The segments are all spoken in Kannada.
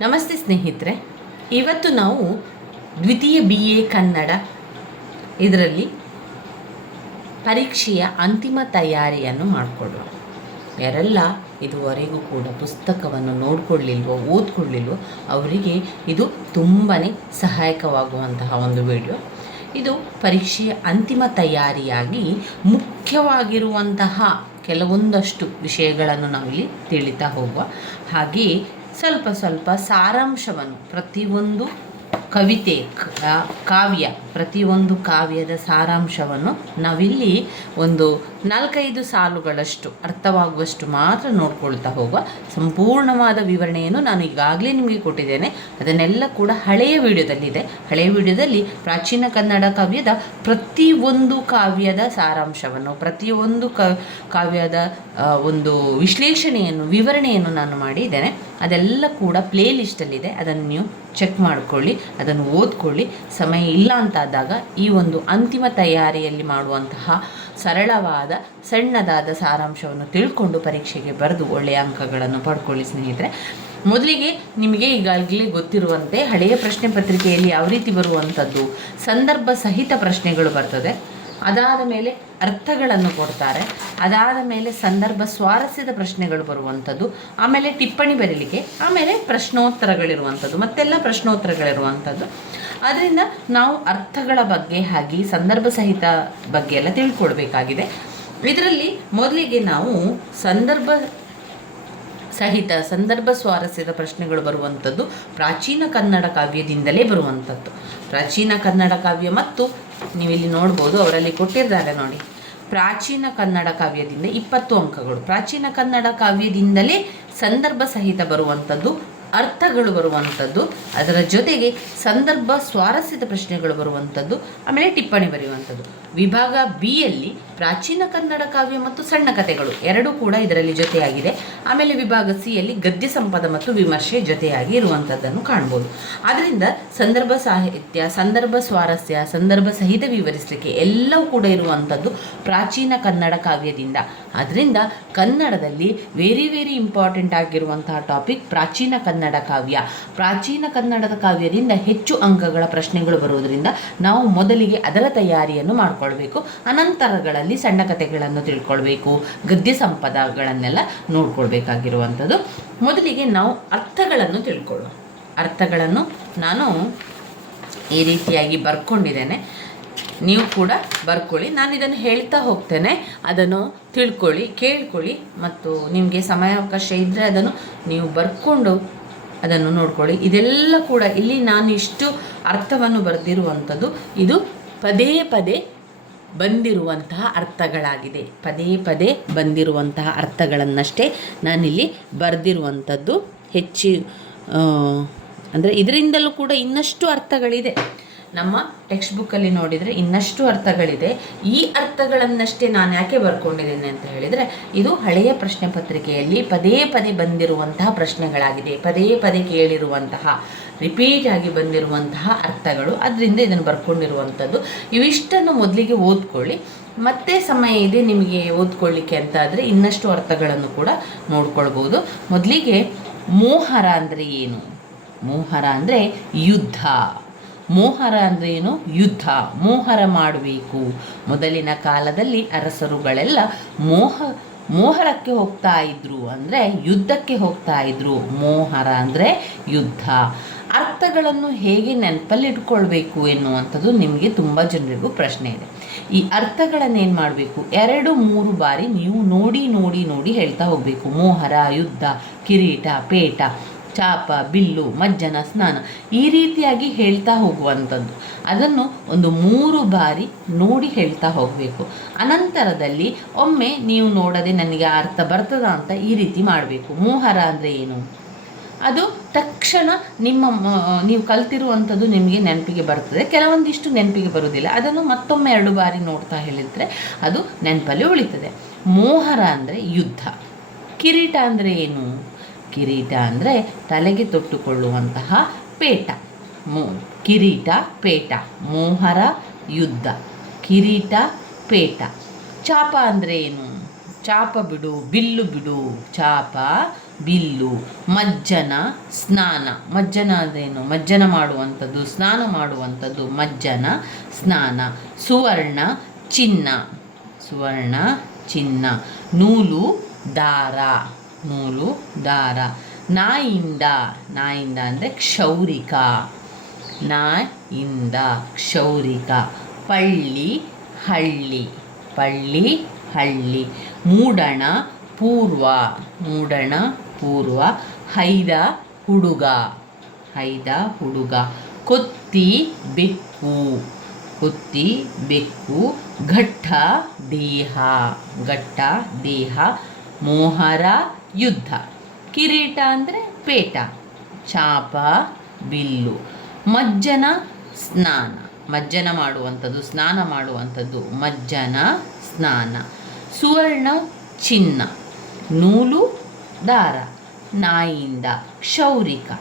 ನಮಸ್ತೆ ಸ್ನೇಹಿತರೆ, ಇವತ್ತು ನಾವು ದ್ವಿತೀಯ BA ಕನ್ನಡ ಇದರಲ್ಲಿ ಪರೀಕ್ಷೆಯ ಅಂತಿಮ ತಯಾರಿಯನ್ನು ಮಾಡಿಕೊಳ್ಳೋಣ. ಯಾರೆಲ್ಲ ಇದುವರೆಗೂ ಕೂಡ ಪುಸ್ತಕವನ್ನು ನೋಡಿಕೊಳ್ಳಿಲ್ವೋ ಓದ್ಕೊಳ್ಳಿಲ್ವೋ ಅವರಿಗೆ ಇದು ತುಂಬಾ ಸಹಾಯಕವಾಗುವಂತಹ ಒಂದು ವಿಡಿಯೋ. ಇದು ಪರೀಕ್ಷೆಯ ಅಂತಿಮ ತಯಾರಿಯಾಗಿ ಮುಖ್ಯವಾಗಿರುವಂತಹ ಕೆಲವೊಂದಷ್ಟು ವಿಷಯಗಳನ್ನು ನಾವಿಲ್ಲಿ ತಿಳಿತಾ ಹೋಗುವ. ಹಾಗೆಯೇ ಸ್ವಲ್ಪ ಸಾರಾಂಶವನ್ನು ಪ್ರತಿಯೊಂದು ಕವಿತೆ ಕಾವ್ಯ ಪ್ರತಿಯೊಂದು ಕಾವ್ಯದ ಸಾರಾಂಶವನ್ನು ನಾವಿಲ್ಲಿ ಒಂದು 4-5 ಸಾಲುಗಳಷ್ಟು ಅರ್ಥವಾಗುವಷ್ಟು ಮಾತ್ರ ನೋಡ್ಕೊಳ್ತಾ ಹೋಗುವ. ಸಂಪೂರ್ಣವಾದ ವಿವರಣೆಯನ್ನು ನಾನು ಈಗಾಗಲೇ ನಿಮಗೆ ಕೊಟ್ಟಿದ್ದೇನೆ. ಅದನ್ನೆಲ್ಲ ಕೂಡ ಹಳೆಯ ವಿಡಿಯೋದಲ್ಲಿದೆ. ಹಳೆಯ ವಿಡಿಯೋದಲ್ಲಿ ಪ್ರಾಚೀನ ಕನ್ನಡ ಕಾವ್ಯದ ಪ್ರತಿಯೊಂದು ಕಾವ್ಯದ ಸಾರಾಂಶವನ್ನು ಪ್ರತಿಯೊಂದು ಕಾವ್ಯದ ಒಂದು ವಿಶ್ಲೇಷಣೆಯನ್ನು ವಿವರಣೆಯನ್ನು ನಾನು ಮಾಡಿದ್ದೇನೆ. ಅದೆಲ್ಲ ಕೂಡ ಪ್ಲೇ ಲಿಸ್ಟಲ್ಲಿದೆ. ಅದನ್ನು ನೀವು ಚೆಕ್ ಮಾಡಿಕೊಳ್ಳಿ, ಅದನ್ನು ಓದ್ಕೊಳ್ಳಿ. ಸಮಯ ಇಲ್ಲ ಅಂತಾದಾಗ ಈ ಒಂದು ಅಂತಿಮ ತಯಾರಿಯಲ್ಲಿ ಮಾಡುವಂತಹ ಸರಳವಾದ ಸಣ್ಣದಾದ ಸಾರಾಂಶವನ್ನು ತಿಳ್ಕೊಂಡು ಪರೀಕ್ಷೆಗೆ ಬರೆದು ಒಳ್ಳೆಯ ಅಂಕಗಳನ್ನು ಪಡ್ಕೊಳ್ಳಿ ಸ್ನೇಹಿತರೆ. ಮೊದಲಿಗೆ ನಿಮಗೆ ಈಗಾಗಲೇ ಗೊತ್ತಿರುವಂತೆ ಹಳೆಯ ಪ್ರಶ್ನೆ ಪತ್ರಿಕೆಯಲ್ಲಿ ಯಾವ ರೀತಿ ಬರುವಂಥದ್ದು ಸಂದರ್ಭ ಸಹಿತ ಪ್ರಶ್ನೆಗಳು ಬರ್ತದೆ. ಅದಾದ ಮೇಲೆ ಅರ್ಥಗಳನ್ನು ಕೊಡ್ತಾರೆ. ಅದಾದ ಮೇಲೆ ಸಂದರ್ಭ ಸ್ವಾರಸ್ಯದ ಪ್ರಶ್ನೆಗಳು ಬರುವಂಥದ್ದು, ಆಮೇಲೆ ಟಿಪ್ಪಣಿ ಬರೀಲಿಕ್ಕೆ, ಆಮೇಲೆ ಪ್ರಶ್ನೋತ್ತರಗಳಿರುವಂಥದ್ದು, ಮತ್ತೆಲ್ಲ ಪ್ರಶ್ನೋತ್ತರಗಳಿರುವಂಥದ್ದು. ಅದರಿಂದ ನಾವು ಅರ್ಥಗಳ ಬಗ್ಗೆ ಹಾಗೆ ಸಂದರ್ಭ ಸಹಿತ ಬಗ್ಗೆ ಎಲ್ಲ ತಿಳ್ಕೊಳ್ಬೇಕಾಗಿದೆ. ಇದರಲ್ಲಿ ಮೊದಲಿಗೆ ನಾವು ಸಂದರ್ಭ ಸ್ವಾರಸ್ಯದ ಪ್ರಶ್ನೆಗಳು ಬರುವಂಥದ್ದು ಪ್ರಾಚೀನ ಕನ್ನಡ ಕಾವ್ಯದಿಂದಲೇ ಬರುವಂಥದ್ದು. ಪ್ರಾಚೀನ ಕನ್ನಡ ಕಾವ್ಯ ಮತ್ತು ನೀವಿಲ್ಲಿ ನೋಡ್ಬೋದು, ಅವರಲ್ಲಿ ಕೊಟ್ಟಿದ್ದಾರೆ ನೋಡಿ, ಪ್ರಾಚೀನ ಕನ್ನಡ ಕಾವ್ಯದಿಂದ 20 ಅಂಕಗಳು. ಪ್ರಾಚೀನ ಕನ್ನಡ ಕಾವ್ಯದಿಂದಲೇ ಸಂದರ್ಭ ಸಹಿತ ಬರುವಂಥದ್ದು, ಅರ್ಥಗಳು ಬರುವಂಥದ್ದು, ಅದರ ಜೊತೆಗೆ ಸಂದರ್ಭ ಸ್ವಾರಸ್ಯದ ಪ್ರಶ್ನೆಗಳು ಬರುವಂಥದ್ದು, ಆಮೇಲೆ ಟಿಪ್ಪಣಿ ಬರೆಯುವಂಥದ್ದು. ವಿಭಾಗ ಬಿಯಲ್ಲಿ ಪ್ರಾಚೀನ ಕನ್ನಡ ಕಾವ್ಯ ಮತ್ತು ಸಣ್ಣ ಕಥೆಗಳು ಎರಡೂ ಕೂಡ ಇದರಲ್ಲಿ ಜೊತೆಯಾಗಿದೆ. ಆಮೇಲೆ ವಿಭಾಗ ಸಿಯಲ್ಲಿ ಗದ್ಯ ಸಂಪದ ಮತ್ತು ವಿಮರ್ಶೆ ಜೊತೆಯಾಗಿ ಇರುವಂಥದ್ದನ್ನು ಕಾಣ್ಬೋದು. ಆದ್ದರಿಂದ ಸಂದರ್ಭ ಸಾಹಿತ್ಯ, ಸಂದರ್ಭ ಸ್ವಾರಸ್ಯ, ಸಂದರ್ಭ ಸಹಿತ ವಿವರಿಸಲಿಕ್ಕೆ ಎಲ್ಲವೂ ಕೂಡ ಇರುವಂಥದ್ದು ಪ್ರಾಚೀನ ಕನ್ನಡ ಕಾವ್ಯದಿಂದ. ಆದ್ದರಿಂದ ಕನ್ನಡದಲ್ಲಿ ವೆರಿ ಇಂಪಾರ್ಟೆಂಟ್ ಆಗಿರುವಂತಹ ಟಾಪಿಕ್ ಪ್ರಾಚೀನ ಕನ್ನಡ ಕಾವ್ಯ. ಪ್ರಾಚೀನ ಕನ್ನಡದ ಕಾವ್ಯದಿಂದ ಹೆಚ್ಚು ಅಂಕಗಳ ಪ್ರಶ್ನೆಗಳು ಬರುವುದರಿಂದ ನಾವು ಮೊದಲಿಗೆ ಅದರ ತಯಾರಿಯನ್ನು ಮಾಡಿಕೊಳ್ಬೇಕು. ಅನಂತರಗಳಲ್ಲಿ ಸಣ್ಣ ಕಥೆಗಳನ್ನು ತಿಳ್ಕೊಳ್ಬೇಕು, ಗದ್ಯ ಸಂಪದಗಳನ್ನೆಲ್ಲ ನೋಡ್ಕೊಳ್ಬೇಕಾಗಿರುವಂಥದ್ದು. ಮೊದಲಿಗೆ ನಾವು ಅರ್ಥಗಳನ್ನು ತಿಳ್ಕೊಳ್ಳೋಣ. ಅರ್ಥಗಳನ್ನು ನಾನು ಈ ರೀತಿಯಾಗಿ ಬರ್ಕೊಂಡಿದ್ದೇನೆ, ನೀವು ಕೂಡ ಬರ್ಕೊಳ್ಳಿ. ನಾನು ಇದನ್ನು ಹೇಳ್ತಾ ಹೋಗ್ತೇನೆ, ಅದನ್ನು ತಿಳ್ಕೊಳ್ಳಿ, ಕೇಳ್ಕೊಳ್ಳಿ, ಮತ್ತು ನಿಮಗೆ ಸಮಯಾವಕಾಶ ಇದ್ದರೆ ಅದನ್ನು ನೀವು ಬರ್ಕೊಂಡು ಅದನ್ನು ನೋಡ್ಕೊಳ್ಳಿ. ಇದೆಲ್ಲ ಕೂಡ ಇಲ್ಲಿ ನಾನು ಇಷ್ಟು ಅರ್ಥವನ್ನು ಬರೆದಿರುವಂಥದ್ದು ಇದು ಪದೇ ಬಂದಿರುವಂತಹ ಅರ್ಥಗಳಾಗಿದೆ. ಪದೇ ಬಂದಿರುವಂತಹ ಅರ್ಥಗಳನ್ನಷ್ಟೇ ನಾನಿಲ್ಲಿ ಬರೆದಿರುವಂಥದ್ದು. ಅಂದರೆ ಇದರಿಂದಲೂ ಕೂಡ ಇನ್ನಷ್ಟು ಅರ್ಥಗಳಿದೆ. ನಮ್ಮ ಟೆಕ್ಸ್ಟ್ ಬುಕ್ಕಲ್ಲಿ ನೋಡಿದರೆ ಇನ್ನಷ್ಟು ಅರ್ಥಗಳಿದೆ. ಈ ಅರ್ಥಗಳನ್ನಷ್ಟೇ ನಾನು ಯಾಕೆ ಬರ್ಕೊಂಡಿದ್ದೇನೆ ಅಂತ ಹೇಳಿದರೆ, ಇದು ಹಳೆಯ ಪ್ರಶ್ನೆ ಪತ್ರಿಕೆಯಲ್ಲಿ ಪದೇ ಬಂದಿರುವಂತಹ ಪ್ರಶ್ನೆಗಳಾಗಿದೆ. ಪದೇ ಕೇಳಿರುವಂತಹ ರಿಪೀಟ್ ಆಗಿ ಬಂದಿರುವಂತಹ ಅರ್ಥಗಳು. ಅದರಿಂದ ಇದನ್ನು ಬರ್ಕೊಂಡಿರುವಂಥದ್ದು. ಇವಿಷ್ಟನ್ನು ಮೊದಲಿಗೆ ಓದ್ಕೊಳ್ಳಿ. ಮತ್ತೆ ಸಮಯ ಇದೆ ನಿಮಗೆ ಓದ್ಕೊಳ್ಳಿಕ್ಕೆ ಅಂತ ಆದರೆ ಇನ್ನಷ್ಟು ಅರ್ಥಗಳನ್ನು ಕೂಡ ನೋಡ್ಕೊಳ್ಬೋದು. ಮೊದಲಿಗೆ ಮೋಹರ ಅಂದರೆ ಏನು? ಮೋಹರ ಅಂದರೆ ಯುದ್ಧ. ಮೋಹರ ಅಂದರೆ ಏನು? ಯುದ್ಧ. ಮೋಹರ ಮಾಡಬೇಕು. ಮೊದಲಿನ ಕಾಲದಲ್ಲಿ ಅರಸರುಗಳೆಲ್ಲ ಮೋಹರಕ್ಕೆ ಹೋಗ್ತಾ ಇದ್ರು, ಅಂದರೆ ಯುದ್ಧಕ್ಕೆ ಹೋಗ್ತಾ ಇದ್ರು. ಮೋಹರ ಅಂದರೆ ಯುದ್ಧ. ಅರ್ಥಗಳನ್ನು ಹೇಗೆ ನೆನಪಲ್ಲಿಟ್ಕೊಳ್ಬೇಕು ಎನ್ನುವಂಥದ್ದು ನಿಮಗೆ ತುಂಬ ಜನರಿಗೂ ಪ್ರಶ್ನೆ ಇದೆ. ಈ ಅರ್ಥಗಳನ್ನೇನು ಮಾಡಬೇಕು, 2-3 ಬಾರಿ ನೀವು ನೋಡಿ ಹೇಳ್ತಾ ಹೋಗಬೇಕು. ಮೋಹರ, ಯುದ್ಧ, ಕಿರೀಟ, ಪೇಟ, ಚಾಪ, ಬಿಲ್ಲು, ಮಜ್ಜನ, ಸ್ನಾನ, ಈ ರೀತಿಯಾಗಿ ಹೇಳ್ತಾ ಹೋಗುವಂಥದ್ದು. ಅದನ್ನು ಒಂದು 3 ಬಾರಿ ನೋಡಿ ಹೇಳ್ತಾ ಹೋಗಬೇಕು. ಅನಂತರದಲ್ಲಿ ಒಮ್ಮೆ ನೀವು ನೋಡದೆ ನನಗೆ ಅರ್ಥ ಬರ್ತದ ಅಂತ ಈ ರೀತಿ ಮಾಡಬೇಕು. ಮೋಹರ ಅಂದರೆ ಏನು? ಅದು ತಕ್ಷಣ ನೀವು ಕಲ್ತಿರುವಂಥದ್ದು ನಿಮಗೆ ನೆನಪಿಗೆ ಬರ್ತದೆ. ಕೆಲವೊಂದಿಷ್ಟು ನೆನಪಿಗೆ ಬರುವುದಿಲ್ಲ. ಅದನ್ನು ಮತ್ತೊಮ್ಮೆ 2 ಬಾರಿ ನೋಡ್ತಾ ಹೇಳಿದರೆ ಅದು ನೆನಪಲ್ಲಿ ಉಳಿತದೆ. ಮೋಹರ ಅಂದರೆ ಯುದ್ಧ. ಕಿರೀಟ ಅಂದರೆ ಏನು? ಕಿರೀಟ ಅಂದರೆ ತಲೆಗೆ ತೊಟ್ಟುಕೊಳ್ಳುವಂತಹ ಪೇಟ. ಕಿರೀಟ, ಪೇಟ. ಮೋಹರ, ಯುದ್ಧ, ಕಿರೀಟ, ಪೇಟ. ಚಾಪ ಅಂದರೆ ಏನು? ಚಾಪ ಬಿಡು, ಬಿಲ್ಲು ಬಿಡು. ಚಾಪ, ಬಿಲ್ಲು. ಮಜ್ಜನ ಸ್ನಾನ. ಮಜ್ಜನ ಅದೇನು? ಮಜ್ಜನ ಮಾಡುವಂಥದ್ದು, ಸ್ನಾನ ಮಾಡುವಂಥದ್ದು, ಮಜ್ಜನ ಸ್ನಾನ. ಸುವರ್ಣ ಚಿನ್ನ. ಸುವರ್ಣ ಚಿನ್ನ. ನೂಲು ದಾರ. ನೂಲು ದಾರ. ನಾಯಿಂದ. ನಾಯಿಂದ ಅಂದರೆ ಕ್ಷೌರಿಕ. ನಾಯಿಂದ ಕ್ಷೌರಿಕ. ಪಳ್ಳಿ ಹಳ್ಳಿ. ಪಳ್ಳಿ ಹಳ್ಳಿ. ಮೂಡಣ ಪೂರ್ವ. ಮೂಡಣ ಪೂರ್ವ. ಹೈದ ಹುಡುಗ. ಹೈದ ಹುಡುಗ. ಕೊತ್ತಿ ಬೆಕ್ಕು. ಕೊತ್ತಿ ಬೆಕ್ಕು. ಘಟ್ಟ ದೇಹ. ಘಟ್ಟ ದೇಹ. ಮೋಹರ ಯುದ್ಧ. ಕಿರೀಟ ಅಂದರೆ ಪೇಟ. ಚಾಪ ಬಿಲ್ಲು. ಮಜ್ಜನ ಸ್ನಾನ. ಮಜ್ಜನ ಮಾಡುವಂಥದ್ದು, ಸ್ನಾನ ಮಾಡುವಂಥದ್ದು, ಮಜ್ಜನ ಸ್ನಾನ. ಸುವರ್ಣ ಚಿನ್ನ. ನೂಲು ದಾರ. ನಾಯಿಂದ ಕ್ಷೌರಿಕ.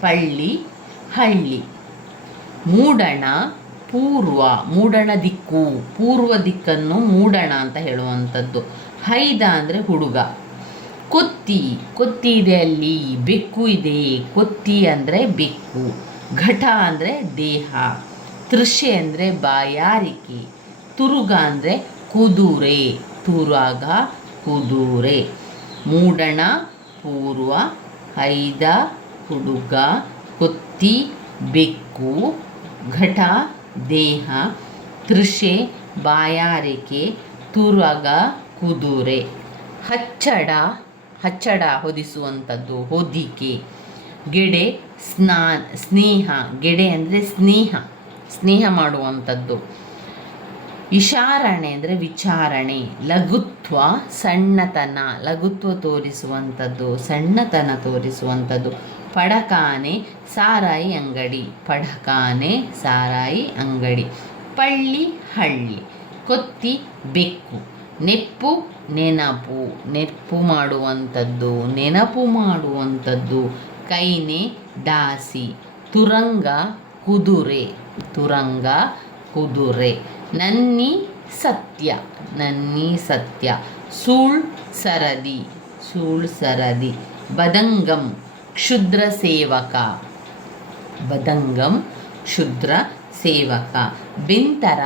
ಪಳ್ಳಿ ಹಳ್ಳಿ. ಮೂಡಣ ಪೂರ್ವ. ಮೂಡಣ ದಿಕ್ಕು. ಪೂರ್ವ ದಿಕ್ಕನ್ನು ಮೂಡಣ ಅಂತ ಹೇಳುವಂಥದ್ದು. ಹೈದ ಅಂದರೆ ಹುಡುಗ. ಕೊತ್ತಿ. ಕೊತ್ತಿ ಇದೆ ಅಲ್ಲಿ, ಬೆಕ್ಕು ಇದೆ. ಕೊತ್ತಿ ಅಂದರೆ ಬೆಕ್ಕು. ಘಟ ಅಂದರೆ ದೇಹ. ತೃಷೆ ಅಂದರೆ ಬಾಯಾರಿಕೆ. ತುರುಗ ಅಂದರೆ ಕುದುರೆ. ತುರಗ ಕುದುರೆ. ಮೂಡಣ ಪೂರ್ವ. ಹೈದ ಹುಡುಗ. ಕೊತ್ತಿ ಬೆಕ್ಕು. ಘಟ ದೇಹ. ತೃಷೆ ಬಾಯಾರಿಕೆ. ತುರಗ ಕುದುರೆ. ಹಚ್ಚಡ. ಹಚ್ಚಡ ಹೊದಿಸುವಂಥದ್ದು, ಹೊದಿಕೆ. ಗೆಡೆ ಸ್ನೇಹ. ಗೆಡೆ ಅಂದರೆ ಸ್ನೇಹ, ಸ್ನೇಹ ಮಾಡುವಂಥದ್ದು. ಇಶಾರಣೆ ಅಂದರೆ ವಿಚಾರಣೆ. ಲಘುತ್ವ ಸಣ್ಣತನ. ಲಘುತ್ವ ತೋರಿಸುವಂಥದ್ದು, ಸಣ್ಣತನ ತೋರಿಸುವಂಥದ್ದು. ಪಡಕಾನೆ ಸಾರಾಯಿ ಅಂಗಡಿ. ಪಡಕಾನೆ ಸಾರಾಯಿ ಅಂಗಡಿ. ಪಳ್ಳಿ ಹಳ್ಳಿ. ಕೊತ್ತಿ ಬೆಕ್ಕು. ನೆಪ್ಪು ನೆನಪು. ನೆನಪು ಮಾಡುವಂಥದ್ದು, ನೆನಪು ಮಾಡುವಂಥದ್ದು. ಕೈನೆ ದಾಸಿ. ತುರಂಗ ಕುದುರೆ. ತುರಂಗ ಕುದುರೆ. ನನ್ನಿ ಸತ್ಯ. ನನ್ನಿ ಸತ್ಯ. ಸೂಳ್ ಸರದಿ. ಸೂಳ್ ಸರದಿ. ಬದಂಗಂ ಕ್ಷುದ್ರ ಸೇವಕ. ಬದಂಗಂ ಕ್ಷುದ್ರ ಸೇವಕ. ಬೆಂತರ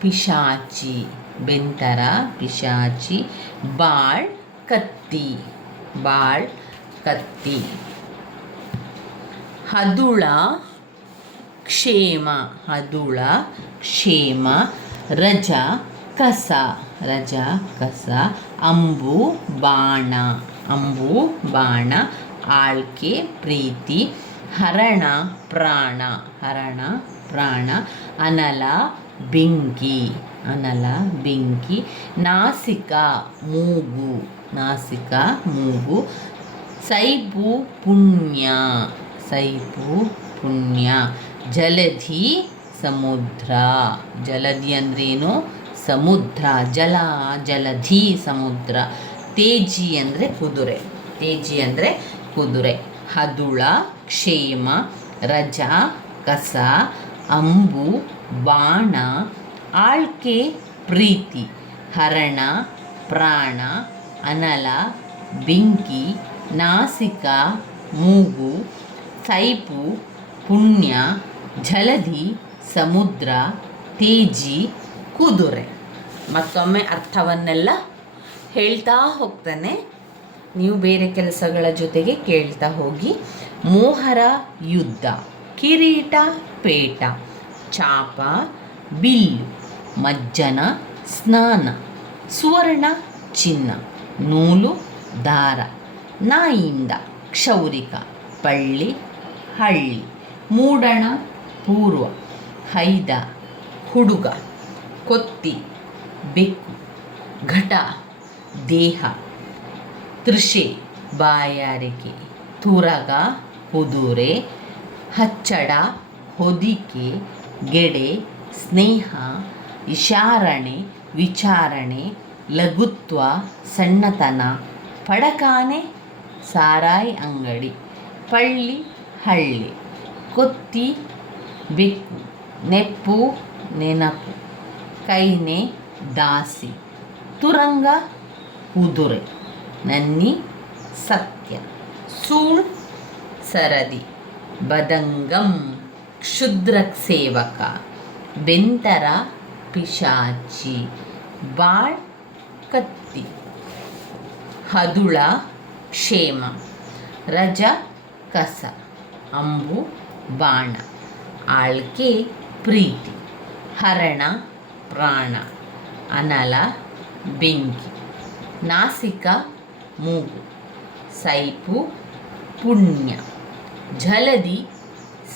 ಪಿಶಾಚಿ. ಬೆಂತರ ಪಿಶಾಚಿ. ಬಾಳ್ ಕತ್ತಿ. ಬಾಳ್ ಕತ್ತಿ. ಹದುಳ ಕ್ಷೇಮ. ಹದುಳ ಕ್ಷೇಮ. ರಜ ಕಸ. ರಜ ಕಸ. ಅಂಬು ಬಾಣ. ಅಂಬು ಬಾಣ. ಆಳ್ಕೆ ಪ್ರೀತಿ. ಹರಣ ಪ್ರಾಣ. ಹರಣ ಪ್ರಾಣ. ಅನಲ ಬೆಂಕಿ. ಅನಲ ಬೆಂಕಿ. ನಾಸಿಕ ಮೂಗು. ನಾಸಿಕ ಮೂಗು. ಸೈಪು ಪುಣ್ಯ. ಸೈಪು ಪುಣ್ಯ. ಜಲಧಿ ಸಮುದ್ರ. ಜಲಧಿ ಅಂದ್ರೇನು? ಸಮುದ್ರ. ಜಲ ಜಲಧಿ ಸಮುದ್ರ. ತೇಜಿ ಅಂದರೆ ಕುದುರೆ. ತೇಜಿ ಅಂದರೆ ಕುದುರೆ. ಹದುಳ ಕ್ಷೇಮ. ರಜಾ ಕಸ. ಅಂಬು ಬಾಣ. ಆಳ್ಕೆ ಪ್ರೀತಿ. ಹರಣ ಪ್ರಾಣ. ಅನಲ ಬೆಂಕಿ. ನಾಸಿಕ ಮೂಗು. ಸೈಪು ಪುಣ್ಯ. ಜಲಧಿ ಸಮುದ್ರ. ತೇಜಿ ಕುದುರೆ. ಮತ್ತೊಮ್ಮೆ ಅರ್ಥವನ್ನೆಲ್ಲ ಹೇಳ್ತಾ ಹೋಗ್ತಾನೆ, ನೀವು ಬೇರೆ ಕೆಲಸಗಳ ಜೊತೆಗೆ ಕೇಳ್ತಾ ಹೋಗಿ. ಮೋಹರ ಯುದ್ಧ. ಕಿರೀಟ ಪೇಟ. ಚಾಪ ಬಿಲ್ಲು. ಮಜ್ಜನ ಸ್ನಾನ. ಸುವರ್ಣ ಚಿನ್ನ. ನೂಲು ದಾರ. ನಾಯಿಂದ ಕ್ಷೌರಿಕ. ಪಳ್ಳಿ ಹಳ್ಳಿ. ಮೂಡಣ ಪೂರ್ವ. ಹೈದ ಹುಡುಗ. ಕೊತ್ತಿ ಬೆಕ್ಕು. ಘಟ ದೇಹ. ತೃಷೆ ಬಾಯಾರಿಕೆ. ತುರಗ ಕುದುರೆ. ಹಚ್ಚಡ ಹೊದಿಕೆ. ಗೆಡೆ ಸ್ನೇಹ. ಇಶಾರಣೆ ವಿಚಾರಣೆ. ಲಘುತ್ವ ಸಣ್ಣತನ. ಪಡಕಾನೆ ಸಾರಾಯಿ ಅಂಗಡಿ. ಪಳ್ಳಿ ಹಳ್ಳಿ. ಕೊತ್ತಿ ಬೆಕ್ಕು. ನೆಪ್ಪು ನೆನಪು. ಕೈನೆ ದಾಸಿ. ತುರಂಗ ಕುದುರೆ. ನನ್ನಿ ಸತ್ಯ. ಸೂಳ್ ಸರದಿ, ಬದಂಗಂ ಕ್ಷುದ್ರ ಸೇವಕ, ಬೆಂತರ ಪಿಶಾಚಿ, ಬಾಳ್ ಕತ್ತಿ, ಹದುಳ ಕ್ಷೇಮ, ರಜ ಕಸ, ಅಂಬು ಬಾಣ, ಆಳ್ಕೆ ಪ್ರೀತಿ, ಹರಣ ಪ್ರಾಣ, ಅನಲ ಬೆಂಕಿ, ನಾಸಿಕ ಮೂಗು, ಸೈಪು ಪುಣ್ಯ, ಜಲದಿ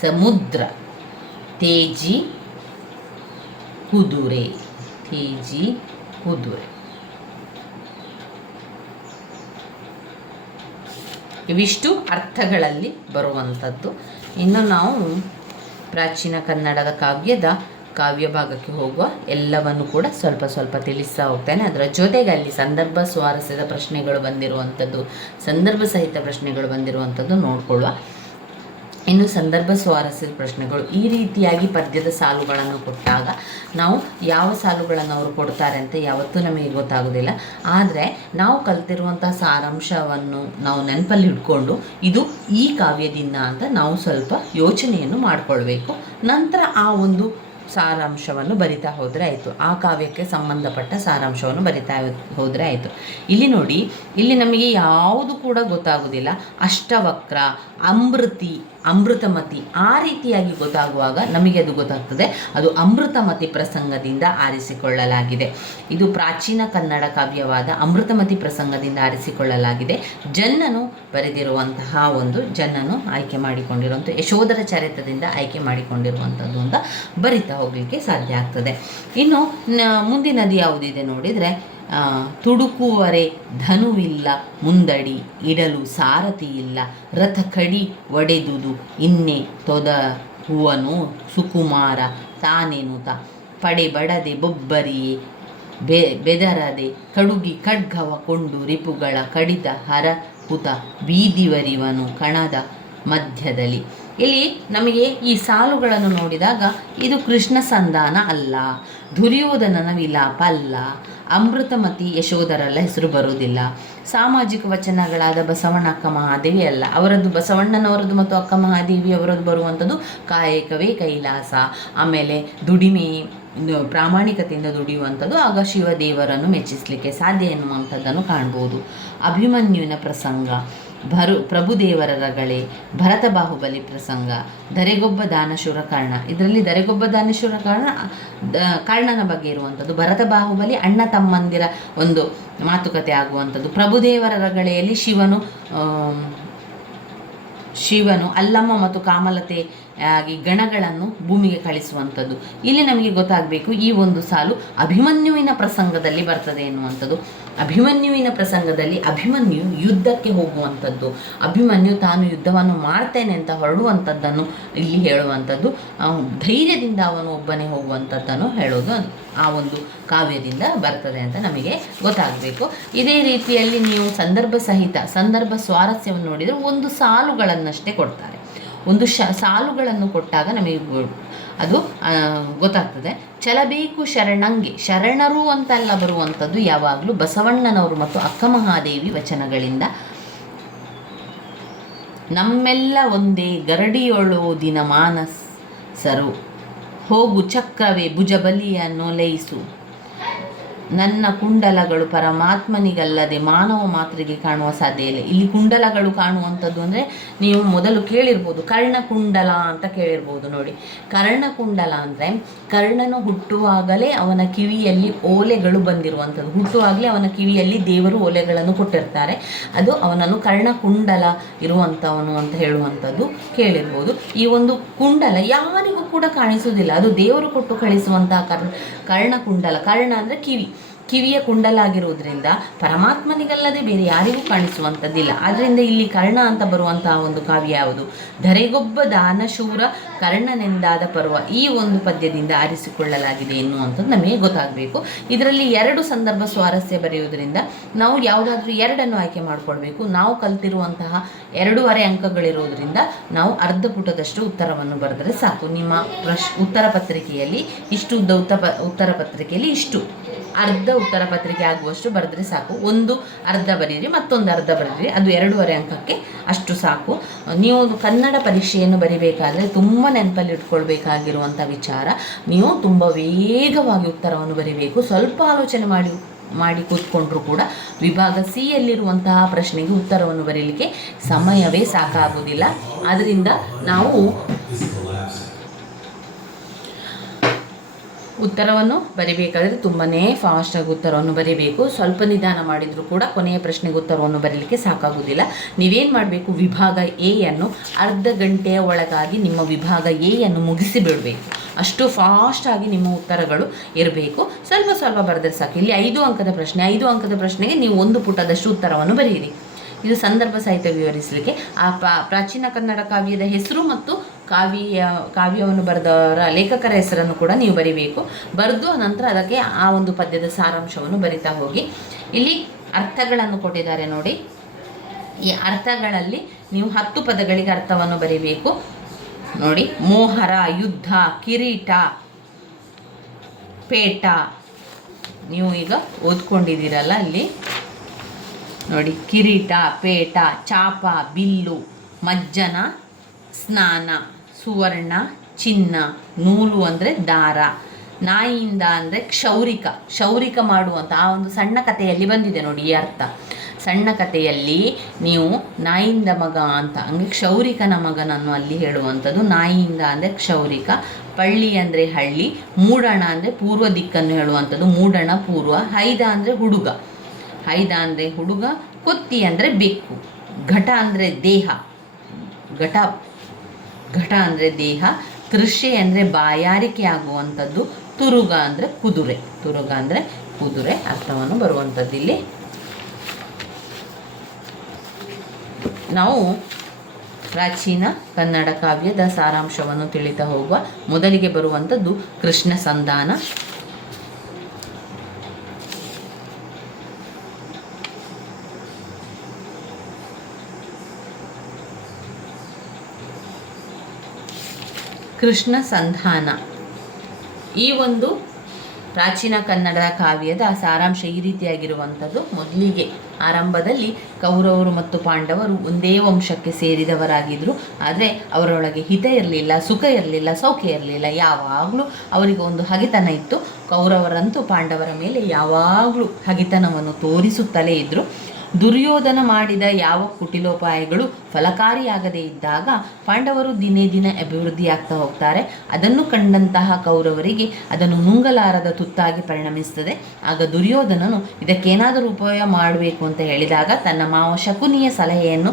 ಸಮುದ್ರ, ತೇಜಿ ಕುದುರೆ, ತೇಜಿ ಕುದುರೆ. ಇವಿಷ್ಟು ಅರ್ಥಗಳಲ್ಲಿ ಬರುವಂಥದ್ದು. ಇನ್ನು ನಾವು ಪ್ರಾಚೀನ ಕನ್ನಡದ ಕಾವ್ಯದ ಕಾವ್ಯ ಭಾಗಕ್ಕೆ ಹೋಗುವ. ಎಲ್ಲವನ್ನು ಕೂಡ ಸ್ವಲ್ಪ ಸ್ವಲ್ಪ ತಿಳಿಸ್ತಾ ಹೋಗ್ತೇನೆ. ಅದರ ಜೊತೆಗೆ ಅಲ್ಲಿ ಸಂದರ್ಭ ಸ್ವಾರಸ್ಯದ ಪ್ರಶ್ನೆಗಳು ಬಂದಿರುವಂಥದ್ದು, ಸಂದರ್ಭ ಸಹಿತ ಪ್ರಶ್ನೆಗಳು ಬಂದಿರುವಂಥದ್ದು ನೋಡ್ಕೊಳ್ಳುವ. ಇನ್ನು ಸಂದರ್ಭ ಸ್ವಾರಸ್ಯದ ಪ್ರಶ್ನೆಗಳು ಈ ರೀತಿಯಾಗಿ ಪದ್ಯದ ಸಾಲುಗಳನ್ನು ಕೊಟ್ಟಾಗ ನಾವು ಯಾವ ಸಾಲುಗಳನ್ನು ಅವರು ಕೊಡ್ತಾರೆ ಅಂತ ಯಾವತ್ತೂ ನಮಗೆ ಗೊತ್ತಾಗೋದಿಲ್ಲ. ಆದರೆ ನಾವು ಕಲ್ತಿರುವಂಥ ಸಾರಾಂಶವನ್ನು ನಾವು ನೆನಪಲ್ಲಿ ಇಟ್ಕೊಂಡು ಇದು ಈ ಕಾವ್ಯದಿಂದ ಅಂತ ನಾವು ಸ್ವಲ್ಪ ಯೋಚನೆಯನ್ನು ಮಾಡಿಕೊಳ್ಬೇಕು. ನಂತರ ಆ ಒಂದು ಸಾರಾಂಶವನ್ನು ಬರಿತಾ ಹೋದರೆ ಆಯಿತು, ಆ ಕಾವ್ಯಕ್ಕೆ ಸಂಬಂಧಪಟ್ಟ ಸಾರಾಂಶವನ್ನು ಬರಿತಾ ಹೋದರೆ ಆಯಿತು. ಇಲ್ಲಿ ನೋಡಿ, ಇಲ್ಲಿ ನಮಗೆ ಯಾವುದು ಕೂಡ ಗೊತ್ತಾಗೋದಿಲ್ಲ. ಅಷ್ಟವಕ್ರ, ಅಮೃತಮತಿ ಆ ರೀತಿಯಾಗಿ ಗೊತ್ತಾಗುವಾಗ ನಮಗೆ ಅದು ಗೊತ್ತಾಗ್ತದೆ, ಅದು ಅಮೃತಮತಿ ಪ್ರಸಂಗದಿಂದ ಆರಿಸಿಕೊಳ್ಳಲಾಗಿದೆ. ಇದು ಪ್ರಾಚೀನ ಕನ್ನಡ ಕಾವ್ಯವಾದ ಅಮೃತಮತಿ ಪ್ರಸಂಗದಿಂದ ಆರಿಸಿಕೊಳ್ಳಲಾಗಿದೆ. ಜನ್ನನು ಬರೆದಿರುವಂತಹ ಜನ್ನನು ಆಯ್ಕೆ ಮಾಡಿಕೊಂಡಿರುವಂಥ ಯಶೋಧರ ಚರಿತ್ರದಿಂದ ಆಯ್ಕೆ ಮಾಡಿಕೊಂಡಿರುವಂಥದ್ದು ಅಂತ ಬರಿತಾ ಹೋಗಲಿಕ್ಕೆ ಸಾಧ್ಯ ಆಗ್ತದೆ. ಇನ್ನು ಮುಂದಿನದು ಯಾವುದಿದೆ ನೋಡಿದರೆ, ತುಡುಕುವರೆ ಧನುವಿಲ್ಲ ಮುಂದಡಿ, ಇಡಲು ಸಾರಥಿ ಇಲ್ಲ, ರಥ ಕಡಿ ಒಡೆದುದು ಇನ್ನೆ ತೊದ ಹೂವನು ಸುಕುಮಾರ ತಾನೆನುತ, ಪಡೆ ಬಡದೆ ಬೊಬ್ಬರಿಯೇ ಬೆದರದೆ, ಕಡುಗಿ ಖಡ್ಗವ ಕೊಂಡು ರಿಪುಗಳ ಕಡಿತ ಹರಹುತ, ಬೀದಿವರಿವನು ಕಣದ ಮಧ್ಯದಲ್ಲಿ. ಇಲ್ಲಿ ನಮಗೆ ಈ ಸಾಲುಗಳನ್ನು ನೋಡಿದಾಗ ಇದು ಕೃಷ್ಣ ಸಂಧಾನ ಅಲ್ಲ, ದುರ್ಯೋಧನನ ವಿಲಾಪ ಅಲ್ಲ, ಅಮೃತಮತಿ ಯಶೋಧರಲ್ಲ ಹೆಸರು ಬರುವುದಿಲ್ಲ, ಸಾಮಾಜಿಕ ವಚನಗಳಾದ ಬಸವಣ್ಣ ಅಕ್ಕ ಮಹಾದೇವಿ ಅಲ್ಲ, ಅವರದ್ದು ಬಸವಣ್ಣನವರದ್ದು ಮತ್ತು ಅಕ್ಕ ಮಹಾದೇವಿ ಅವರದ್ದು ಬರುವಂಥದ್ದು ಕಾಯಕವೇ ಕೈಲಾಸ, ಆಮೇಲೆ ದುಡಿಮೆ ಪ್ರಾಮಾಣಿಕತೆಯಿಂದ ದುಡಿಯುವಂಥದ್ದು, ಆಗ ಶಿವದೇವರನ್ನು ಮೆಚ್ಚಿಸಲಿಕ್ಕೆ ಸಾಧ್ಯ ಎನ್ನುವಂಥದ್ದನ್ನು ಕಾಣ್ಬೋದು. ಅಭಿಮನ್ಯುವಿನ ಪ್ರಸಂಗ, ಪ್ರಭುದೇವರ ರಗಳೆ, ಭರತ ಬಾಹುಬಲಿ ಪ್ರಸಂಗ, ಧರೆಗೊಬ್ಬ ದಾನಶೂರ ಕರ್ಣ. ಇದರಲ್ಲಿ ಧರೆಗೊಬ್ಬ ದಾನಶೂರ ಕರ್ಣನ ಬಗ್ಗೆ ಇರುವಂಥದ್ದು, ಭರತ ಬಾಹುಬಲಿ ಅಣ್ಣ ತಮ್ಮಂದಿರ ಒಂದು ಮಾತುಕತೆ ಆಗುವಂಥದ್ದು. ಪ್ರಭುದೇವರ ರಗಳೆಯಲ್ಲಿ ಶಿವನು ಅಲ್ಲಮ್ಮ ಮತ್ತು ಕಾಮಲತೆ ಆಗಿ ಗಣಗಳನ್ನು ಭೂಮಿಗೆ ಕಳಿಸುವಂಥದ್ದು. ಇಲ್ಲಿ ನಮಗೆ ಗೊತ್ತಾಗಬೇಕು, ಈ ಒಂದು ಸಾಲು ಅಭಿಮನ್ಯುವಿನ ಪ್ರಸಂಗದಲ್ಲಿ ಬರ್ತದೆ ಎನ್ನುವಂಥದ್ದು. ಅಭಿಮನ್ಯುವಿನ ಪ್ರಸಂಗದಲ್ಲಿ ಅಭಿಮನ್ಯು ಯುದ್ಧಕ್ಕೆ ಹೋಗುವಂಥದ್ದು, ಅಭಿಮನ್ಯು ತಾನು ಯುದ್ಧವನ್ನು ಮಾಡ್ತೇನೆ ಅಂತ ಹೊರಡುವಂಥದ್ದನ್ನು ಇಲ್ಲಿ ಹೇಳುವಂಥದ್ದು, ಧೈರ್ಯದಿಂದ ಅವನು ಒಬ್ಬನೇ ಹೋಗುವಂಥದ್ದನ್ನು ಹೇಳೋದು ಆ ಒಂದು ಕಾವ್ಯದಿಂದ ಬರ್ತದೆ ಅಂತ ನಮಗೆ ಗೊತ್ತಾಗಬೇಕು. ಇದೇ ರೀತಿಯಲ್ಲಿ ನೀವು ಸಂದರ್ಭ ಸ್ವಾರಸ್ಯವನ್ನು ನೋಡಿದರೆ ಒಂದು ಸಾಲುಗಳನ್ನಷ್ಟೇ ಕೊಡ್ತಾರೆ. ಒಂದು ಸಾಲುಗಳನ್ನು ಕೊಟ್ಟಾಗ ನಮಗೆ ಅದು ಗೊತ್ತಾಗ್ತದೆ. ಚಲಬೇಕು ಶರಣಂಗೆ, ಶರಣರು ಅಂತೆಲ್ಲ ಬರುವಂಥದ್ದು ಯಾವಾಗಲೂ ಬಸವಣ್ಣನವರು ಮತ್ತು ಅಕ್ಕ ಮಹಾದೇವಿ ವಚನಗಳಿಂದ. ನಮ್ಮೆಲ್ಲ ಒಂದೇ ಗರಡಿಯೊಳು ದಿನ ಮಾನಸರು, ಹೋಗು ಚಕ್ರವೇ ಭುಜಬಲಿಯ ನೊಲೈಸು, ನನ್ನ ಕುಂಡಲಗಳು ಪರಮಾತ್ಮನಿಗಲ್ಲದೆ ಮಾನವ ಮಾತ್ರೆಗೆ ಕಾಣುವ ಸಾಧ್ಯ ಇಲ್ಲ. ಇಲ್ಲಿ ಕುಂಡಲಗಳು ಕಾಣುವಂಥದ್ದು ಅಂದರೆ ನೀವು ಮೊದಲು ಕೇಳಿರ್ಬೋದು, ಕರ್ಣಕುಂಡಲ ಅಂತ ಕೇಳಿರ್ಬೋದು. ನೋಡಿ, ಕರ್ಣಕುಂಡಲ ಅಂದರೆ ಕರ್ಣನು ಹುಟ್ಟುವಾಗಲೇ ಅವನ ಕಿವಿಯಲ್ಲಿ ಓಲೆಗಳು ಬಂದಿರುವಂಥದ್ದು. ಹುಟ್ಟುವಾಗಲೇ ಅವನ ಕಿವಿಯಲ್ಲಿ ದೇವರು ಓಲೆಗಳನ್ನು ಕೊಟ್ಟಿರ್ತಾರೆ. ಅದು ಅವನನ್ನು ಕರ್ಣಕುಂಡಲ ಇರುವಂಥವನು ಅಂತ ಹೇಳುವಂಥದ್ದು ಕೇಳಿರ್ಬೋದು. ಈ ಒಂದು ಕುಂಡಲ ಯಾರಿಗೂ ಕೂಡ ಕಾಣಿಸುವುದಿಲ್ಲ, ಅದು ದೇವರು ಕೊಟ್ಟು ಕಳಿಸುವಂತಹ ಕರ್ಣಕುಂಡಲ. ಕರ್ಣ ಅಂದರೆ ಕಿವಿಯ ಕುಂಡಲಾಗಿರುವುದರಿಂದ ಪರಮಾತ್ಮನಿಗಲ್ಲದೆ ಬೇರೆ ಯಾರಿಗೂ ಕಾಣಿಸುವಂಥದ್ದಿಲ್ಲ. ಆದ್ದರಿಂದ ಇಲ್ಲಿ ಕರ್ಣ ಅಂತ ಬರುವಂತಹ ಒಂದು ಕಾವ್ಯ ಯಾವುದು? ಧರೆಗೊಬ್ಬ ದಾನಶೂರ ಕರ್ಣನೆಂದಾದ ಪರ್ವ, ಈ ಒಂದು ಪದ್ಯದಿಂದ ಆರಿಸಿಕೊಳ್ಳಲಾಗಿದೆ ಎನ್ನುವಂಥದ್ದು ನಮಗೆ ಗೊತ್ತಾಗಬೇಕು. ಇದರಲ್ಲಿ 2 ಸಂದರ್ಭ ಸ್ವಾರಸ್ಯ ಬರೆಯುವುದರಿಂದ ನಾವು ಯಾವುದಾದ್ರೂ 2 ಆಯ್ಕೆ ಮಾಡಿಕೊಳ್ಬೇಕು. ನಾವು ಕಲ್ತಿರುವಂತಹ 2.5 ಅಂಕಗಳಿರೋದ್ರಿಂದ ನಾವು ಅರ್ಧ ಪುಟದಷ್ಟು ಉತ್ತರವನ್ನು ಬರೆದರೆ ಸಾಕು. ನಿಮ್ಮ ಉತ್ತರ ಪತ್ರಿಕೆಯಲ್ಲಿ ಇಷ್ಟು ಉದ್ದ ಉತ್ತರ ಪತ್ರಿಕೆಯಲ್ಲಿ ಇಷ್ಟು ಅರ್ಧ ಉತ್ತರ ಪತ್ರಿಕೆ ಆಗುವಷ್ಟು ಬರೆದ್ರೆ ಸಾಕು. ಒಂದು ಅರ್ಧ ಬರೀರಿ, ಮತ್ತೊಂದು ಅರ್ಧ ಬರೀರಿ, ಅದು 2.5 ಅಂಕಕ್ಕೆ ಅಷ್ಟು ಸಾಕು. ನೀವು ಕನ್ನಡ ಪರೀಕ್ಷೆಯನ್ನು ಬರಿಬೇಕಾದ್ರೆ ತುಂಬ ನೆನಪಲ್ಲಿ ಇಟ್ಕೊಳ್ಬೇಕಾಗಿರುವಂಥ ವಿಚಾರ, ನೀವು ತುಂಬ ವೇಗವಾಗಿ ಉತ್ತರವನ್ನು ಬರಿಬೇಕು. ಸ್ವಲ್ಪ ಆಲೋಚನೆ ಮಾಡಿ ಕೂತ್ಕೊಂಡ್ರೂ ಕೂಡ ವಿಭಾಗ ಸಿ ಯಲ್ಲಿರುವಂತಹ ಪ್ರಶ್ನೆಗೆ ಉತ್ತರವನ್ನು ಬರೀಲಿಕ್ಕೆ ಸಮಯವೇ ಸಾಕಾಗುವುದಿಲ್ಲ. ಆದ್ದರಿಂದ ನಾವು ಉತ್ತರವನ್ನು ಬರಿಬೇಕಾದ್ರೆ ತುಂಬಾ ಫಾಸ್ಟಾಗಿ ಉತ್ತರವನ್ನು ಬರಿಬೇಕು. ಸ್ವಲ್ಪ ನಿಧಾನ ಮಾಡಿದರೂ ಕೂಡ ಕೊನೆಯ ಪ್ರಶ್ನೆಗೆ ಉತ್ತರವನ್ನು ಬರೀಲಿಕ್ಕೆ ಸಾಕಾಗುವುದಿಲ್ಲ. ನೀವೇನು ಮಾಡಬೇಕು, ವಿಭಾಗ ಎಯನ್ನು ಅರ್ಧ ಗಂಟೆಯ ಒಳಗಾಗಿ ನಿಮ್ಮ ವಿಭಾಗ ಎಯನ್ನು ಮುಗಿಸಿಬಿಡಬೇಕು. ಅಷ್ಟು ಫಾಸ್ಟಾಗಿ ನಿಮ್ಮ ಉತ್ತರಗಳು ಇರಬೇಕು. ಸ್ವಲ್ಪ ಬರೆದ್ರೆ ಸಾಕು. ಇಲ್ಲಿ 5 ಅಂಕದ ಪ್ರಶ್ನೆ, 5 ಅಂಕದ ಪ್ರಶ್ನೆಗೆ ನೀವು 1 ಪುಟದಷ್ಟು ಉತ್ತರವನ್ನು ಬರೆಯಿರಿ. ಇದು ಸಂದರ್ಭ ಸಾಹಿತ್ಯ ವಿವರಿಸಲಿಕ್ಕೆ ಆ ಪ್ರಾಚೀನ ಕನ್ನಡ ಕಾವ್ಯದ ಹೆಸರು ಮತ್ತು ಕಾವ್ಯವನ್ನು ಬರೆದವರ ಲೇಖಕರ ಹೆಸರನ್ನು ಕೂಡ ನೀವು ಬರಿಬೇಕು. ಬರೆದು ನಂತರ ಅದಕ್ಕೆ ಆ ಒಂದು ಪದ್ಯದ ಸಾರಾಂಶವನ್ನು ಬರಿತಾ ಹೋಗಿ. ಇಲ್ಲಿ ಅರ್ಥಗಳನ್ನು ಕೊಟ್ಟಿದ್ದಾರೆ ನೋಡಿ. ಈ ಅರ್ಥಗಳಲ್ಲಿ ನೀವು 10 ಪದಗಳಿಗೆ ಅರ್ಥವನ್ನು ಬರಿಬೇಕು ನೋಡಿ. ಮೋಹರ, ಯುದ್ಧ, ಕಿರೀಟ, ಪೇಟ. ನೀವು ಈಗ ಓದ್ಕೊಂಡಿದ್ದೀರಲ್ಲ ಅಲ್ಲಿ ನೋಡಿ. ಕಿರೀಟ, ಪೇಟ, ಚಾಪ, ಬಿಲ್ಲು, ಮಜ್ಜನ, ಸ್ನಾನ, ಸುವರ್ಣ, ಚಿನ್ನ, ನೂಲು ಅಂದರೆ ದಾರ, ನಾಯಿಯಿಂದ ಅಂದರೆ ಕ್ಷೌರಿಕ ಮಾಡುವಂಥ ಆ ಒಂದು ಸಣ್ಣ ಕಥೆಯಲ್ಲಿ ಬಂದಿದೆ ನೋಡಿ ಈ ಅರ್ಥ. ಸಣ್ಣ ಕಥೆಯಲ್ಲಿ ನೀವು ನಾಯಿಯಿಂದ ಮಗ ಅಂತ ಹಂಗೆ ಕ್ಷೌರಿಕನ ಮಗನನ್ನು ಅಲ್ಲಿ ಹೇಳುವಂಥದ್ದು. ನಾಯಿಯಿಂದ ಅಂದರೆ ಕ್ಷೌರಿಕ, ಪಳ್ಳಿ ಅಂದರೆ ಹಳ್ಳಿ, ಮೂಡಣ ಅಂದರೆ ಪೂರ್ವ ದಿಕ್ಕನ್ನು ಹೇಳುವಂಥದ್ದು. ಮೂಡಣ ಪೂರ್ವ. ಹೈದ ಅಂದರೆ ಹುಡುಗ, ಕೊತ್ತಿ ಅಂದರೆ ಬೆಕ್ಕು, ಘಟ ಅಂದರೆ ದೇಹ, ಘಟ ಅಂದರೆ ದೇಹ, ತೃಷೆ ಅಂದರೆ ಬಾಯಾರಿಕೆ ಆಗುವಂಥದ್ದು, ತುರುಗ ಅಂದರೆ ಕುದುರೆ ಅರ್ಥವನ್ನು ಬರುವಂಥದ್ದು. ಇಲ್ಲಿ ನಾವು ಪ್ರಾಚೀನ ಕನ್ನಡ ಕಾವ್ಯದ ಸಾರಾಂಶವನ್ನು ತಿಳಿತಾ ಹೋಗುವ. ಮೊದಲಿಗೆ ಬರುವಂಥದ್ದು ಕೃಷ್ಣ ಸಂಧಾನ. ಕೃಷ್ಣ ಸಂಧಾನ ಈ ಒಂದು ಪ್ರಾಚೀನ ಕನ್ನಡ ಕಾವ್ಯದ ಸಾರಾಂಶ ಈ ರೀತಿಯಾಗಿರುವಂಥದ್ದು. ಮೊದಲಿಗೆ ಆರಂಭದಲ್ಲಿ ಕೌರವರು ಮತ್ತು ಪಾಂಡವರು ಒಂದೇ ವಂಶಕ್ಕೆ ಸೇರಿದವರಾಗಿದ್ದರು. ಆದರೆ ಅವರೊಳಗೆ ಹಿತ ಇರಲಿಲ್ಲ, ಸುಖ ಇರಲಿಲ್ಲ, ಸೌಖ್ಯ ಇರಲಿಲ್ಲ. ಯಾವಾಗಲೂ ಅವರಿಗೆ ಒಂದು ಹಗೆತನ ಇತ್ತು. ಕೌರವರಂತೂ ಪಾಂಡವರ ಮೇಲೆ ಯಾವಾಗಲೂ ಹಗೆತನವನ್ನು ತೋರಿಸುತ್ತಲೇ ಇದ್ದರು. ದುರ್ಯೋಧನ ಮಾಡಿದ ಯಾವ ಕುಟಿಲೋಪಾಯಗಳು ಫಲಕಾರಿಯಾಗದೇ ಇದ್ದಾಗ ಪಾಂಡವರು ದಿನೇ ಅಭಿವೃದ್ಧಿಯಾಗ್ತಾ ಹೋಗ್ತಾರೆ. ಅದನ್ನು ಕಂಡಂತಹ ಕೌರವರಿಗೆ ಅದನ್ನು ನುಂಗಲಾರದ ತುತ್ತಾಗಿ ಪರಿಣಮಿಸ್ತದೆ. ಆಗ ದುರ್ಯೋಧನನು ಇದಕ್ಕೇನಾದರೂ ಉಪಯೋಗ ಮಾಡಬೇಕು ಅಂತ ಹೇಳಿದಾಗ ತನ್ನ ಮಾವ ಶಕುನಿಯ ಸಲಹೆಯನ್ನು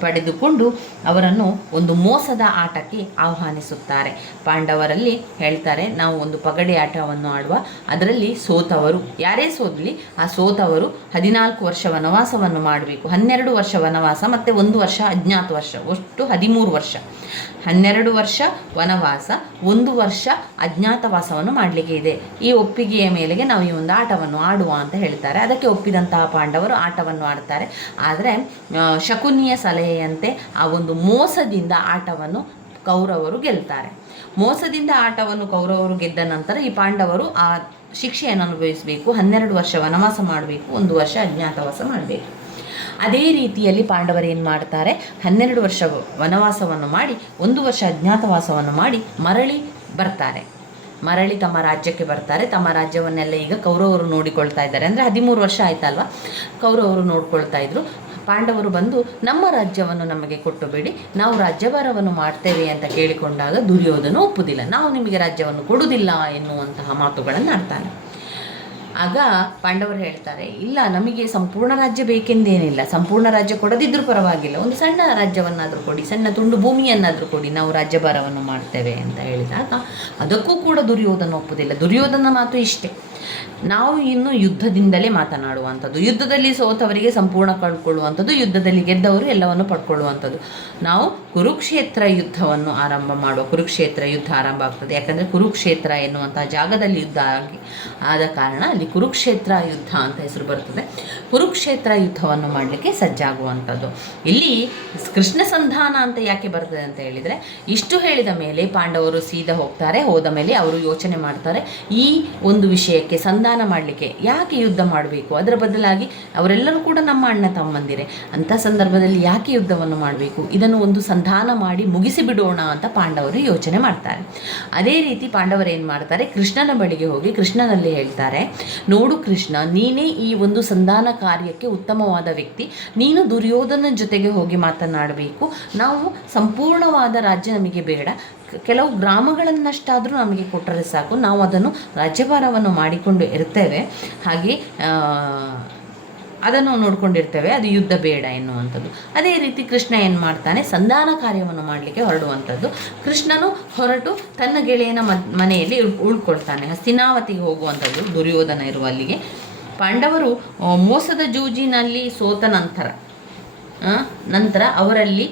ಪಡೆದುಕೊಂಡು ಅವರನ್ನು ಒಂದು ಮೋಸದ ಆಟಕ್ಕೆ ಆಹ್ವಾನಿಸುತ್ತಾರೆ. ಪಾಂಡವರಲ್ಲಿ ಹೇಳ್ತಾರೆ, ನಾವು ಒಂದು ಪಗಡೆ ಆಟವನ್ನು ಆಡುವ, ಅದರಲ್ಲಿ ಸೋತವರು ಯಾರೇ ಸೋದಲಿ ಆ ಸೋತವರು 14 ವರ್ಷ ವನವಾಸವನ್ನು ಮಾಡಬೇಕು. 12 ವರ್ಷ ವನವಾಸ ಮತ್ತು 1 ವರ್ಷ ಅಜ್ಞಾತವಾಸ, ಒಟ್ಟು 13 ವರ್ಷ. 12 ವರ್ಷ ವನವಾಸ, 1 ವರ್ಷ ಅಜ್ಞಾತವಾಸವನ್ನು ಮಾಡಲಿಕ್ಕೆ ಇದೆ. ಈ ಒಪ್ಪಿಗೆಯ ಮೇಲೆಗೆ ನಾವು ಈ ಒಂದು ಆಟವನ್ನು ಆಡುವ ಅಂತ ಹೇಳ್ತಾರೆ. ಅದಕ್ಕೆ ಒಪ್ಪಿದಂತಹ ಪಾಂಡವರು ಆಟವನ್ನು ಆಡ್ತಾರೆ. ಆದರೆ ಶಕುನಿಯ ಸಲಹೆಯಂತೆ ಆ ಒಂದು ಮೋಸದಿಂದ ಆಟವನ್ನು ಕೌರವರು ಗೆಲ್ತಾರೆ. ಮೋಸದಿಂದ ಆಟವನ್ನು ಕೌರವರು ಗೆದ್ದ ನಂತರ ಈ ಪಾಂಡವರು ಆ ಶಿಕ್ಷೆಯನ್ನು ಅನುಭವಿಸಬೇಕು. 12 ವರ್ಷ ವನವಾಸ ಮಾಡಬೇಕು, 1 ವರ್ಷ ಅಜ್ಞಾತವಾಸ ಮಾಡಬೇಕು. ಅದೇ ರೀತಿಯಲ್ಲಿ ಪಾಂಡವರು ಏನು ಮಾಡ್ತಾರೆ, 12 ವರ್ಷ ವನವಾಸವನ್ನು ಮಾಡಿ 1 ವರ್ಷ ಅಜ್ಞಾತವಾಸವನ್ನು ಮಾಡಿ ಮರಳಿ ತಮ್ಮ ರಾಜ್ಯಕ್ಕೆ ಬರ್ತಾರೆ. ತಮ್ಮ ರಾಜ್ಯವನ್ನೆಲ್ಲ ಈಗ ಕೌರವರು ನೋಡಿಕೊಳ್ತಾ ಇದ್ದಾರೆ. ಅಂದರೆ 13 ವರ್ಷ ಆಯ್ತಲ್ವ, ಕೌರವರು ನೋಡ್ಕೊಳ್ತಾ ಇದ್ರು. ಪಾಂಡವರು ಬಂದು ನಮ್ಮ ರಾಜ್ಯವನ್ನು ನಮಗೆ ಕೊಟ್ಟು ಬಿಡಿ, ನಾವು ರಾಜ್ಯಭಾರವನ್ನು ಮಾಡ್ತೇವೆ ಅಂತ ಕೇಳಿಕೊಂಡಾಗ ದುರ್ಯೋಧನ ಒಪ್ಪುವುದಿಲ್ಲ. ನಾವು ನಿಮಗೆ ರಾಜ್ಯವನ್ನು ಕೊಡುವುದಿಲ್ಲ ಎನ್ನುವಂತಹ ಮಾತುಗಳನ್ನು ಆಡ್ತಾನೆ. ಆಗ ಪಾಂಡವರು ಹೇಳ್ತಾರೆ, ಇಲ್ಲ, ನಮಗೆ ಸಂಪೂರ್ಣ ರಾಜ್ಯ ಬೇಕೆಂದೇನಿಲ್ಲ, ಸಂಪೂರ್ಣ ರಾಜ್ಯ ಕೊಡದಿದ್ರೂ ಪರವಾಗಿಲ್ಲ, ಒಂದು ಸಣ್ಣ ರಾಜ್ಯವನ್ನಾದರೂ ಕೊಡಿ, ಸಣ್ಣ ತುಂಡು ಭೂಮಿಯನ್ನಾದರೂ ಕೊಡಿ, ನಾವು ರಾಜ್ಯಭಾರವನ್ನು ಮಾಡ್ತೇವೆ ಅಂತ ಹೇಳಿದಾಗ ಅದಕ್ಕೂ ಕೂಡ ದುರ್ಯೋಧನ ಒಪ್ಪುವುದಿಲ್ಲ. ದುರ್ಯೋಧನ ಮಾತು ಇಷ್ಟೇ, ನಾವು ಇನ್ನು ಯುದ್ಧದಿಂದಲೇ ಮಾತನಾಡುವಂಥದ್ದು, ಯುದ್ಧದಲ್ಲಿ ಸೋತವರಿಗೆ ಸಂಪೂರ್ಣ ಕಳ್ಕೊಳ್ಳುವಂಥದ್ದು, ಯುದ್ಧದಲ್ಲಿ ಗೆದ್ದವರು ಎಲ್ಲವನ್ನು ಪಡ್ಕೊಳ್ಳುವಂಥದ್ದು. ನಾವು ಕುರುಕ್ಷೇತ್ರ ಯುದ್ಧವನ್ನು ಆರಂಭ ಮಾಡುವ. ಕುರುಕ್ಷೇತ್ರ ಯುದ್ಧ ಆರಂಭ ಆಗ್ತದೆ. ಯಾಕಂದರೆ ಕುರುಕ್ಷೇತ್ರ ಎನ್ನುವಂಥ ಜಾಗದಲ್ಲಿ ಯುದ್ಧ ಆದ ಕಾರಣ ಅಲ್ಲಿ ಕುರುಕ್ಷೇತ್ರ ಯುದ್ಧ ಅಂತ ಹೆಸರು ಬರ್ತದೆ. ಕುರುಕ್ಷೇತ್ರ ಯುದ್ಧವನ್ನು ಮಾಡಲಿಕ್ಕೆ ಸಜ್ಜಾಗುವಂಥದ್ದು. ಇಲ್ಲಿ ಕೃಷ್ಣ ಸಂಧಾನ ಅಂತ ಯಾಕೆ ಬರ್ತದೆ ಅಂತ ಹೇಳಿದರೆ, ಇಷ್ಟು ಹೇಳಿದ ಮೇಲೆ ಪಾಂಡವರು ಸೀದಾ ಹೋಗ್ತಾರೆ. ಹೋದ ಮೇಲೆ ಅವರು ಯೋಚನೆ ಮಾಡ್ತಾರೆ, ಈ ಒಂದು ವಿಷಯಕ್ಕೆ ಮಾಡಲಿಕ್ಕೆ, ಸಂಧಾನ ಮಾಡಲಿಕ್ಕೆ ಯಾಕೆ ಯುದ್ಧ ಮಾಡಬೇಕು? ಅದರ ಬದಲಾಗಿ ಅವರೆಲ್ಲರೂ ಕೂಡ ನಮ್ಮ ಅಣ್ಣ ತಮ್ಮಂದಿರೇ, ಅಂಥ ಸಂದರ್ಭದಲ್ಲಿ ಯಾಕೆ ಯುದ್ಧವನ್ನು ಮಾಡಬೇಕು? ಇದನ್ನು ಒಂದು ಸಂಧಾನ ಮಾಡಿ ಮುಗಿಸಿ ಬಿಡೋಣ ಅಂತ ಪಾಂಡವರು ಯೋಚನೆ ಮಾಡ್ತಾರೆ. ಅದೇ ರೀತಿ ಪಾಂಡವರು ಏನು ಮಾಡ್ತಾರೆ, ಕೃಷ್ಣನ ಬಳಿಗೆ ಹೋಗಿ ಕೃಷ್ಣನಲ್ಲಿ ಹೇಳ್ತಾರೆ, ನೋಡು ಕೃಷ್ಣ, ನೀನೇ ಈ ಒಂದು ಸಂಧಾನ ಕಾರ್ಯಕ್ಕೆ ಉತ್ತಮವಾದ ವ್ಯಕ್ತಿ, ನೀನು ದುರ್ಯೋಧನ ಜೊತೆಗೆ ಹೋಗಿ ಮಾತನಾಡಬೇಕು. ನಾವು ಸಂಪೂರ್ಣವಾದ ರಾಜ್ಯ ನಮಗೆ ಬೇಡ, ಕೆಲವು ಗ್ರಾಮಗಳನ್ನಷ್ಟಾದರೂ ನಮಗೆ ಕೊಟ್ಟರೆ ಸಾಕು, ನಾವು ಅದನ್ನು ರಾಜ್ಯಭಾರವನ್ನು ಮಾಡಿಕೊಂಡು ಇರ್ತೇವೆ, ಹಾಗೆ ಅದನ್ನು ನೋಡ್ಕೊಂಡಿರ್ತೇವೆ, ಅದು ಯುದ್ಧ ಬೇಡ ಎನ್ನುವಂಥದ್ದು. ಅದೇ ರೀತಿ ಕೃಷ್ಣ ಏನು ಮಾಡ್ತಾನೆ, ಸಂಧಾನ ಕಾರ್ಯವನ್ನು ಮಾಡಲಿಕ್ಕೆ ಹೊರಡುವಂಥದ್ದು. ಕೃಷ್ಣನು ಹೊರಟು ತನ್ನ ಗೆಳೆಯನ ಮನೆಯಲ್ಲಿ ಉಳ್ಕೊಳ್ತಾನೆ, ಹಸ್ತಿನಾವತಿಗೆ ಹೋಗುವಂಥದ್ದು, ದುರ್ಯೋಧನ ಇರುವ ಅಲ್ಲಿಗೆ. ಪಾಂಡವರು ಮೋಸದ ಜೂಜಿನಲ್ಲಿ ಸೋತ ನಂತರ ಅವರಲ್ಲಿ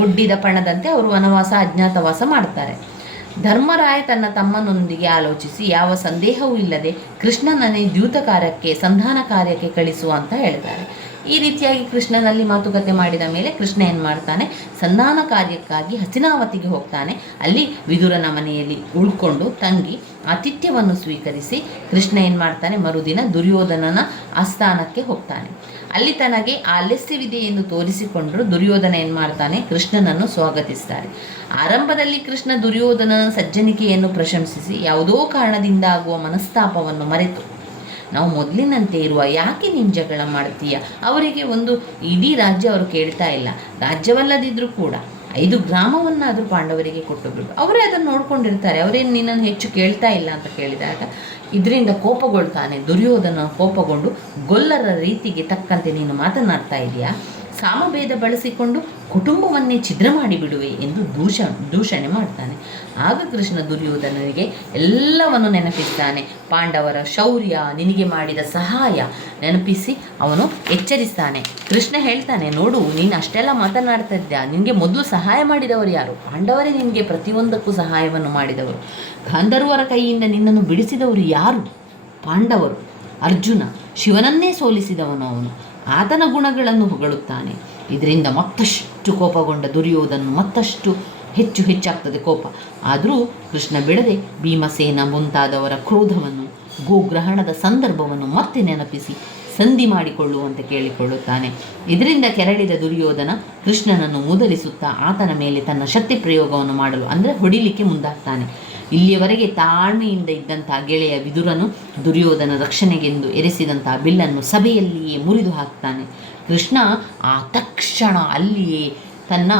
ಒಡ್ಡಿದ ಪಣದಂತೆ ಅವರು ವನವಾಸ, ಅಜ್ಞಾತವಾಸ ಮಾಡ್ತಾರೆ. ಧರ್ಮರಾಯ ತನ್ನ ತಮ್ಮನೊಂದಿಗೆ ಆಲೋಚಿಸಿ ಯಾವ ಸಂದೇಹವೂ ಇಲ್ಲದೆ ಕೃಷ್ಣನನ್ನೇ ದ್ಯೂತ ಕಾರ್ಯಕ್ಕೆ, ಸಂಧಾನ ಕಾರ್ಯಕ್ಕೆ ಕಳಿಸುವ ಅಂತ ಹೇಳ್ತಾರೆ. ಈ ರೀತಿಯಾಗಿ ಕೃಷ್ಣನಲ್ಲಿ ಮಾತುಕತೆ ಮಾಡಿದ ಮೇಲೆ ಕೃಷ್ಣ ಏನು ಮಾಡ್ತಾನೆ, ಸಂಧಾನ ಕಾರ್ಯಕ್ಕಾಗಿ ಹಸ್ತಿನಾವತಿಗೆ ಹೋಗ್ತಾನೆ. ಅಲ್ಲಿ ವಿದುರನ ಮನೆಯಲ್ಲಿ ಉಳ್ಕೊಂಡು ತಂಗಿ ಆತಿಥ್ಯವನ್ನು ಸ್ವೀಕರಿಸಿ ಕೃಷ್ಣ ಏನು ಮಾಡ್ತಾನೆ, ಮರುದಿನ ದುರ್ಯೋಧನನ ಆಸ್ಥಾನಕ್ಕೆ ಹೋಗ್ತಾನೆ. ಅಲ್ಲಿ ತನಗೆ ಆಲಸ್ಯವಿದೆ ಎಂದು ತೋರಿಸಿಕೊಂಡರೂ ದುರ್ಯೋಧನ ಏನು ಮಾಡ್ತಾನೆ, ಕೃಷ್ಣನನ್ನು ಸ್ವಾಗತಿಸ್ತಾರೆ. ಆರಂಭದಲ್ಲಿ ಕೃಷ್ಣ ದುರ್ಯೋಧನನ ಸಜ್ಜನಿಕೆಯನ್ನು ಪ್ರಶಂಸಿಸಿ ಯಾವುದೋ ಕಾರಣದಿಂದ ಆಗುವ ಮನಸ್ತಾಪವನ್ನು ಮರೆತು, ನಾವು ಮೊದಲಿನಂತೆ ಇರುವ, ಯಾಕೆ ನೀನು ಜಗಳ ಮಾಡ್ತೀಯ? ಅವರಿಗೆ ಒಂದು ಇಡೀ ರಾಜ್ಯ ಅವರು ಕೇಳ್ತಾ ಇಲ್ಲ, ರಾಜ್ಯವಲ್ಲದಿದ್ದರೂ ಕೂಡ 5 ಗ್ರಾಮವನ್ನಾದರೂ ಪಾಂಡವರಿಗೆ ಕೊಟ್ಟು ಬಿಡು, ಅವರೇ ಅದನ್ನು ನೋಡ್ಕೊಂಡಿರ್ತಾರೆ, ಅವರೇನು ನಿನ್ನನ್ನು ಹೆಚ್ಚು ಕೇಳ್ತಾ ಇಲ್ಲ ಅಂತ ಕೇಳಿದಾಗ ಇದರಿಂದ ಕೋಪಗೊಳ್ತಾನೆ ದುರ್ಯೋಧನ. ಕೋಪಗೊಂಡು, ಗೊಲ್ಲರ ರೀತಿಗೆ ತಕ್ಕಂತೆ ನೀನು ಮಾತನಾಡ್ತಾ ಇದೆಯಾ, ಸಾಮಭೇದ ಬಳಸಿಕೊಂಡು ಕುಟುಂಬವನ್ನೇ ಛಿದ್ರ ಮಾಡಿಬಿಡುವೆ ಎಂದು ದೂಷಣೆ ಮಾಡ್ತಾನೆ. ಆಗ ಕೃಷ್ಣ ದುರ್ಯೋಧನನಿಗೆ ಎಲ್ಲವನ್ನು ನೆನಪಿಸ್ತಾನೆ. ಪಾಂಡವರ ಶೌರ್ಯ, ನಿನಗೆ ಮಾಡಿದ ಸಹಾಯ ನೆನಪಿಸಿ ಅವನು ಎಚ್ಚರಿಸ್ತಾನೆ. ಕೃಷ್ಣ ಹೇಳ್ತಾನೆ, ನೋಡು, ನೀನು ಅಷ್ಟೆಲ್ಲ ಮಾತನಾಡ್ತಾ ಇದ್ದ, ನಿನಗೆ ಮೊದಲು ಸಹಾಯ ಮಾಡಿದವರು ಯಾರು? ಪಾಂಡವರೇ ನಿನಗೆ ಪ್ರತಿಯೊಂದಕ್ಕೂ ಸಹಾಯವನ್ನು ಮಾಡಿದವರು. ಗಾಂಧರ್ವರ ಕೈಯಿಂದ ನಿನ್ನನ್ನು ಬಿಡಿಸಿದವರು ಯಾರು? ಪಾಂಡವರು. ಅರ್ಜುನ ಶಿವನನ್ನೇ ಸೋಲಿಸಿದವನು ಅವನು. ಆತನ ಗುಣಗಳನ್ನು ಹೊಗಳುತ್ತಾನೆ. ಇದರಿಂದ ಮತ್ತಷ್ಟು ಕೋಪಗೊಂಡ ದುರ್ಯೋಧನ ಮತ್ತಷ್ಟು ಹೆಚ್ಚಾಗ್ತದೆ ಕೋಪ. ಆದರೂ ಕೃಷ್ಣ ಬಿಡದೆ ಭೀಮಸೇನ ಮುಂತಾದವರ ಕ್ರೋಧವನ್ನು, ಗೋಗ್ರಹಣದ ಸಂದರ್ಭವನ್ನು ಮತ್ತೆ ನೆನಪಿಸಿ ಸಂಧಿ ಮಾಡಿಕೊಳ್ಳುವಂತೆ ಕೇಳಿಕೊಳ್ಳುತ್ತಾನೆ. ಇದರಿಂದ ಕೆರಳಿದ ದುರ್ಯೋಧನ ಕೃಷ್ಣನನ್ನು ಮುದಲಿಸುತ್ತಾ ಆತನ ಮೇಲೆ ತನ್ನ ಶಕ್ತಿ ಪ್ರಯೋಗವನ್ನು ಮಾಡಲು, ಅಂದರೆ ಹೊಡಿಲಿಕ್ಕೆ ಮುಂದಾಗ್ತಾನೆ. ಇಲ್ಲಿಯವರೆಗೆ ತಾಳ್ಮೆಯಿಂದ ಇದ್ದಂಥ ಗೆಳೆಯ ವಿದುರನು ದುರ್ಯೋಧನ ರಕ್ಷಣೆಗೆಂದು ಎರೆಸಿದಂಥ ಬಿಲ್ಲನ್ನು ಸಭೆಯಲ್ಲಿಯೇ ಮುರಿದು ಹಾಕ್ತಾನೆ. ಕೃಷ್ಣ ಆ ತಕ್ಷಣ ಅಲ್ಲಿಯೇ ತನ್ನ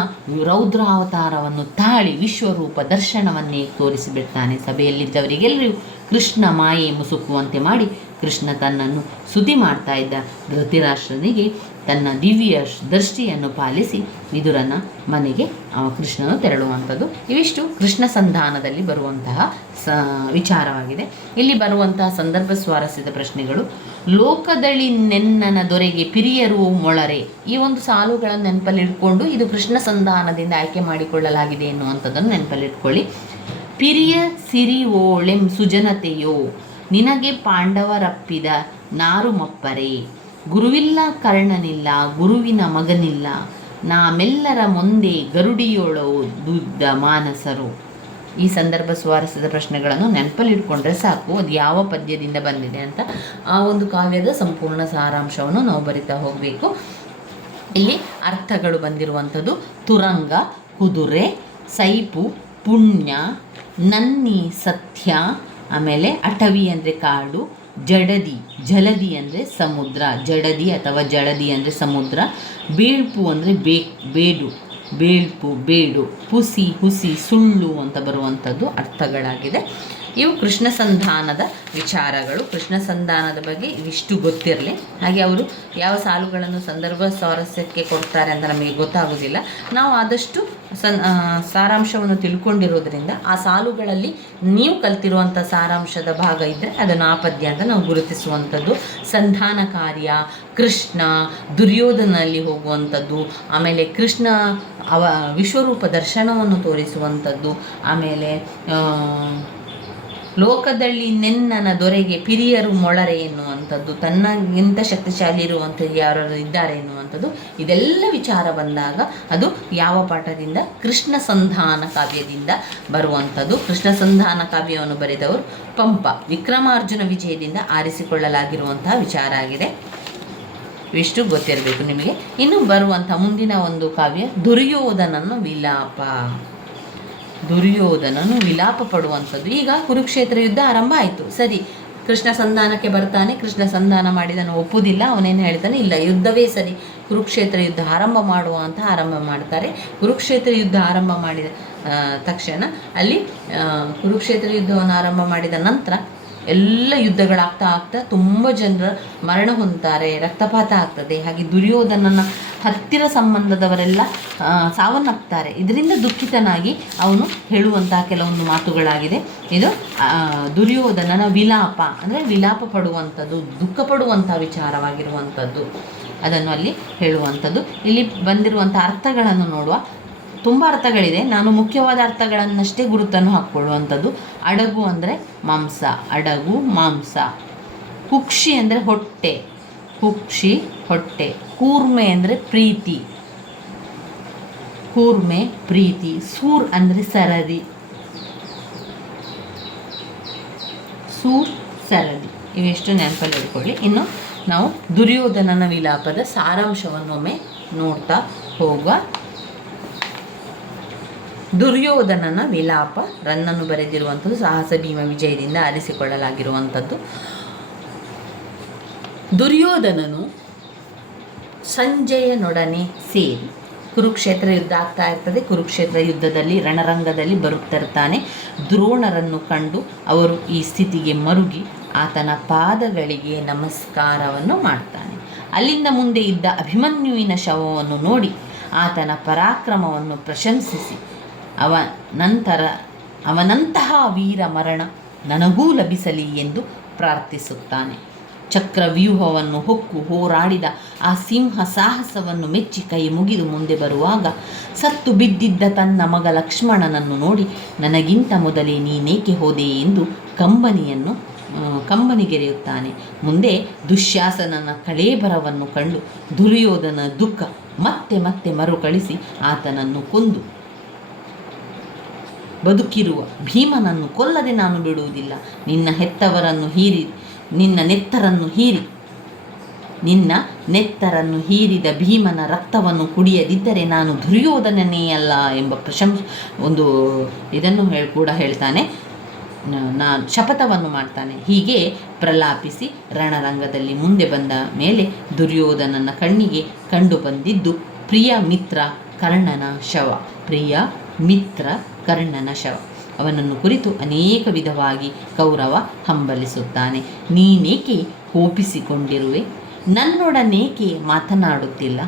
ರೌದ್ರಾವತಾರವನ್ನು ತಾಳಿ ವಿಶ್ವರೂಪ ದರ್ಶನವನ್ನೇ ತೋರಿಸಿಬಿಡ್ತಾನೆ. ಸಭೆಯಲ್ಲಿದ್ದವರಿಗೆಲ್ಲರೂ ಕೃಷ್ಣ ಮಾಯೆ ಮುಸುಕುವಂತೆ ಮಾಡಿ ಕೃಷ್ಣ ತನ್ನನ್ನು ಸ್ತುತಿ ಮಾಡ್ತಾ ಇದ್ದ ಧೃತರಾಷ್ಟ್ರನಿಗೆ ತನ್ನ ದಿವ್ಯ ದೃಷ್ಟಿಯನ್ನು ಪಾಲಿಸಿ ವಿದುರನ ಮನೆಗೆ ಕೃಷ್ಣನು ತೆರಳುವಂಥದ್ದು. ಇವಿಷ್ಟು ಕೃಷ್ಣ ಸಂಧಾನದಲ್ಲಿ ಬರುವಂತಹ ವಿಚಾರವಾಗಿದೆ. ಇಲ್ಲಿ ಬರುವಂತಹ ಸಂದರ್ಭ ಸ್ವಾರಸ್ಯದ ಪ್ರಶ್ನೆಗಳು: ಲೋಕದಳಿ ನೆನ್ನನ ದೊರೆಗೆ ಪಿರಿಯರು ಮೊಳರೆ. ಈ ಒಂದು ಸಾಲುಗಳನ್ನು ನೆನಪಲ್ಲಿಟ್ಕೊಂಡು ಇದು ಕೃಷ್ಣ ಸಂಧಾನದಿಂದ ಆಯ್ಕೆ ಮಾಡಿಕೊಳ್ಳಲಾಗಿದೆ ಎನ್ನುವಂಥದ್ದನ್ನು ನೆನಪಲ್ಲಿಟ್ಕೊಳ್ಳಿ. ಪಿರಿಯ ಸಿರಿ ಓಳೆಂ ಸುಜನತೆಯೋ ನಿನಗೆ ಪಾಂಡವರಪ್ಪಿದ ನಾರು ಮಪ್ಪರೆ. ಗುರುವಿಲ್ಲ ಕರ್ಣನಿಲ್ಲ ಗುರುವಿನ ಮಗನಿಲ್ಲ, ನಾಮೆಲ್ಲರ ಮುಂದೆ ಗರುಡಿಯೋಳೋ ದುದ್ದ ಮಾನಸರು. ಈ ಸಂದರ್ಭ ಸ್ವಾರಸ್ಯದ ಪ್ರಶ್ನೆಗಳನ್ನು ನೆನಪಲ್ಲಿಟ್ಕೊಂಡ್ರೆ ಸಾಕು, ಅದು ಯಾವ ಪದ್ಯದಿಂದ ಬಂದಿದೆ ಅಂತ ಆ ಒಂದು ಕಾವ್ಯದ ಸಂಪೂರ್ಣ ಸಾರಾಂಶವನ್ನು ನಾವು ಬರಿತಾ ಹೋಗಬೇಕು. ಇಲ್ಲಿ ಅರ್ಥಗಳು ಬಂದಿರುವಂಥದ್ದು: ತುರಂಗ, ಕುದುರೆ, ಸೈಪು, ಪುಣ್ಯ, ನನ್ನಿ, ಸತ್ಯ, ಆಮೇಲೆ ಅಟವಿ ಅಂದರೆ ಕಾಡು, ಜಡದಿ, ಜಲದಿ ಅಂದರೆ ಸಮುದ್ರ, ಜಡದಿ ಅಥವಾ ಜಳದಿ ಅಂದರೆ ಸಮುದ್ರ, ಬೀಳ್ಪು ಅಂದರೆ ಬೇಡು, ಬೇಳ್ಪು ಬೇಡು, ಹುಸಿ ಹುಸಿ, ಸುಳ್ಳು ಅಂತ ಬರುವಂಥದ್ದು ಅರ್ಥಗಳಾಗಿದೆ. ಇವು ಕೃಷ್ಣ ಸಂಧಾನದ ವಿಚಾರಗಳು. ಕೃಷ್ಣ ಸಂಧಾನದ ಬಗ್ಗೆ ಇವಿಷ್ಟು ಗೊತ್ತಿರಲಿ. ಹಾಗೆ ಅವರು ಯಾವ ಸಾಲುಗಳನ್ನು ಸಂದರ್ಭ ಸ್ವಾರಸ್ಯಕ್ಕೆ ಕೊಡ್ತಾರೆ ಅಂತ ನಮಗೆ ಗೊತ್ತಾಗೋದಿಲ್ಲ. ನಾವು ಆದಷ್ಟು ಸಾರಾಂಶವನ್ನು ತಿಳ್ಕೊಂಡಿರೋದ್ರಿಂದ ಆ ಸಾಲುಗಳಲ್ಲಿ ನೀವು ಕಲ್ತಿರುವಂಥ ಸಾರಾಂಶದ ಭಾಗ ಇದ್ದರೆ ಅದನ್ನು ಆ ಪದ್ಯ ಅಂತ ನಾವು ಗುರುತಿಸುವಂಥದ್ದು. ಸಂಧಾನ ಕಾರ್ಯ, ಕೃಷ್ಣ ದುರ್ಯೋಧನಲ್ಲಿ ಹೋಗುವಂಥದ್ದು, ಆಮೇಲೆ ಕೃಷ್ಣ ವಿಶ್ವರೂಪ ದರ್ಶನವನ್ನು ತೋರಿಸುವಂಥದ್ದು, ಆಮೇಲೆ ಲೋಕದಲ್ಲಿ ನೆನ್ನನ ದೊರೆಗೆ ಪಿರಿಯರು ಮೊಳರೆ ಎನ್ನುವಂಥದ್ದು, ತನ್ನಗಿಂತ ಶಕ್ತಿಶಾಲಿ ಇರುವಂಥದ್ದು ಯಾರು ಇದ್ದಾರೆ ಎನ್ನುವಂಥದ್ದು. ಬರುವಂಥದ್ದು. ಇದೆಲ್ಲ ವಿಚಾರ ಬಂದಾಗ ಅದು ಯಾವ ಪಾಠದಿಂದ? ಕೃಷ್ಣ ಸಂಧಾನ ಕಾವ್ಯದಿಂದ ಬರುವಂಥದ್ದು. ಕೃಷ್ಣ ಸಂಧಾನ ಕಾವ್ಯವನ್ನು ಬರೆದವರು ಪಂಪ. ವಿಕ್ರಮಾರ್ಜುನ ವಿಜಯದಿಂದ ಆರಿಸಿಕೊಳ್ಳಲಾಗಿರುವಂತಹ ವಿಚಾರ ಆಗಿದೆ. ಇಷ್ಟು ಗೊತ್ತಿರಬೇಕು ನಿಮಗೆ. ಇನ್ನು ಬರುವಂಥ ಮುಂದಿನ ಒಂದು ಕಾವ್ಯ ದುರ್ಯೋಧನನ ವಿಲಾಪ. ದುರ್ಯೋಧನನು ವಿಲಾಪ ಪಡುವಂಥದ್ದು. ಈಗ ಕುರುಕ್ಷೇತ್ರ ಯುದ್ಧ ಆರಂಭ ಆಯಿತು, ಸರಿ, ಕೃಷ್ಣ ಸಂಧಾನಕ್ಕೆ ಬರ್ತಾನೆ. ಕೃಷ್ಣ ಸಂಧಾನ ಮಾಡಿದನು, ಒಪ್ಪುವುದಿಲ್ಲ. ಅವನೇನು ಹೇಳ್ತಾನೆ, ಇಲ್ಲ, ಯುದ್ಧವೇ ಸರಿ, ಕುರುಕ್ಷೇತ್ರ ಯುದ್ಧ ಆರಂಭ ಮಾಡುವ ಅಂತ ಆರಂಭ ಮಾಡ್ತಾರೆ. ಕುರುಕ್ಷೇತ್ರ ಯುದ್ಧ ಆರಂಭ ಮಾಡಿದ ತಕ್ಷಣ ಅಲ್ಲಿ ಕುರುಕ್ಷೇತ್ರ ಯುದ್ಧವನ್ನು ಆರಂಭ ಮಾಡಿದ ನಂತರ ಎಲ್ಲ ಯುದ್ಧಗಳಾಗ್ತಾ ತುಂಬ ಜನರ ಮರಣ ಹೊಂದುತ್ತಾರೆ, ರಕ್ತಪಾತ ಆಗ್ತದೆ. ಹಾಗೆ ದುರ್ಯೋಧನನ ಹತ್ತಿರ ಸಂಬಂಧದವರೆಲ್ಲ ಸಾವನ್ನಪ್ತಾರೆ. ಇದರಿಂದ ದುಃಖಿತನಾಗಿ ಅವನು ಹೇಳುವಂತಹ ಕೆಲವೊಂದು ಮಾತುಗಳಾಗಿದೆ. ಇದು ದುರ್ಯೋಧನನ ವಿಲಾಪ, ಅಂದರೆ ವಿಲಾಪ ಪಡುವಂಥದ್ದು, ದುಃಖ ಪಡುವಂಥ ವಿಚಾರವಾಗಿರುವಂಥದ್ದು, ಅದನ್ನು ಅಲ್ಲಿ ಹೇಳುವಂಥದ್ದು. ಇಲ್ಲಿ ಬಂದಿರುವಂಥ ಅರ್ಥಗಳನ್ನು ನೋಡುವ. ತುಂಬ ಅರ್ಥಗಳಿದೆ, ನಾನು ಮುಖ್ಯವಾದ ಅರ್ಥಗಳನ್ನಷ್ಟೇ ಗುರುತನ್ನು ಹಾಕ್ಕೊಳ್ಳುವಂಥದ್ದು. ಅಡಗು ಅಂದರೆ ಮಾಂಸ, ಅಡಗು ಮಾಂಸ. ಕುಕ್ಷಿ ಅಂದರೆ ಹೊಟ್ಟೆ, ಕುಕ್ಷಿ ಹೊಟ್ಟೆ. ಕೂರ್ಮೆ ಅಂದರೆ ಪ್ರೀತಿ, ಕೂರ್ಮೆ ಪ್ರೀತಿ. ಸೂರ್ ಅಂದರೆ ಸರದಿ, ಸೂರ್ ಸರದಿ. ಇವೆಷ್ಟು ನೆನಪಲ್ಲಿ ಇಟ್ಕೊಳ್ಳಿ. ಇನ್ನು ನಾವು ದುರ್ಯೋಧನನ ವಿಲಾಪದ ಸಾರಾಂಶವನ್ನೊಮ್ಮೆ ನೋಡ್ತಾ ಹೋಗುವ. ದುರ್ಯೋಧನನ ವಿಲಾಪ ರನ್ನನ್ನು ಬರೆದಿರುವಂಥದ್ದು. ಸಾಹಸ ಭೀಮ ವಿಜಯದಿಂದ ಆರಿಸಿಕೊಳ್ಳಲಾಗಿರುವಂಥದ್ದು. ದುರ್ಯೋಧನನು ಸಂಜಯನೊಡನೆ ಸೇರಿ ಕುರುಕ್ಷೇತ್ರ ಯುದ್ಧ ಆಗ್ತಾ ಇರ್ತದೆ. ಕುರುಕ್ಷೇತ್ರ ಯುದ್ಧದಲ್ಲಿ ರಣರಂಗದಲ್ಲಿ ಬರುತ್ತಿರ್ತಾನೆ. ದ್ರೋಣರನ್ನು ಕಂಡು ಅವರು ಈ ಸ್ಥಿತಿಗೆ ಮರುಗಿ ಆತನ ಪಾದಗಳಿಗೆ ನಮಸ್ಕಾರವನ್ನು ಮಾಡ್ತಾನೆ. ಅಲ್ಲಿಂದ ಮುಂದೆ ಇದ್ದ ಅಭಿಮನ್ಯುವಿನ ಶವವನ್ನು ನೋಡಿ ಆತನ ಪರಾಕ್ರಮವನ್ನು ಪ್ರಶಂಸಿಸಿ ಅವನಂತಹ ವೀರ ಮರಣ ನನಗೂ ಲಭಿಸಲಿ ಎಂದು ಪ್ರಾರ್ಥಿಸುತ್ತಾನೆ. ಚಕ್ರವ್ಯೂಹವನ್ನು ಹೊಕ್ಕು ಹೋರಾಡಿದ ಆ ಸಿಂಹ ಸಾಹಸವನ್ನು ಮೆಚ್ಚಿ ಕೈ ಮುಗಿದು ಮುಂದೆ ಬರುವಾಗ ಸತ್ತು ಬಿದ್ದಿದ್ದ ತನ್ನ ಮಗ ಲಕ್ಷ್ಮಣನನ್ನು ನೋಡಿ ನನಗಿಂತ ಮೊದಲೇ ನೀನೇಕೆ ಹೋದೆ ಎಂದು ಕಂಬನಿಗೆರೆಯುತ್ತಾನೆ. ಮುಂದೆ ದುಶ್ಯಾಸನನ ಕಳೇಬರವನ್ನು ಕಂಡು ದುರ್ಯೋಧನ ದುಃಖ ಮತ್ತೆ ಮತ್ತೆ ಮರುಕಳಿಸಿ ಆತನನ್ನು ಕೊಂದು ಬದುಕಿರುವ ಭೀಮನನ್ನು ಕೊಲ್ಲದೆ ನಾನು ಬಿಡುವುದಿಲ್ಲ. ನಿನ್ನ ನೆತ್ತರನ್ನು ಹೀರಿದ ಭೀಮನ ರಕ್ತವನ್ನು ಕುಡಿಯದಿದ್ದರೆ ನಾನು ದುರ್ಯೋಧನನೇ ಅಲ್ಲ ಎಂಬ ಇದನ್ನು ಕೂಡ ಹೇಳ್ತಾನೆ. ನಾನು ಶಪಥವನ್ನು ಮಾಡ್ತಾನೆ. ಹೀಗೆ ಪ್ರಲಾಪಿಸಿ ರಣರಂಗದಲ್ಲಿ ಮುಂದೆ ಬಂದ ಮೇಲೆ ದುರ್ಯೋಧನನ ಕಣ್ಣಿಗೆ ಕಂಡು ಬಂದಿದ್ದು ಪ್ರಿಯ ಮಿತ್ರ ಕರ್ಣನ ಶವ. ಪ್ರಿಯ ಮಿತ್ರ ಕರ್ಣನ ಶವ. ಅವನನ್ನು ಕುರಿತು ಅನೇಕ ವಿಧವಾಗಿ ಕೌರವ ಹಂಬಲಿಸುತ್ತಾನೆ. ನೀನೇಕೆ ಕೋಪಿಸಿಕೊಂಡಿರುವೆ? ನನ್ನೊಡನೇಕೆ ಮಾತನಾಡುತ್ತಿಲ್ಲ?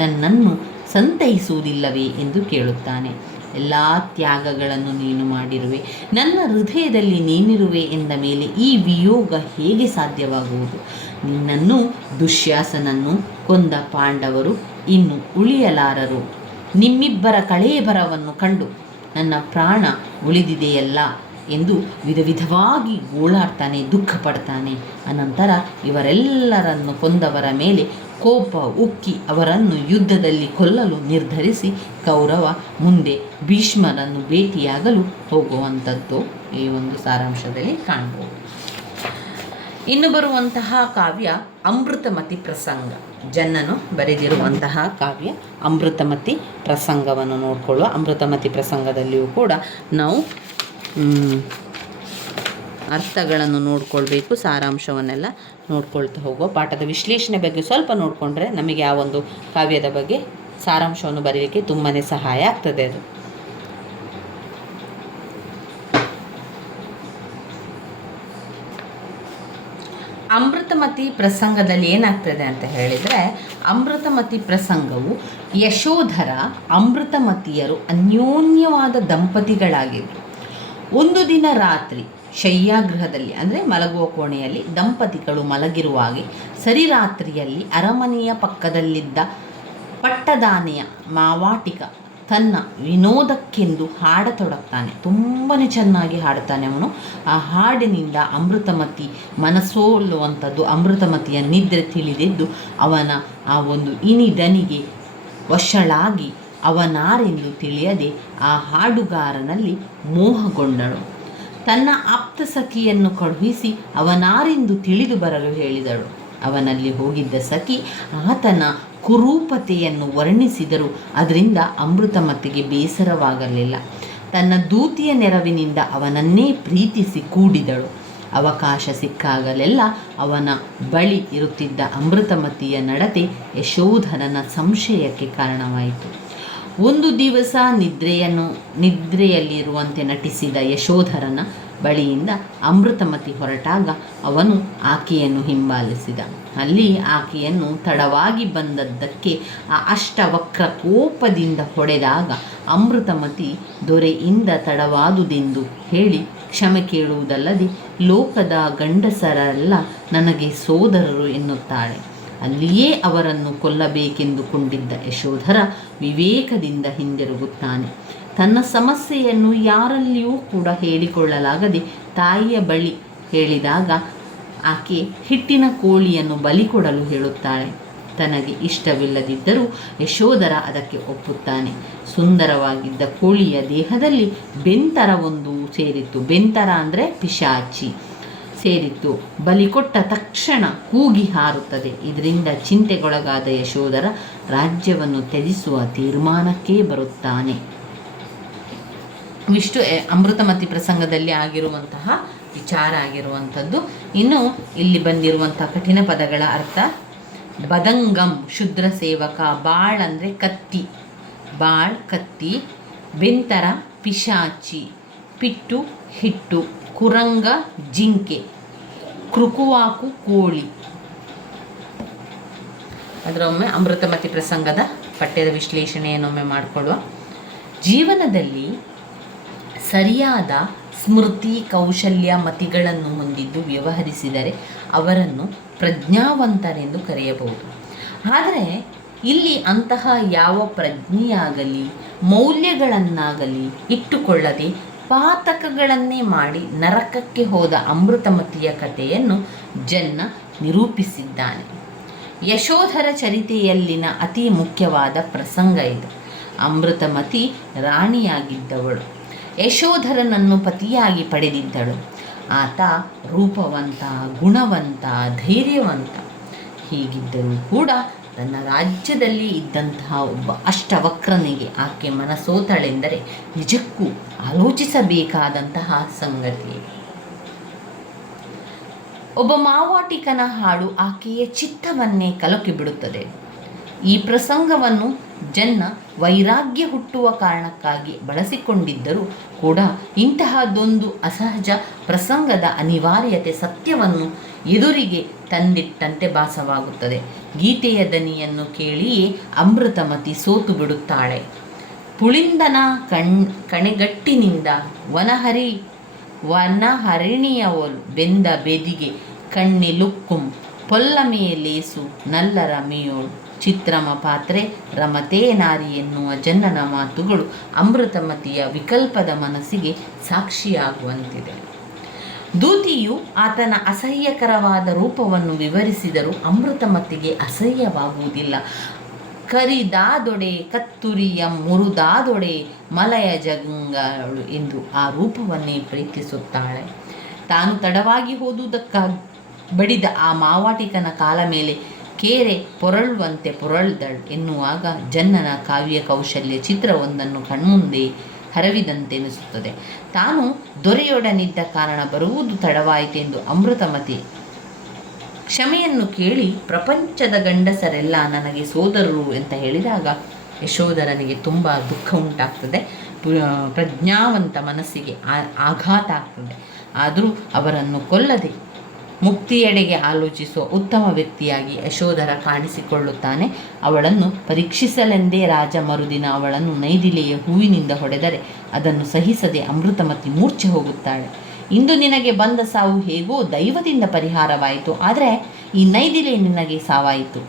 ನನ್ನನ್ನು ಸಂತೈಸುವುದಿಲ್ಲವೇ ಎಂದು ಕೇಳುತ್ತಾನೆ. ಎಲ್ಲ ತ್ಯಾಗಗಳನ್ನು ನೀನು ಮಾಡಿರುವೆ, ನನ್ನ ಹೃದಯದಲ್ಲಿ ನೀನಿರುವೆ ಎಂದ ಮೇಲೆ ಈ ವಿಯೋಗ ಹೇಗೆ ಸಾಧ್ಯವಾಗುವುದು? ನಿನ್ನನ್ನು ದುಶ್ಯಾಸನನ್ನು ಕೊಂದ ಪಾಂಡವರು ಇನ್ನು ಉಳಿಯಲಾರರು. ನಿಮ್ಮಿಬ್ಬರ ಕಳೇಬರವನ್ನು ಕಂಡು ನನ್ನ ಪ್ರಾಣ ಉಳಿದಿದೆಯಲ್ಲ ಎಂದು ವಿಧವಾಗಿ ಗೋಳಾಡ್ತಾನೆ, ದುಃಖ ಪಡ್ತಾನೆ. ಅನಂತರ ಇವರೆಲ್ಲರನ್ನು ಕೊಂದವರ ಮೇಲೆ ಕೋಪ ಉಕ್ಕಿ ಅವರನ್ನು ಯುದ್ಧದಲ್ಲಿ ಕೊಲ್ಲಲು ನಿರ್ಧರಿಸಿ ಕೌರವ ಮುಂದೆ ಭೀಷ್ಮರನ್ನು ಭೇಟಿಯಾಗಲು ಹೋಗುವಂಥದ್ದು ಈ ಒಂದು ಸಾರಾಂಶದಲ್ಲಿ ಕಾಣಬಹುದು. ಇನ್ನು ಬರುವಂತಹ ಕಾವ್ಯ ಅಮೃತಮತಿ ಪ್ರಸಂಗ. ಜನ್ನನು ಬರೆದಿರುವಂತಹ ಕಾವ್ಯ ಅಮೃತಮತಿ ಪ್ರಸಂಗವನ್ನು ನೋಡಿಕೊಳ್ಳುವ. ಅಮೃತಮತಿ ಪ್ರಸಂಗದಲ್ಲಿಯೂ ಕೂಡ ನಾವು ಅರ್ಥಗಳನ್ನು ನೋಡ್ಕೊಳ್ಬೇಕು, ಸಾರಾಂಶವನ್ನೆಲ್ಲ ನೋಡ್ಕೊಳ್ತಾ ಹೋಗುವ. ಪಾಠದ ವಿಶ್ಲೇಷಣೆ ಬಗ್ಗೆ ಸ್ವಲ್ಪ ನೋಡಿಕೊಂಡ್ರೆ ನಮಗೆ ಆ ಒಂದು ಕಾವ್ಯದ ಬಗ್ಗೆ ಸಾರಾಂಶವನ್ನು ಬರೆಯೋಕ್ಕೆ ತುಂಬಾ ಸಹಾಯ ಆಗ್ತದೆ. ಅದು ಅಮೃತಮತಿ ಪ್ರಸಂಗದಲ್ಲಿ ಏನಾಗ್ತದೆ ಅಂತ ಹೇಳಿದರೆ, ಅಮೃತಮತಿ ಪ್ರಸಂಗವು ಯಶೋಧರ ಅಮೃತಮತಿಯರು ಅನ್ಯೋನ್ಯವಾದ ದಂಪತಿಗಳಾಗಿದ್ದರು. ಒಂದು ದಿನ ರಾತ್ರಿ ಶಯ್ಯಾಗೃಹದಲ್ಲಿ ಅಂದರೆ ಮಲಗುವ ಕೋಣೆಯಲ್ಲಿ ದಂಪತಿಗಳು ಮಲಗಿರುವಾಗೆ ಸರಿರಾತ್ರಿಯಲ್ಲಿ ಅರಮನೆಯ ಪಕ್ಕದಲ್ಲಿದ್ದ ಪಟ್ಟದಾನೆಯ ಮಾವಾಟಿಕ ತನ್ನ ವಿನೋದಕ್ಕೆಂದು ಹಾಡತೊಡಗ್ತಾನೆ. ತುಂಬಾ ಚೆನ್ನಾಗಿ ಹಾಡ್ತಾನೆ ಅವನು. ಆ ಹಾಡಿನಿಂದ ಅಮೃತಮತಿ ಮನಸೋಲುವಂಥದ್ದು, ಅಮೃತಮತಿಯ ನಿದ್ರೆ ತಿಳಿದಿದ್ದು ಅವನ ಆ ಒಂದು ಇನಿದನಿಗೆ ವಶಳಾಗಿ ಅವನಾರೆಂದು ತಿಳಿಯದೆ ಆ ಹಾಡುಗಾರನಲ್ಲಿ ಮೋಹಗೊಂಡಳು. ತನ್ನ ಆಪ್ತ ಸಖಿಯನ್ನು ಕಳುಹಿಸಿ ಅವನಾರೆಂದು ತಿಳಿದು ಬರಲು ಹೇಳಿದಳು. ಅವನಲ್ಲಿ ಹೋಗಿದ್ದ ಸಖಿ ಆತನ ಕುರೂಪತೆಯನ್ನು ವರ್ಣಿಸಿದರೂ ಅದರಿಂದ ಅಮೃತಮತಿಗೆ ಬೇಸರವಾಗಲಿಲ್ಲ. ತನ್ನ ದೂತಿಯ ನೆರವಿನಿಂದ ಅವನನ್ನೇ ಪ್ರೀತಿಸಿ ಕೂಡಿದಳು. ಅವಕಾಶ ಸಿಕ್ಕಾಗಲೆಲ್ಲ ಅವನ ಬಳಿ ಇರುತ್ತಿದ್ದ ಅಮೃತಮತಿಯ ನಡತೆ ಯಶೋಧರನ ಸಂಶಯಕ್ಕೆ ಕಾರಣವಾಯಿತು. ಒಂದು ದಿವಸ ನಿದ್ರೆಯಲ್ಲಿರುವಂತೆ ನಟಿಸಿದ ಯಶೋಧರನ ಬಳಿಯಿಂದ ಅಮೃತಮತಿ ಹೊರಟಾಗ ಅವನು ಆಕೆಯನ್ನು ಹಿಂಬಾಲಿಸಿದ. ಅಲ್ಲಿ ಆಕೆಯನ್ನು ತಡವಾಗಿ ಬಂದದ್ದಕ್ಕೆ ಆ ಅಷ್ಟವಕ್ರ ಕೋಪದಿಂದ ಹೊಡೆದಾಗ ಅಮೃತಮತಿ ದೊರೆಯಿಂದ ತಡವಾದುದೆಂದು ಹೇಳಿ ಕ್ಷಮೆ ಕೇಳುವುದಲ್ಲದೆ ಲೋಕದ ಗಂಡಸರೆಲ್ಲ ನನಗೆ ಸೋದರರು ಎನ್ನುತ್ತಾಳೆ. ಅಲ್ಲಿಯೇ ಅವರನ್ನು ಕೊಲ್ಲಬೇಕೆಂದುಕೊಂಡಿದ್ದ ಯಶೋಧರ ವಿವೇಕದಿಂದ ಹಿಂದಿರುಗುತ್ತಾನೆ. ತನ್ನ ಸಮಸ್ಯೆಯನ್ನು ಯಾರಲ್ಲಿಯೂ ಕೂಡ ಹೇಳಿಕೊಳ್ಳಲಾಗದೆ ತಾಯಿಯ ಬಳಿ ಹೇಳಿದಾಗ ಆಕೆ ಹಿಟ್ಟಿನ ಕೋಳಿಯನ್ನು ಬಲಿ ಕೊಡಲು ಹೇಳುತ್ತಾಳೆ. ತನಗೆ ಇಷ್ಟವಿಲ್ಲದಿದ್ದರೂ ಯಶೋಧರ ಅದಕ್ಕೆ ಒಪ್ಪುತ್ತಾನೆ. ಸುಂದರವಾಗಿದ್ದ ಕೋಳಿಯ ದೇಹದಲ್ಲಿ ಬೆಂತರವೊಂದು ಸೇರಿತ್ತು. ಬೆಂತರ ಅಂದರೆ ಪಿಶಾಚಿ ಸೇರಿತ್ತು. ಬಲಿಕೊಟ್ಟ ತಕ್ಷಣ ಕೂಗಿ ಹಾರುತ್ತದೆ. ಇದರಿಂದ ಚಿಂತೆಗೊಳಗಾದ ಯಶೋಧರ ರಾಜ್ಯವನ್ನು ತ್ಯಜಿಸುವ ತೀರ್ಮಾನಕ್ಕೆ ಬರುತ್ತಾನೆ. ಇಷ್ಟು ಅಮೃತಮತಿ ಪ್ರಸಂಗದಲ್ಲಿ ಆಗಿರುವಂತಹ ವಿಚಾರ ಆಗಿರುವಂಥದ್ದು. ಇನ್ನು ಇಲ್ಲಿ ಬಂದಿರುವಂತಹ ಕಠಿಣ ಪದಗಳ ಅರ್ಥ: ಬದಂಗಂ ಶುದ್ರ ಸೇವಕ, ಬಾಳ್ ಅಂದರೆ ಕತ್ತಿ, ಬಾಳ್ ಕತ್ತಿ, ಬೆಂತರ ಪಿಶಾಚಿ, ಪಿಟ್ಟು ಹಿಟ್ಟು, ಕುರಂಗ ಜಿಂಕೆ, ಕೃಕುವಾಕು ಕೋಳಿ. ಅದರೊಮ್ಮೆ ಅಮೃತಮತಿ ಪ್ರಸಂಗದ ಪಠ್ಯದ ವಿಶ್ಲೇಷಣೆಯನ್ನೊಮ್ಮೆ ಮಾಡಿಕೊಳ್ಳುವ. ಜೀವನದಲ್ಲಿ ಸರಿಯಾದ ಸ್ಮೃತಿ ಕೌಶಲ್ಯ ಮತಿಗಳನ್ನು ಹೊಂದಿದ್ದು ವ್ಯವಹರಿಸಿದರೆ ಅವರನ್ನು ಪ್ರಜ್ಞಾವಂತರೆಂದು ಕರೆಯಬಹುದು. ಆದರೆ ಇಲ್ಲಿ ಅಂತಹ ಯಾವ ಪ್ರಜ್ಞೆಯಾಗಲಿ ಮೌಲ್ಯಗಳನ್ನಾಗಲಿ ಇಟ್ಟುಕೊಳ್ಳದೆ ಪಾತಕಗಳನ್ನೇ ಮಾಡಿ ನರಕಕ್ಕೆ ಹೋದ ಅಮೃತಮತಿಯ ಕಥೆಯನ್ನು ಜನ್ನ ನಿರೂಪಿಸಿದ್ದಾನೆ. ಯಶೋಧರ ಚರಿತೆಯಲ್ಲಿನ ಅತಿ ಮುಖ್ಯವಾದ ಪ್ರಸಂಗ ಇದು. ಅಮೃತಮತಿ ರಾಣಿಯಾಗಿದ್ದವಳು, ಯಶೋಧರನನ್ನು ಪತಿಯಾಗಿ ಪಡೆದಿದ್ದಳು. ಆತ ರೂಪವಂತ, ಗುಣವಂತ, ಧೈರ್ಯವಂತ. ಹೀಗಿದ್ದರೂ ಕೂಡ ತನ್ನ ರಾಜ್ಯದಲ್ಲಿ ಇದ್ದಂತಹ ಒಬ್ಬ ಅಷ್ಟವಕ್ರನಿಗೆ ಆಕೆ ಮನಸೋತಳೆಂದರೆ ನಿಜಕ್ಕೂ ಆಲೋಚಿಸಬೇಕಾದಂತಹ ಸಂಗತಿ. ಒಬ್ಬ ಮಾವಾಟಿಕನ ಹಾಡು ಆಕೆಯ ಚಿತ್ತವನ್ನೇ ಕಲಕಿ ಬಿಡುತ್ತದೆ. ಈ ಪ್ರಸಂಗವನ್ನು ಜನ್ನ ವೈರಾಗ್ಯ ಹುಟ್ಟುವ ಕಾರಣಕ್ಕಾಗಿ ಬಳಸಿಕೊಂಡಿದ್ದರೂ ಕೂಡ ಇಂತಹದೊಂದು ಅಸಹಜ ಪ್ರಸಂಗದ ಅನಿವಾರ್ಯತೆ ಸತ್ಯವನ್ನು ಎದುರಿಗೆ ತಂದಿಟ್ಟಂತೆ ಭಾಸವಾಗುತ್ತದೆ. ಗೀತೆಯ ದನಿಯನ್ನು ಕೇಳಿಯೇ ಅಮೃತಮತಿ ಸೋತು ಬಿಡುತ್ತಾಳೆ. ಪುಳಿಂದನ ಕಣೆಗಟ್ಟಿನಿಂದ ವನಹರಿಣಿಯವಳು ಬೆಂದ ಬೆದಿಗೆ ಕಣ್ಣಿಲುಕ್ಕುಂ ಪೊಲ್ಲಮೆಯ ಲೇಸು ನಲ್ಲರ ಮೇಯೋಳು ಚಿತ್ರಮ ಪಾತ್ರೆ ರಮತೇ ನಾರಿ ಎನ್ನುವ ಜನ್ನನ ಮಾತುಗಳು ಅಮೃತಮತಿಯ ವಿಕಲ್ಪದ ಮನಸ್ಸಿಗೆ ಸಾಕ್ಷಿಯಾಗುವಂತಿದೆ. ದೂತಿಯು ಆತನ ಅಸಹ್ಯಕರವಾದ ರೂಪವನ್ನು ವಿವರಿಸಿದರೂ ಅಮೃತಮತಿಗೆ ಅಸಹ್ಯವಾಗುವುದಿಲ್ಲ. ಕರಿದಾದೊಡೆ ಕತ್ತುರಿಯ ಮುರುದಾದೊಡೆ ಮಲಯ ಜಗಂಗಳು ಎಂದು ಆ ರೂಪವನ್ನೇ ಪ್ರೀತಿಸುತ್ತಾಳೆ. ತಾನು ತಡವಾಗಿ ಹೋದುದಕ್ಕಾಗಿ ಬಡಿದ ಆ ಮಾವಾಟಿಕನ ಕಾಲ ಮೇಲೆ ಕೇರೆ ಪೊರಳುವಂತೆ ಪೊರಳ್ದಳು ಎನ್ನುವಾಗ ಜನ್ನನ ಕಾವ್ಯ ಕೌಶಲ್ಯ ಚಿತ್ರವೊಂದನ್ನು ಕಣ್ಮುಂದೆ ಹರವಿದಂತೆನಿಸುತ್ತದೆ. ತಾನು ದೊರೆಯೊಡನಿದ್ದ ಕಾರಣ ಬರುವುದು ತಡವಾಯಿತೆಂದು ಅಮೃತಮತಿ ಕ್ಷಮೆಯನ್ನು ಕೇಳಿ ಪ್ರಪಂಚದ ಗಂಡಸರೆಲ್ಲ ನನಗೆ ಸೋದರರು ಅಂತ ಹೇಳಿದಾಗ ಯಶೋಧರನಿಗೆ ತುಂಬ ದುಃಖ ಉಂಟಾಗ್ತದೆ. ಪ್ರಜ್ಞಾವಂತ ಮನಸ್ಸಿಗೆ ಆಘಾತ ಆಗ್ತದೆ. ಆದರೂ ಅವರನ್ನು ಕೊಲ್ಲದೆ ಮುಕ್ತಿಯೆಡೆಗೆ ಆಲೋಚಿಸುವ ಉತ್ತಮ ವ್ಯಕ್ತಿಯಾಗಿ ಯಶೋಧರ ಕಾಣಿಸಿಕೊಳ್ಳುತ್ತಾನೆ. ಅವಳನ್ನು ಪರೀಕ್ಷಿಸಲೆಂದೇ ರಾಜ ಮರುದಿನ ಅವಳನ್ನು ನೈದಿಲೆಯ ಹೂವಿನಿಂದ ಹೊಡೆದರೆ ಅದನ್ನು ಸಹಿಸದೆ ಅಮೃತಮತಿ ಮೂರ್ಛೆ ಹೋಗುತ್ತಾಳೆ. ಇಂದು ನಿನಗೆ ಬಂದ ಸಾವು ಹೇಗೋ ದೈವದಿಂದ ಪರಿಹಾರವಾಯಿತು, ಆದರೆ ಈ ನೈದಿಲೆ ನಿನಗೆ ಸಾವಾಯಿತು.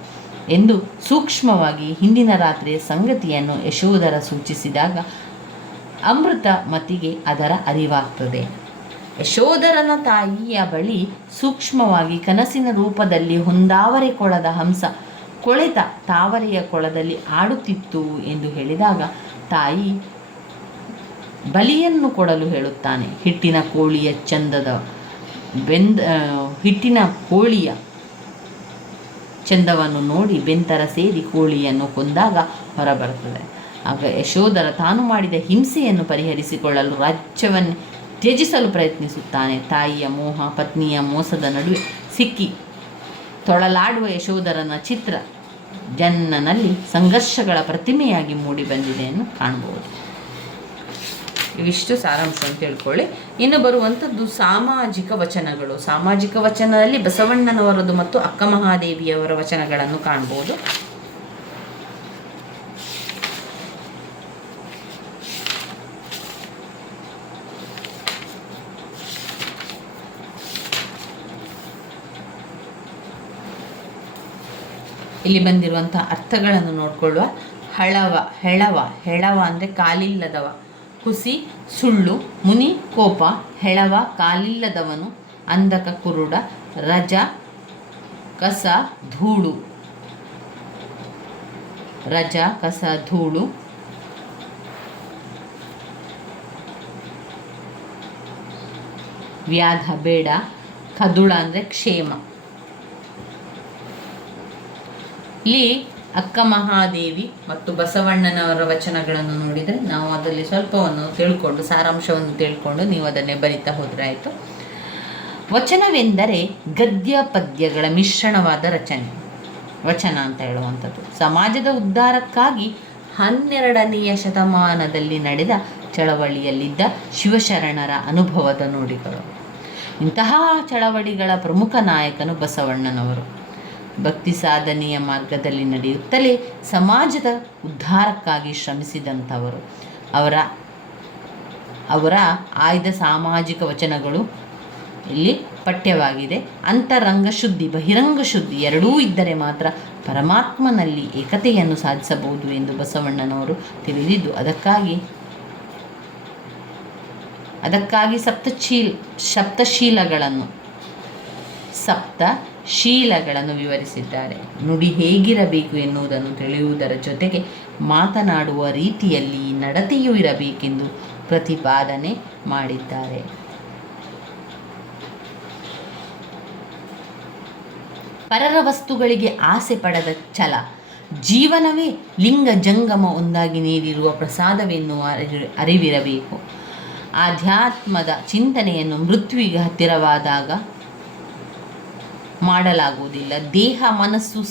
ಎಂದು ಸೂಕ್ಷ್ಮವಾಗಿ ಹಿಂದಿನ ರಾತ್ರಿಯ ಸಂಗತಿಯನ್ನು ಯಶೋಧರ ಸೂಚಿಸಿದಾಗ ಅಮೃತ ಮತಿಗೆ ಅದರ ಅರಿವಾಗ್ತದೆ. ಯಶೋಧರನ ತಾಯಿಯ ಬಳಿ ಸೂಕ್ಷ್ಮವಾಗಿ ಕನಸಿನ ರೂಪದಲ್ಲಿ ಹೊಂದಾವರೆ ಕೊಳದ ಹಂಸ ಕೊಳೆತ ತಾವರೆಯ ಕೊಳದಲ್ಲಿ ಆಡುತ್ತಿತ್ತು ಎಂದು ಹೇಳಿದಾಗ ತಾಯಿ ಬಲಿಯನ್ನು ಕೊಡಲು ಹೇಳುತ್ತಾನೆ. ಹಿಟ್ಟಿನ ಕೋಳಿಯ ಚಂದವನ್ನು ನೋಡಿ ಬೆಂತರ ಸೇರಿ ಕೋಳಿಯನ್ನು ಕೊಂದಾಗ ಹೊರಬರುತ್ತದೆ. ಆಗ ಯಶೋಧರ ತಾನು ಮಾಡಿದ ಹಿಂಸೆಯನ್ನು ಪರಿಹರಿಸಿಕೊಳ್ಳಲು ರಾಜ್ಯವನ್ನು ತ್ಯಜಿಸಲು ಪ್ರಯತ್ನಿಸುತ್ತಾನೆ. ತಾಯಿಯ ಮೋಹ, ಪತ್ನಿಯ ಮೋಸದ ನಡುವೆ ಸಿಕ್ಕಿ ತೊಳಲಾಡುವ ಯಶೋಧರನ ಚಿತ್ರ ಜನ್ನನಲ್ಲಿ ಸಂಘರ್ಷಗಳ ಪ್ರತಿಮೆಯಾಗಿ ಮೂಡಿಬಂದಿದೆ ಎಂದು ಕಾಣಬಹುದು. ಇವಿಷ್ಟು ಸಾರಾಂಶ ಅಂತ ತಿಳ್ಕೊಳ್ಳಿ. ಇನ್ನು ಬರುವಂಥದ್ದು ಸಾಮಾಜಿಕ ವಚನಗಳು. ಸಾಮಾಜಿಕ ವಚನದಲ್ಲಿ ಬಸವಣ್ಣನವರದು ಮತ್ತು ಅಕ್ಕ ಮಹಾದೇವಿಯವರ ವಚನಗಳನ್ನು ಕಾಣಬಹುದು. ಇಲ್ಲಿ ಬಂದಿರುವಂಥ ಅರ್ಥಗಳನ್ನು ನೋಡಿಕೊಳ್ಳುವ. ಹೆಳವ ಅಂದರೆ ಕಾಲಿಲ್ಲದವ, ಹುಸಿ ಸುಳ್ಳು, ಮುನಿ ಕೋಪ, ಹೆಳವ ಕಾಲಿಲ್ಲದವನು, ಅಂಧಕ ಕುರುಡ, ರಜ ಕಸ ಧೂಳು, ವ್ಯಾಧ ಬೇಡ, ಕದುಳ ಅಂದರೆ ಕ್ಷೇಮ. ಇಲ್ಲಿ ಅಕ್ಕ ಮಹಾದೇವಿ ಮತ್ತು ಬಸವಣ್ಣನವರ ವಚನಗಳನ್ನು ನೋಡಿದರೆ ನಾವು ಅದರಲ್ಲಿ ಸ್ವಲ್ಪವನ್ನು ತಿಳ್ಕೊಂಡು ಸಾರಾಂಶವನ್ನು ತಿಳ್ಕೊಂಡು ನೀವು ಅದನ್ನೇ ಬರಿತಾ ಹೋದರೆ ಆಯಿತು. ವಚನವೆಂದರೆ ಗದ್ಯ ಪದ್ಯಗಳ ಮಿಶ್ರಣವಾದ ವಚನ ಅಂತ ಹೇಳುವಂಥದ್ದು. ಸಮಾಜದ ಉದ್ಧಾರಕ್ಕಾಗಿ 12ನೆಯ ಶತಮಾನದಲ್ಲಿ ನಡೆದ ಚಳವಳಿಯಲ್ಲಿದ್ದ ಶಿವಶರಣರ ಅನುಭವದ ನುಡಿಗಳು. ಇಂತಹ ಚಳವಳಿಗಳ ಪ್ರಮುಖ ನಾಯಕನು ಬಸವಣ್ಣನವರು. ಭಕ್ತಿ ಸಾಧನೆಯ ಮಾರ್ಗದಲ್ಲಿ ನಡೆಯುತ್ತಲೇ ಸಮಾಜದ ಉದ್ಧಾರಕ್ಕಾಗಿ ಶ್ರಮಿಸಿದಂಥವರು. ಅವರ ಆಯ್ದ ಸಾಮಾಜಿಕ ವಚನಗಳು ಇಲ್ಲಿ ಪಠ್ಯವಾಗಿದೆ. ಅಂತರಂಗ ಶುದ್ಧಿ, ಬಹಿರಂಗ ಶುದ್ಧಿ ಎರಡೂ ಇದ್ದರೆ ಮಾತ್ರ ಪರಮಾತ್ಮನಲ್ಲಿ ಏಕತೆಯನ್ನು ಸಾಧಿಸಬಹುದು ಎಂದು ಬಸವಣ್ಣನವರು ತಿಳಿದಿದ್ದು, ಅದಕ್ಕಾಗಿ ಸಪ್ತಶೀಲಗಳನ್ನು ವಿವರಿಸಿದ್ದಾರೆ. ನುಡಿ ಹೇಗಿರಬೇಕು ಎನ್ನುವುದನ್ನು ತಿಳಿಯುವುದರ ಜೊತೆಗೆ ಮಾತನಾಡುವ ರೀತಿಯಲ್ಲಿ ನಡತೆಯೂ ಇರಬೇಕೆಂದು ಪ್ರತಿಪಾದನೆ ಮಾಡಿದ್ದಾರೆ. ಪರರ ವಸ್ತುಗಳಿಗೆ ಆಸೆ ಪಡದ ಛಲ, ಜೀವನವೇ ಲಿಂಗ ಜಂಗಮ ಒಂದಾಗಿ ನೀಡಿರುವ ಪ್ರಸಾದವೆನ್ನುವ ಅರಿವಿರಬೇಕು. ಆಧ್ಯಾತ್ಮದ ಚಿಂತನೆಯನ್ನು ಮೃತ್ಯುವಿಗೆ ಹತ್ತಿರವಾದಾಗ ಮಾಡಲಾಗುವುದಿಲ್ಲ. ದೇಹ ಮನಸ್ಸು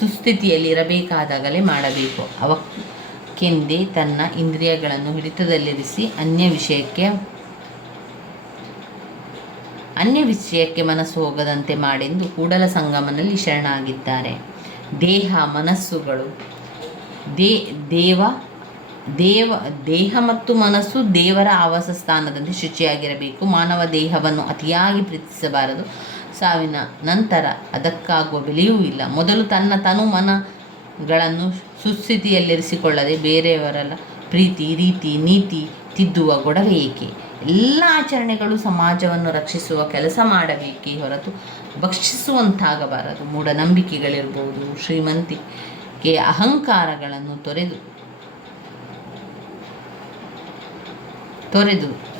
ಸುಸ್ಥಿತಿಯಲ್ಲಿರಬೇಕಾದಾಗಲೇ ಮಾಡಬೇಕು. ಅವಕ್ಕೆಂದೇ ತನ್ನ ಇಂದ್ರಿಯಗಳನ್ನು ಹಿಡಿತದಲ್ಲಿರಿಸಿ ಅನ್ಯ ವಿಷಯಕ್ಕೆ ಮನಸ್ಸು ಹೋಗದಂತೆ ಮಾಡೆಂದು ಕೂಡಲ ಸಂಗಮನಲ್ಲಿ ಶರಣಾಗಿದ್ದಾರೆ. ದೇಹ ಮನಸ್ಸುಗಳು ದೇಹ ಮತ್ತು ಮನಸ್ಸು ದೇವರ ಆವಾಸ ಸ್ಥಾನದಂತೆ ಶುಚಿಯಾಗಿರಬೇಕು. ಮಾನವ ದೇಹವನ್ನು ಅತಿಯಾಗಿ ಪ್ರೀತಿಸಬಾರದು. ಸಾವಿನ ನಂತರ ಅದಕ್ಕಾಗುವ ಬೆಲೆಯೂ ಇಲ್ಲ. ಮೊದಲು ತನ್ನ ತನು ಮನಗಳನ್ನು ಸುಸ್ಥಿತಿಯಲ್ಲಿರಿಸಿಕೊಳ್ಳದೆ ಬೇರೆಯವರೆಲ್ಲ ಪ್ರೀತಿ ರೀತಿ ನೀತಿ ತಿದ್ದುವ ಗೊಡವೆ ಏಕೆ? ಎಲ್ಲ ಆಚರಣೆಗಳು ಸಮಾಜವನ್ನು ರಕ್ಷಿಸುವ ಕೆಲಸ ಮಾಡಬೇಕೇ ಹೊರತು ಭಕ್ಷಿಸುವಂತಾಗಬಾರದು. ಮೂಢನಂಬಿಕೆಗಳಿರ್ಬೋದು, ಶ್ರೀಮಂತಿಕೆ ಅಹಂಕಾರಗಳನ್ನು ತೊರೆದು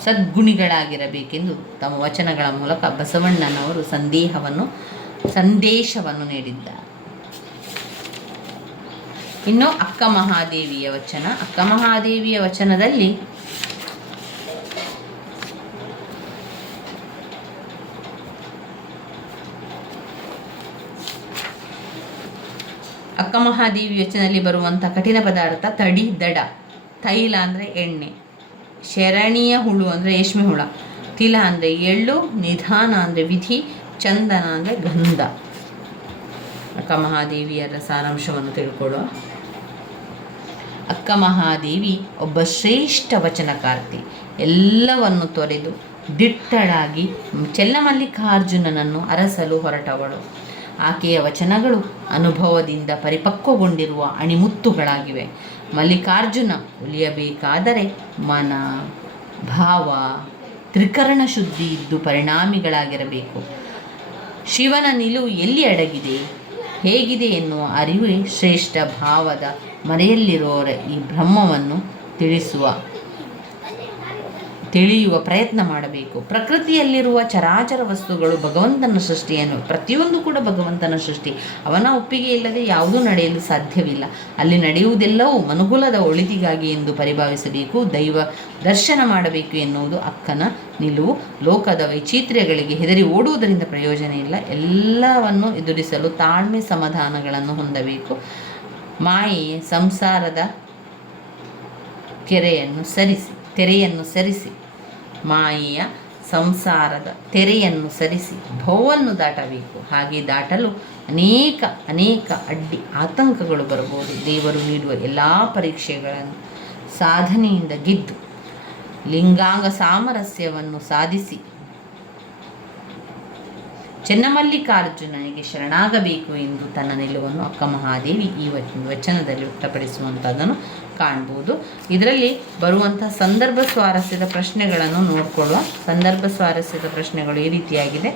ಸದ್ಗುಣಿಗಳಾಗಿರಬೇಕೆಂದು ತಮ್ಮ ವಚನಗಳ ಮೂಲಕ ಬಸವಣ್ಣನವರು ಸಂದೇಶವನ್ನು ನೀಡಿದ್ದಾರೆ. ಇನ್ನು ಅಕ್ಕ ಮಹಾದೇವಿಯ ವಚನ. ಅಕ್ಕ ಮಹಾದೇವಿಯ ವಚನದಲ್ಲಿ ಅಕ್ಕ ಮಹಾದೇವಿ ವಚನದಲ್ಲಿ ಬರುವಂಥ ಕಠಿಣ ಪದಾರ್ಥ ತಡಿ ದಡ. ತೈಲ ಅಂದರೆ ಎಣ್ಣೆ, ಶರಣಿಯ ಹುಳು ಅಂದರೆ ರೇಷ್ಮೆ ಹುಳ, ತಿಲ ಅಂದರೆ ಎಳ್ಳು, ನಿಧಾನ ಅಂದರೆ ವಿಧಿ, ಚಂದನ ಅಂದರೆ ಗಂಧ. ಅಕ್ಕ ಮಹಾದೇವಿಯರ ಸಾರಾಂಶವನ್ನು ತಿಳ್ಕೊಳ್ಳುವ. ಅಕ್ಕ ಮಹಾದೇವಿ ಒಬ್ಬ ಶ್ರೇಷ್ಠ ವಚನಕಾರ್ತಿ. ಎಲ್ಲವನ್ನು ತೊರೆದು ದಿಟ್ಟಳಾಗಿ ಚೆನ್ನಮಲ್ಲಿಕಾರ್ಜುನನನ್ನು ಅರಸಲು ಹೊರಟವಳು. ಆಕೆಯ ವಚನಗಳು ಅನುಭವದಿಂದ ಪರಿಪಕ್ವಗೊಂಡಿರುವ ಅಣಿಮುತ್ತುಗಳಾಗಿವೆ. ಮಲ್ಲಿಕಾರ್ಜುನ ಉಳಿಯಬೇಕಾದರೆ ಮನ, ಭಾವ, ತ್ರಿಕರಣ ಶುದ್ಧಿ ಇದ್ದು ಪರಿಣಾಮಿಗಳಾಗಿರಬೇಕು. ಶಿವನ ನಿಲುವು ಎಲ್ಲಿ ಅಡಗಿದೆ, ಹೇಗಿದೆ ಎನ್ನುವ ಅರಿವೇ ಶ್ರೇಷ್ಠ. ಭಾವದ ಮರೆಯಲ್ಲಿರೋರ ಈ ಬ್ರಹ್ಮವನ್ನು ತಿಳಿಯುವ ಪ್ರಯತ್ನ ಮಾಡಬೇಕು. ಪ್ರಕೃತಿಯಲ್ಲಿರುವ ಚರಾಚರ ವಸ್ತುಗಳು ಭಗವಂತನ ಸೃಷ್ಟಿಯನ್ನು, ಪ್ರತಿಯೊಂದು ಕೂಡ ಭಗವಂತನ ಸೃಷ್ಟಿ. ಅವನ ಒಪ್ಪಿಗೆ ಇಲ್ಲದೆ ಯಾವುದೂ ನಡೆಯಲು ಸಾಧ್ಯವಿಲ್ಲ. ಅಲ್ಲಿ ನಡೆಯುವುದೆಲ್ಲವೂ ಮನುಕುಲದ ಒಳಿತಿಗಾಗಿ ಎಂದು ಪರಿಭಾವಿಸಬೇಕು. ದೈವ ದರ್ಶನ ಮಾಡಬೇಕು ಎನ್ನುವುದು ಅಕ್ಕನ ನಿಲುವು. ಲೋಕದ ವೈಚಿತ್ರ್ಯಗಳಿಗೆ ಹೆದರಿ ಓಡುವುದರಿಂದ ಪ್ರಯೋಜನ ಇಲ್ಲ. ಎಲ್ಲವನ್ನು ಎದುರಿಸಲು ತಾಳ್ಮೆ, ಸಮಾಧಾನಗಳನ್ನು ಹೊಂದಬೇಕು. ಮಾಯೆಯ ಸಂಸಾರದ ತೆರೆಯನ್ನು ಸರಿಸಿ ಮಾಯೆಯ ಸಂಸಾರದ ತೆರೆಯನ್ನು ಸರಿಸಿ ಭವವನ್ನು ದಾಟಬೇಕು. ಹಾಗೆ ದಾಟಲು ಅನೇಕ ಅಡ್ಡಿ ಆತಂಕಗಳು ಬರಬಹುದು. ದೇವರು ನೀಡುವ ಎಲ್ಲ ಪರೀಕ್ಷೆಗಳನ್ನು ಸಾಧನೆಯಿಂದ ಗೆದ್ದು ಲಿಂಗಾಂಗ ಸಾಮರಸ್ಯವನ್ನು ಸಾಧಿಸಿ ಚೆನ್ನಮಲ್ಲಿಕಾರ್ಜುನನಿಗೆ ಶರಣಾಗಬೇಕು ಎಂದು ತನ್ನ ನಿಲುವನ್ನು ಅಕ್ಕ ಮಹಾದೇವಿ ಈ ವಚನದಲ್ಲಿ ವ್ಯಕ್ತಪಡಿಸುವಂಥದ್ದನ್ನು ಕಾಣ್ಬೋದು. ಇದರಲ್ಲಿ ಬರುವಂತಹ ಸಂದರ್ಭ ಸ್ವಾರಸ್ಯದ ಪ್ರಶ್ನೆಗಳನ್ನು ನೋಡಿಕೊಳ್ಳುವ. ಸಂದರ್ಭ ಸ್ವಾರಸ್ಯದ ಪ್ರಶ್ನೆಗಳು ಈ ರೀತಿಯಾಗಿದೆ.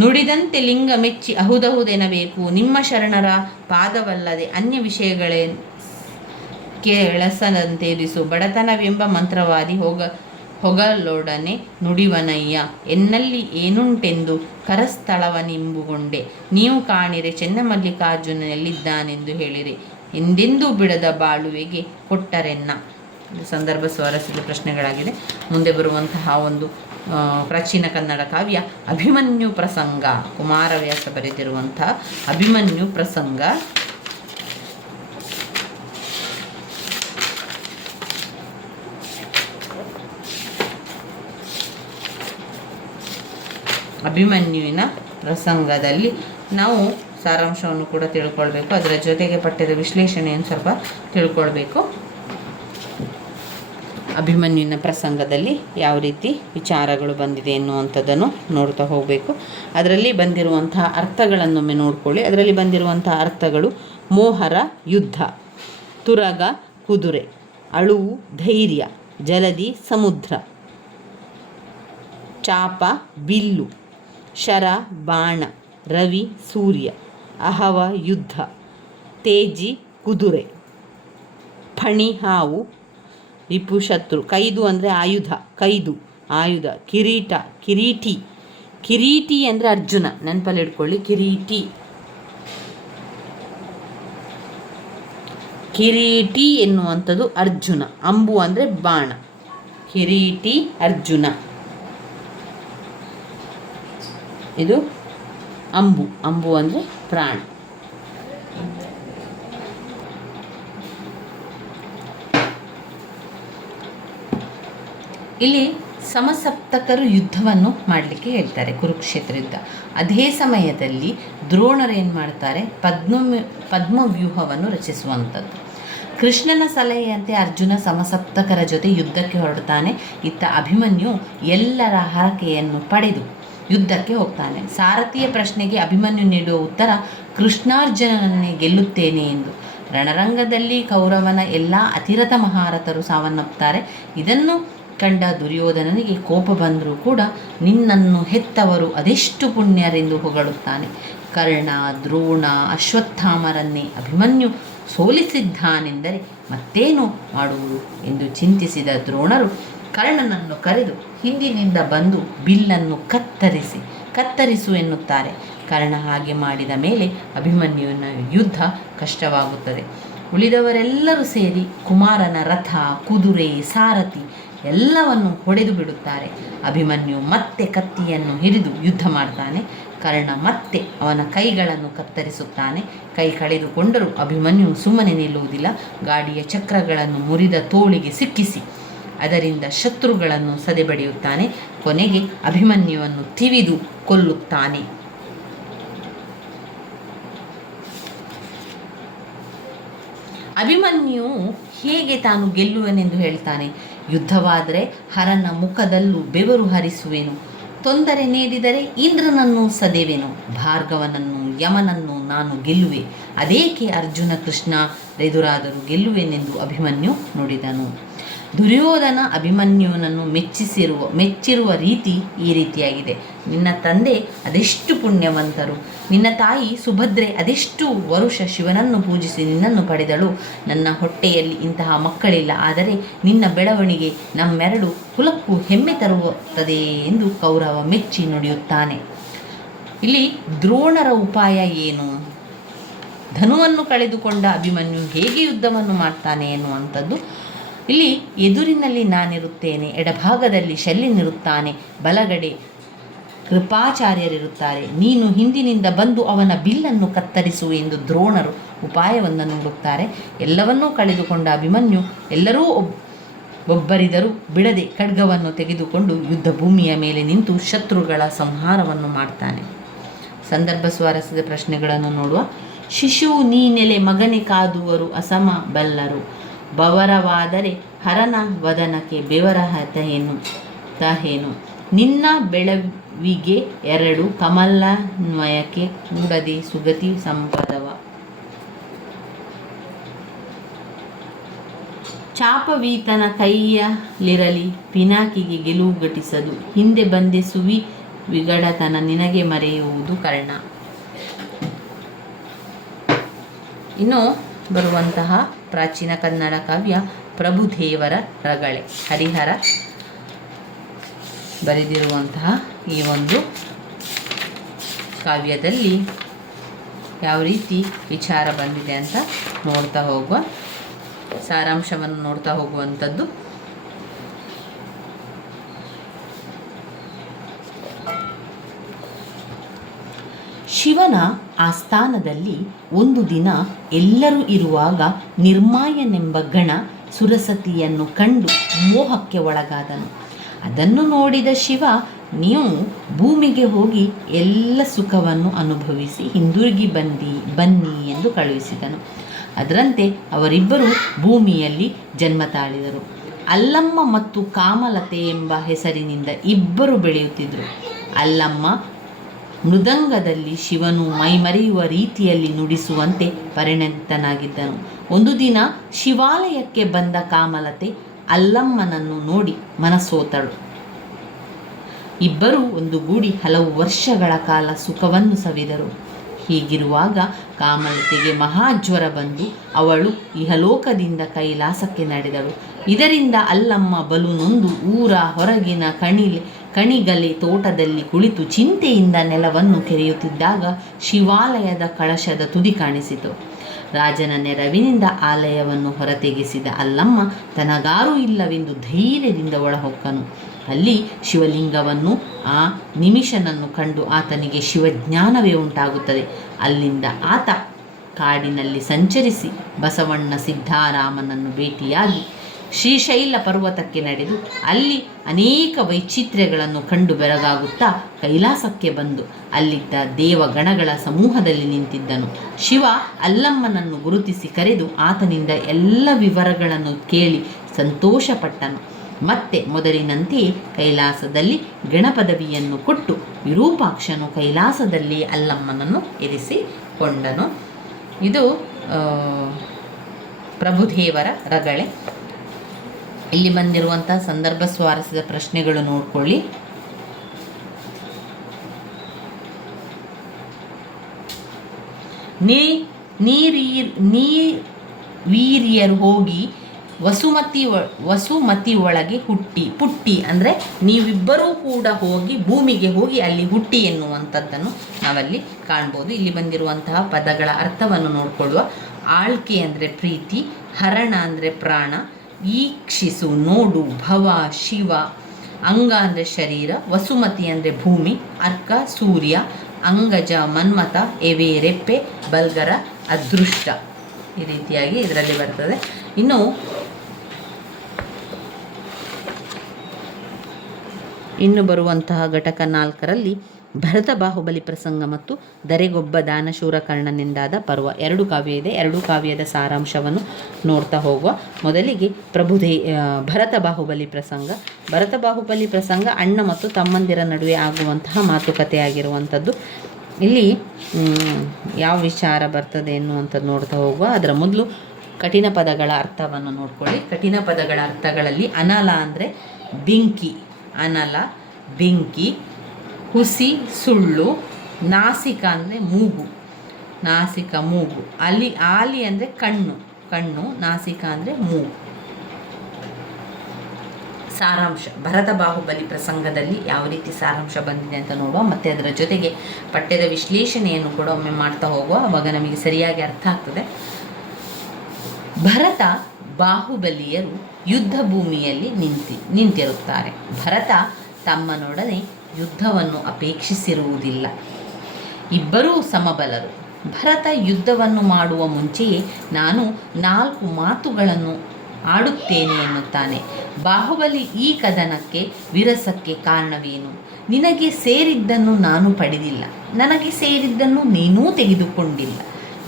ನುಡಿದಂತೆ ಲಿಂಗ ಮೆಚ್ಚಿ ಅಹುದಹುದೆನಬೇಕು, ನಿಮ್ಮ ಶರಣರ ಪಾದವಲ್ಲದೆ ಅನ್ಯ ವಿಷಯಗಳೇ ಕೆಳಸದಂತೆ ಇರಿಸು. ಬಡತನವೆಂಬ ಮಂತ್ರವಾದಿ ಹೊಗಳೊಡನೆ ನುಡಿವನಯ್ಯ, ಎನ್ನಲ್ಲಿ ಏನುಂಟೆಂದು ಕರಸ್ಥಳವನಿಂಬುಗೊಂಡೆ. ನೀವು ಕಾಣಿರೆ ಚೆನ್ನಮಲ್ಲಿಕಾರ್ಜುನನೆಲ್ಲಿದ್ದಾನೆಂದು ಹೇಳಿರಿ, ಎಂದೆಂದೂ ಬಿಡದ ಬಾಳುವೆಗೆ ಕೊಟ್ಟರೆನ್ನ. ಸಂದರ್ಭ ಸ್ವಾರಸ್ಯದ ಪ್ರಶ್ನೆಗಳಾಗಿದೆ. ಮುಂದೆ ಬರುವಂತಹ ಒಂದು ಪ್ರಾಚೀನ ಕನ್ನಡ ಕಾವ್ಯ ಅಭಿಮನ್ಯು ಪ್ರಸಂಗ, ಕುಮಾರವ್ಯಾಸ ಬರೆದಿರುವಂತಹ ಅಭಿಮನ್ಯು ಪ್ರಸಂಗ. ಅಭಿಮನ್ಯುವಿನ ಪ್ರಸಂಗದಲ್ಲಿ ನಾವು ಸಾರಾಂಶವನ್ನು ಕೂಡ ತಿಳ್ಕೊಳ್ಬೇಕು. ಅದರ ಜೊತೆಗೆ ಪಠ್ಯದ ವಿಶ್ಲೇಷಣೆಯನ್ನು ಸ್ವಲ್ಪ ತಿಳ್ಕೊಳ್ಬೇಕು. ಅಭಿಮನ್ಯುವಿನ ಪ್ರಸಂಗದಲ್ಲಿ ಯಾವ ರೀತಿ ವಿಚಾರಗಳು ಬಂದಿದೆ ಎನ್ನುವಂಥದ್ದನ್ನು ನೋಡ್ತಾ ಹೋಗಬೇಕು. ಅದರಲ್ಲಿ ಬಂದಿರುವಂತಹ ಅರ್ಥಗಳನ್ನೊಮ್ಮೆ ನೋಡ್ಕೊಳ್ಳಿ. ಅದರಲ್ಲಿ ಬಂದಿರುವಂತಹ ಅರ್ಥಗಳು: ಮೋಹರ ಯುದ್ಧ, ತುರಗ ಕುದುರೆ, ಅಳುವು ಧೈರ್ಯ, ಜಲದಿ ಸಮುದ್ರ, ಚಾಪ ಬಿಲ್ಲು, ಶರ ಬಾಣ, ರವಿ ಸೂರ್ಯ, ಅಹವ ಯುದ್ಧ, ತೇಜಿ ಕುದುರೆ, ಫಣಿ ಹಾವು, ರಿಪು ಶತ್ರು. ಕೈದು ಅಂದರೆ ಆಯುಧ, ಆಯುಧ. ಕಿರೀಟಿ ಅಂದರೆ ಅರ್ಜುನ, ನೆನಪಲ್ಲಿ ಇಟ್ಕೊಳ್ಳಿ. ಕಿರೀಟಿ ಎನ್ನುವಂಥದ್ದು ಅರ್ಜುನ. ಅಂಬು ಅಂದರೆ ಬಾಣ. ಕಿರೀಟಿ ಅರ್ಜುನ. ಇದು ಅಂಬು ಅಂದರೆ ಪ್ರಾಣ. ಇಲ್ಲಿ ಸಮಸಪ್ತಕರು ಯುದ್ಧವನ್ನು ಮಾಡಲಿಕ್ಕೆ ಹೇಳ್ತಾರೆ, ಕುರುಕ್ಷೇತ್ರ ಯುದ್ಧ. ಅದೇ ಸಮಯದಲ್ಲಿ ದ್ರೋಣರು ಏನು ಮಾಡ್ತಾರೆ, ಪದ್ಮವ್ಯೂಹವನ್ನು ರಚಿಸುವಂಥದ್ದು. ಕೃಷ್ಣನ ಸಲಹೆಯಂತೆ ಅರ್ಜುನ ಸಮಸಪ್ತಕರ ಜೊತೆ ಯುದ್ಧಕ್ಕೆ ಹೊರಡ್ತಾನೆ. ಇತ್ತ ಅಭಿಮನ್ಯು ಎಲ್ಲರ ಹರಕೆಯನ್ನು ಪಡೆದು ಯುದ್ಧಕ್ಕೆ ಹೋಗ್ತಾನೆ. ಸಾರಥಿಯ ಪ್ರಶ್ನೆಗೆ ಅಭಿಮನ್ಯು ನೀಡುವ ಉತ್ತರ ಕೃಷ್ಣಾರ್ಜುನನನ್ನೇ ಗೆಲ್ಲುತ್ತೇನೆ ಎಂದು. ರಣರಂಗದಲ್ಲಿ ಕೌರವನ ಎಲ್ಲ ಅತಿರಥ ಮಹಾರಥರು ಸಾವನ್ನಪ್ಪುತ್ತಾರೆ. ಇದನ್ನು ಕಂಡ ದುರ್ಯೋಧನನಿಗೆ ಕೋಪ ಬಂದರೂ ಕೂಡ ನಿನ್ನನ್ನು ಹೆತ್ತವರು ಅದೆಷ್ಟು ಪುಣ್ಯರೆಂದು ಹೊಗಳುತ್ತಾನೆ. ಕರ್ಣ, ದ್ರೋಣ, ಅಶ್ವತ್ಥಾಮರನ್ನೇ ಅಭಿಮನ್ಯು ಸೋಲಿಸಿದ್ದಾನೆಂದರೆ ಮತ್ತೇನು ಮಾಡುವುದು ಎಂದು ಚಿಂತಿಸಿದ ದ್ರೋಣರು ಕರ್ಣನನ್ನು ಕರೆದು ಹಿಂದಿನಿಂದ ಬಂದು ಬಿಲ್ಲನ್ನು ಕತ್ತರಿಸು ಎನ್ನುತ್ತಾರೆ. ಕರ್ಣ ಹಾಗೆ ಮಾಡಿದ ಮೇಲೆ ಅಭಿಮನ್ಯುವಿನ ಯುದ್ಧ ಕಷ್ಟವಾಗುತ್ತದೆ. ಉಳಿದವರೆಲ್ಲರೂ ಸೇರಿ ಕುಮಾರನ ರಥ, ಕುದುರೆ, ಸಾರಥಿ ಎಲ್ಲವನ್ನು ಹೊಡೆದು ಬಿಡುತ್ತಾರೆ. ಅಭಿಮನ್ಯು ಮತ್ತೆ ಕತ್ತಿಯನ್ನು ಹಿಡಿದು ಯುದ್ಧ ಮಾಡ್ತಾನೆ. ಕರ್ಣ ಮತ್ತೆ ಅವನ ಕೈಗಳನ್ನು ಕತ್ತರಿಸುತ್ತಾನೆ. ಕೈ ಕಳೆದುಕೊಂಡರೂ ಅಭಿಮನ್ಯು ಸುಮ್ಮನೆ ನಿಲ್ಲುವುದಿಲ್ಲ. ಗಾಡಿಯ ಚಕ್ರಗಳನ್ನು ಮುರಿದ ತೋಳಿಗೆ ಸಿಕ್ಕಿಸಿ ಅದರಿಂದ ಶತ್ರುಗಳನ್ನು ಸದೆಬಡಿಯುತ್ತಾನೆ. ಕೊನೆಗೆ ಅಭಿಮನ್ಯುವನ್ನು ತಿವಿದು ಕೊಲ್ಲುತ್ತಾನೆ. ಅಭಿಮನ್ಯು ಹೇಗೆ ತಾನು ಗೆಲ್ಲುವೆನೆಂದು ಹೇಳ್ತಾನೆ. ಯುದ್ಧವಾದರೆ ಹರನ ಮುಖದಲ್ಲೂ ಬೆವರು ಹರಿಸುವೆನು, ತೊಂದರೆ ನೀಡಿದರೆ ಇಂದ್ರನನ್ನು ಸದೆವೆನು, ಭಾರ್ಗವನನ್ನು ಯಮನನ್ನು ನಾನು ಗೆಲ್ಲುವೆ, ಅದೇಕೆ ಅರ್ಜುನ ಕೃಷ್ಣ ಎದುರಾದರೂ ಗೆಲ್ಲುವೆನೆಂದು ಅಭಿಮನ್ಯು ನುಡಿದನು. ದುರ್ಯೋಧನ ಅಭಿಮನ್ಯುನನ್ನು ಮೆಚ್ಚಿರುವ ರೀತಿ ಈ ರೀತಿಯಾಗಿದೆ. ನಿನ್ನ ತಂದೆ ಅದೆಷ್ಟು ಪುಣ್ಯವಂತರು, ನಿನ್ನ ತಾಯಿ ಸುಭದ್ರೆ ಅದೆಷ್ಟು ವರುಷ ಶಿವನನ್ನು ಪೂಜಿಸಿ ನಿನ್ನನ್ನು ಪಡೆದಳು. ನನ್ನ ಹೊಟ್ಟೆಯಲ್ಲಿ ಇಂತಹ ಮಕ್ಕಳಿಲ್ಲ, ಆದರೆ ನಿನ್ನ ಬೆಳವಣಿಗೆ ನಮ್ಮೆರಡು ಕುಲಕ್ಕೂ ಹೆಮ್ಮೆ ತರುತ್ತದೆ ಎಂದು ಕೌರವ ಮೆಚ್ಚಿ ನುಡಿಯುತ್ತಾನೆ. ಇಲ್ಲಿ ದ್ರೋಣರ ಉಪಾಯ ಏನು, ಧನುವನ್ನು ಕಳೆದುಕೊಂಡ ಅಭಿಮನ್ಯು ಹೇಗೆ ಯುದ್ಧವನ್ನು ಮಾಡ್ತಾನೆ ಎನ್ನುವಂಥದ್ದು. ಇಲ್ಲಿ ಎದುರಿನಲ್ಲಿ ನಾನಿರುತ್ತೇನೆ, ಎಡಭಾಗದಲ್ಲಿ ಶಲ್ಯನಿರುತ್ತಾನೆ, ಬಲಗಡೆ ಕೃಪಾಚಾರ್ಯರಿರುತ್ತಾರೆ, ನೀನು ಹಿಂದಿನಿಂದ ಬಂದು ಅವನ ಬಿಲ್ಲನ್ನು ಕತ್ತರಿಸು ಎಂದು ದ್ರೋಣರು ಉಪಾಯವನ್ನು ನೋಡುತ್ತಾರೆ. ಎಲ್ಲವನ್ನೂ ಕಳೆದುಕೊಂಡ ಅಭಿಮನ್ಯು ಎಲ್ಲರೂ ಒಬ್ಬರಿದರೂ ಬಿಡದೆ ಖಡ್ಗವನ್ನು ತೆಗೆದುಕೊಂಡು ಯುದ್ಧ ಭೂಮಿಯ ಮೇಲೆ ನಿಂತು ಶತ್ರುಗಳ ಸಂಹಾರವನ್ನು ಮಾಡ್ತಾನೆ. ಸಂದರ್ಭ ಸ್ವಾರಸ್ಯದ ಪ್ರಶ್ನೆಗಳನ್ನು ನೋಡುವ. ಶಿಶುವು ನೀನೆಲೆ ಮಗನೆ ಕಾದುವರು ಅಸಮ ಬಲ್ಲರು, ಬವರವಾದರೆ ಹರನ ವದನಕ್ಕೆ ಬೆವರಹತೇನು ನಿನ್ನ ಬೆಳವಿಗೆ ಎರಡು ಕಮಲನ್ವಯಕ್ಕೆ ಕೂಡದೆ ಸುಗತಿ ಸಂಪದವ. ಚಾಪವೀತನ ಕೈಯಲ್ಲಿರಲಿ ಪಿನಾಕಿಗೆ ಗೆಲುವು ಘಟಿಸದು, ಹಿಂದೆ ಬಂದೆ ಸುವಿ ವಿಗಡತನ ನಿನಗೆ ಮರೆಯುವುದು ಕರ್ಣ. ಇನ್ನು ಬರುವಂತಹ ಪ್ರಾಚೀನ ಕನ್ನಡ ಕಾವ್ಯ ಪ್ರಭುದೇವರ ರಗಳೆ. ಹರಿಹರ ಬರೆದಿರುವಂತಹ ಈ ಒಂದು ಕಾವ್ಯದಲ್ಲಿ ಯಾವ ರೀತಿ ವಿಚಾರ ಬಂದಿದೆ ಅಂತ ನೋಡ್ತಾ ಹೋಗುವ, ಸಾರಾಂಶವನ್ನು ನೋಡ್ತಾ ಹೋಗುವಂಥದ್ದು. ಶಿವನ ಆಸ್ಥಾನದಲ್ಲಿ ಒಂದು ದಿನ ಎಲ್ಲರೂ ಇರುವಾಗ ನಿರ್ಮಾಯನೆಂಬ ಗಣ ಸುರಸತಿಯನ್ನು ಕಂಡು ಮೋಹಕ್ಕೆ ಒಳಗಾದನು. ಅದನ್ನು ನೋಡಿದ ಶಿವ, ನೀವು ಭೂಮಿಗೆ ಹೋಗಿ ಎಲ್ಲ ಸುಖವನ್ನು ಅನುಭವಿಸಿ ಹಿಂದಿರುಗಿ ಬನ್ನಿ ಎಂದು ಕಳುಹಿಸಿದನು. ಅದರಂತೆ ಅವರಿಬ್ಬರು ಭೂಮಿಯಲ್ಲಿ ಜನ್ಮ ತಾಳಿದರು. ಅಲ್ಲಮ್ಮ ಮತ್ತು ಕಾಮಲತೆ ಎಂಬ ಹೆಸರಿನಿಂದ ಇಬ್ಬರು ಬೆಳೆಯುತ್ತಿದ್ದರು. ಅಲ್ಲಮ್ಮ ಮೃದಂಗದಲ್ಲಿ ಶಿವನು ಮೈಮರೆಯುವ ರೀತಿಯಲ್ಲಿ ನುಡಿಸುವಂತೆ ಪರಿಣತನಾಗಿದ್ದನು. ಒಂದು ದಿನ ಶಿವಾಲಯಕ್ಕೆ ಬಂದ ಕಾಮಲತೆ ಅಲ್ಲಮ್ಮನನ್ನು ನೋಡಿ ಮನಸೋತಳು. ಇಬ್ಬರೂ ಒಂದುಗೂಡಿ ಹಲವು ವರ್ಷಗಳ ಕಾಲ ಸುಖವನ್ನು ಸವಿದರು. ಹೀಗಿರುವಾಗ ಕಾಮಲತೆಗೆ ಮಹಾಜ್ವರ ಬಂದು ಅವಳು ಇಹಲೋಕದಿಂದ ಕೈಲಾಸಕ್ಕೆ ನಡೆದಳು. ಇದರಿಂದ ಅಲ್ಲಮ್ಮ ಬಲು ನೊಂದು ಊರ ಹೊರಗಿನ ಕಣಿಗಲೆ ತೋಟದಲ್ಲಿ ಕುಳಿತು ಚಿಂತೆಯಿಂದ ನೆಲವನ್ನು ಕೆರೆಯುತ್ತಿದ್ದಾಗ ಶಿವಾಲಯದ ಕಳಶದ ತುದಿ ಕಾಣಿಸಿತು. ರಾಜನ ನೆರವಿನಿಂದ ಆಲಯವನ್ನು ಹೊರತೆಗೆಸಿದ ಅಲ್ಲಮ್ಮ ತನಗಾರೂ ಇಲ್ಲವೆಂದು ಧೈರ್ಯದಿಂದ ಒಳಹೊಕ್ಕನು. ಅಲ್ಲಿ ಶಿವಲಿಂಗವನ್ನು ಆ ನಿಮಿಷನನ್ನು ಕಂಡು ಆತನಿಗೆ ಶಿವಜ್ಞಾನವೇ ಉಂಟಾಗುತ್ತದೆ. ಅಲ್ಲಿಂದ ಆತ ಕಾಡಿನಲ್ಲಿ ಸಂಚರಿಸಿ ಬಸವಣ್ಣ ಸಿದ್ಧಾರಾಮನನ್ನು ಭೇಟಿಯಾಗಿ ಶ್ರೀಶೈಲ ಪರ್ವತಕ್ಕೆ ನಡೆದು ಅಲ್ಲಿ ಅನೇಕ ವೈಚಿತ್ರ್ಯಗಳನ್ನು ಕಂಡು ಬೆರಗಾಗುತ್ತಾ ಕೈಲಾಸಕ್ಕೆ ಬಂದು ಅಲ್ಲಿದ್ದ ದೇವಗಣಗಳ ಸಮೂಹದಲ್ಲಿ ನಿಂತಿದ್ದನು. ಶಿವ ಅಲ್ಲಮ್ಮನನ್ನು ಗುರುತಿಸಿ ಕರೆದು ಆತನಿಂದ ಎಲ್ಲ ವಿವರಗಳನ್ನು ಕೇಳಿ ಸಂತೋಷಪಟ್ಟನು. ಮತ್ತೆ ಮೊದಲಿನಂತೆಯೇ ಕೈಲಾಸದಲ್ಲಿ ಗಣಪದವಿಯನ್ನು ಕೊಟ್ಟು ವಿರೂಪಾಕ್ಷನು ಕೈಲಾಸದಲ್ಲಿ ಅಲ್ಲಮ್ಮನನ್ನು ಇರಿಸಿಕೊಂಡನು. ಇದು ಪ್ರಭುದೇವರ ರಗಳೆ. ಇಲ್ಲಿ ಬಂದಿರುವಂಥ ಸಂದರ್ಭ ಸ್ವಾರಸ್ಯದ ಪ್ರಶ್ನೆಗಳು ನೋಡ್ಕೊಳ್ಳಿ. ವೀರ್ಯರು ಹೋಗಿ ವಸುಮತಿ ಒಳಗೆ ಪುಟ್ಟಿ ಅಂದರೆ ನೀವಿಬ್ಬರೂ ಕೂಡ ಹೋಗಿ ಭೂಮಿಗೆ ಹೋಗಿ ಅಲ್ಲಿ ಹುಟ್ಟಿ ಎನ್ನುವಂಥದ್ದನ್ನು ನಾವಲ್ಲಿ ಕಾಣ್ಬೋದು. ಇಲ್ಲಿ ಬಂದಿರುವಂತಹ ಪದಗಳ ಅರ್ಥವನ್ನು ನೋಡಿಕೊಳ್ಳುವ. ಆಳ್ಕೆ ಅಂದರೆ ಪ್ರೀತಿ, ಹರಣ ಅಂದರೆ ಪ್ರಾಣ, ಈಕ್ಷಿಸು ನೋಡು, ಭವ ಶಿವ, ಅಂಗ ಅಂದರೆ ಶರೀರ, ವಸುಮತಿ ಅಂದರೆ ಭೂಮಿ, ಅರ್ಕ ಸೂರ್ಯ, ಅಂಗಜ ಮನ್ಮಥ, ಎವೆ ರೆಪ್ಪೆ, ಬಲ್ಗರ ಅದೃಷ್ಟ. ಈ ರೀತಿಯಾಗಿ ಇದರಲ್ಲಿ ಬರ್ತದೆ. ಇನ್ನು ಬರುವಂತಹ ಘಟಕ 4ರಲ್ಲಿ ಭರತ ಬಾಹುಬಲಿ ಪ್ರಸಂಗ ಮತ್ತು ದರೆಗೊಬ್ಬ ದಾನಶೂರ ಕರ್ಣನೆಂದಾದ ಪರ್ವ 2 ಕಾವ್ಯ ಇದೆ. 2 ಕಾವ್ಯದ ಸಾರಾಂಶವನ್ನು ನೋಡ್ತಾ ಹೋಗುವ. ಮೊದಲಿಗೆ ಭರತ ಬಾಹುಬಲಿ ಪ್ರಸಂಗ. ಭರತ ಬಾಹುಬಲಿ ಪ್ರಸಂಗ ಅಣ್ಣ ಮತ್ತು ತಮ್ಮಂದಿರ ನಡುವೆ ಆಗುವಂತಹ ಮಾತುಕತೆಯಾಗಿರುವಂಥದ್ದು. ಇಲ್ಲಿ ಯಾವ ವಿಚಾರ ಬರ್ತದೆ ಎನ್ನುವಂಥದ್ದು ನೋಡ್ತಾ ಹೋಗುವ. ಅದರ ಮೊದಲು ಕಠಿಣ ಪದಗಳ ಅರ್ಥವನ್ನು ನೋಡ್ಕೊಳ್ಳಿ. ಕಠಿಣ ಪದಗಳ ಅರ್ಥಗಳಲ್ಲಿ ಅನಲ ಅಂದರೆ ಬೆಂಕಿ, ಅನಲ ಬೆಂಕಿ. ಹುಸಿ ಸುಳ್ಳು. ನಾಸಿಕ ಅಂದರೆ ಮೂಗು, ನಾಸಿಕ ಮೂಗು. ಆಲಿ ಅಂದರೆ ಕಣ್ಣು. ನಾಸಿಕ ಅಂದರೆ ಮೂಗು. ಸಾರಾಂಶ, ಭರತ ಬಾಹುಬಲಿ ಪ್ರಸಂಗದಲ್ಲಿ ಯಾವ ರೀತಿ ಸಾರಾಂಶ ಬಂದಿದೆ ಅಂತ ನೋಡುವ. ಮತ್ತು ಅದರ ಜೊತೆಗೆ ಪಠ್ಯದ ವಿಶ್ಲೇಷಣೆಯನ್ನು ಕೂಡ ಒಮ್ಮೆ ಮಾಡ್ತಾ ಹೋಗುವ. ಆವಾಗ ನಮಗೆ ಸರಿಯಾಗಿ ಅರ್ಥ ಆಗ್ತದೆ. ಭರತ ಬಾಹುಬಲಿಯರು ಯುದ್ಧ ಭೂಮಿಯಲ್ಲಿ ನಿಂತಿರುತ್ತಾರೆ. ಭರತ ತಮ್ಮನೊಡನೆ ಯುದ್ಧವನ್ನು ಅಪೇಕ್ಷಿಸಿರುವುದಿಲ್ಲ. ಇಬ್ಬರೂ ಸಮಬಲರು. ಭರತ ಯುದ್ಧವನ್ನು ಮಾಡುವ ಮುಂಚೆಯೇ ನಾನು 4 ಮಾತುಗಳನ್ನು ಆಡುತ್ತೇನೆ ಎನ್ನುತ್ತಾನೆ. ಬಾಹುಬಲಿ ಈ ಕದನಕ್ಕೆ ವಿರಸಕ್ಕೆ ಕಾರಣವೇನು? ನಿನಗೆ ಸೇರಿದ್ದನ್ನು ನಾನು ಪಡೆದಿಲ್ಲ, ನನಗೆ ಸೇರಿದ್ದನ್ನು ನೀನೂ ತೆಗೆದುಕೊಂಡಿಲ್ಲ.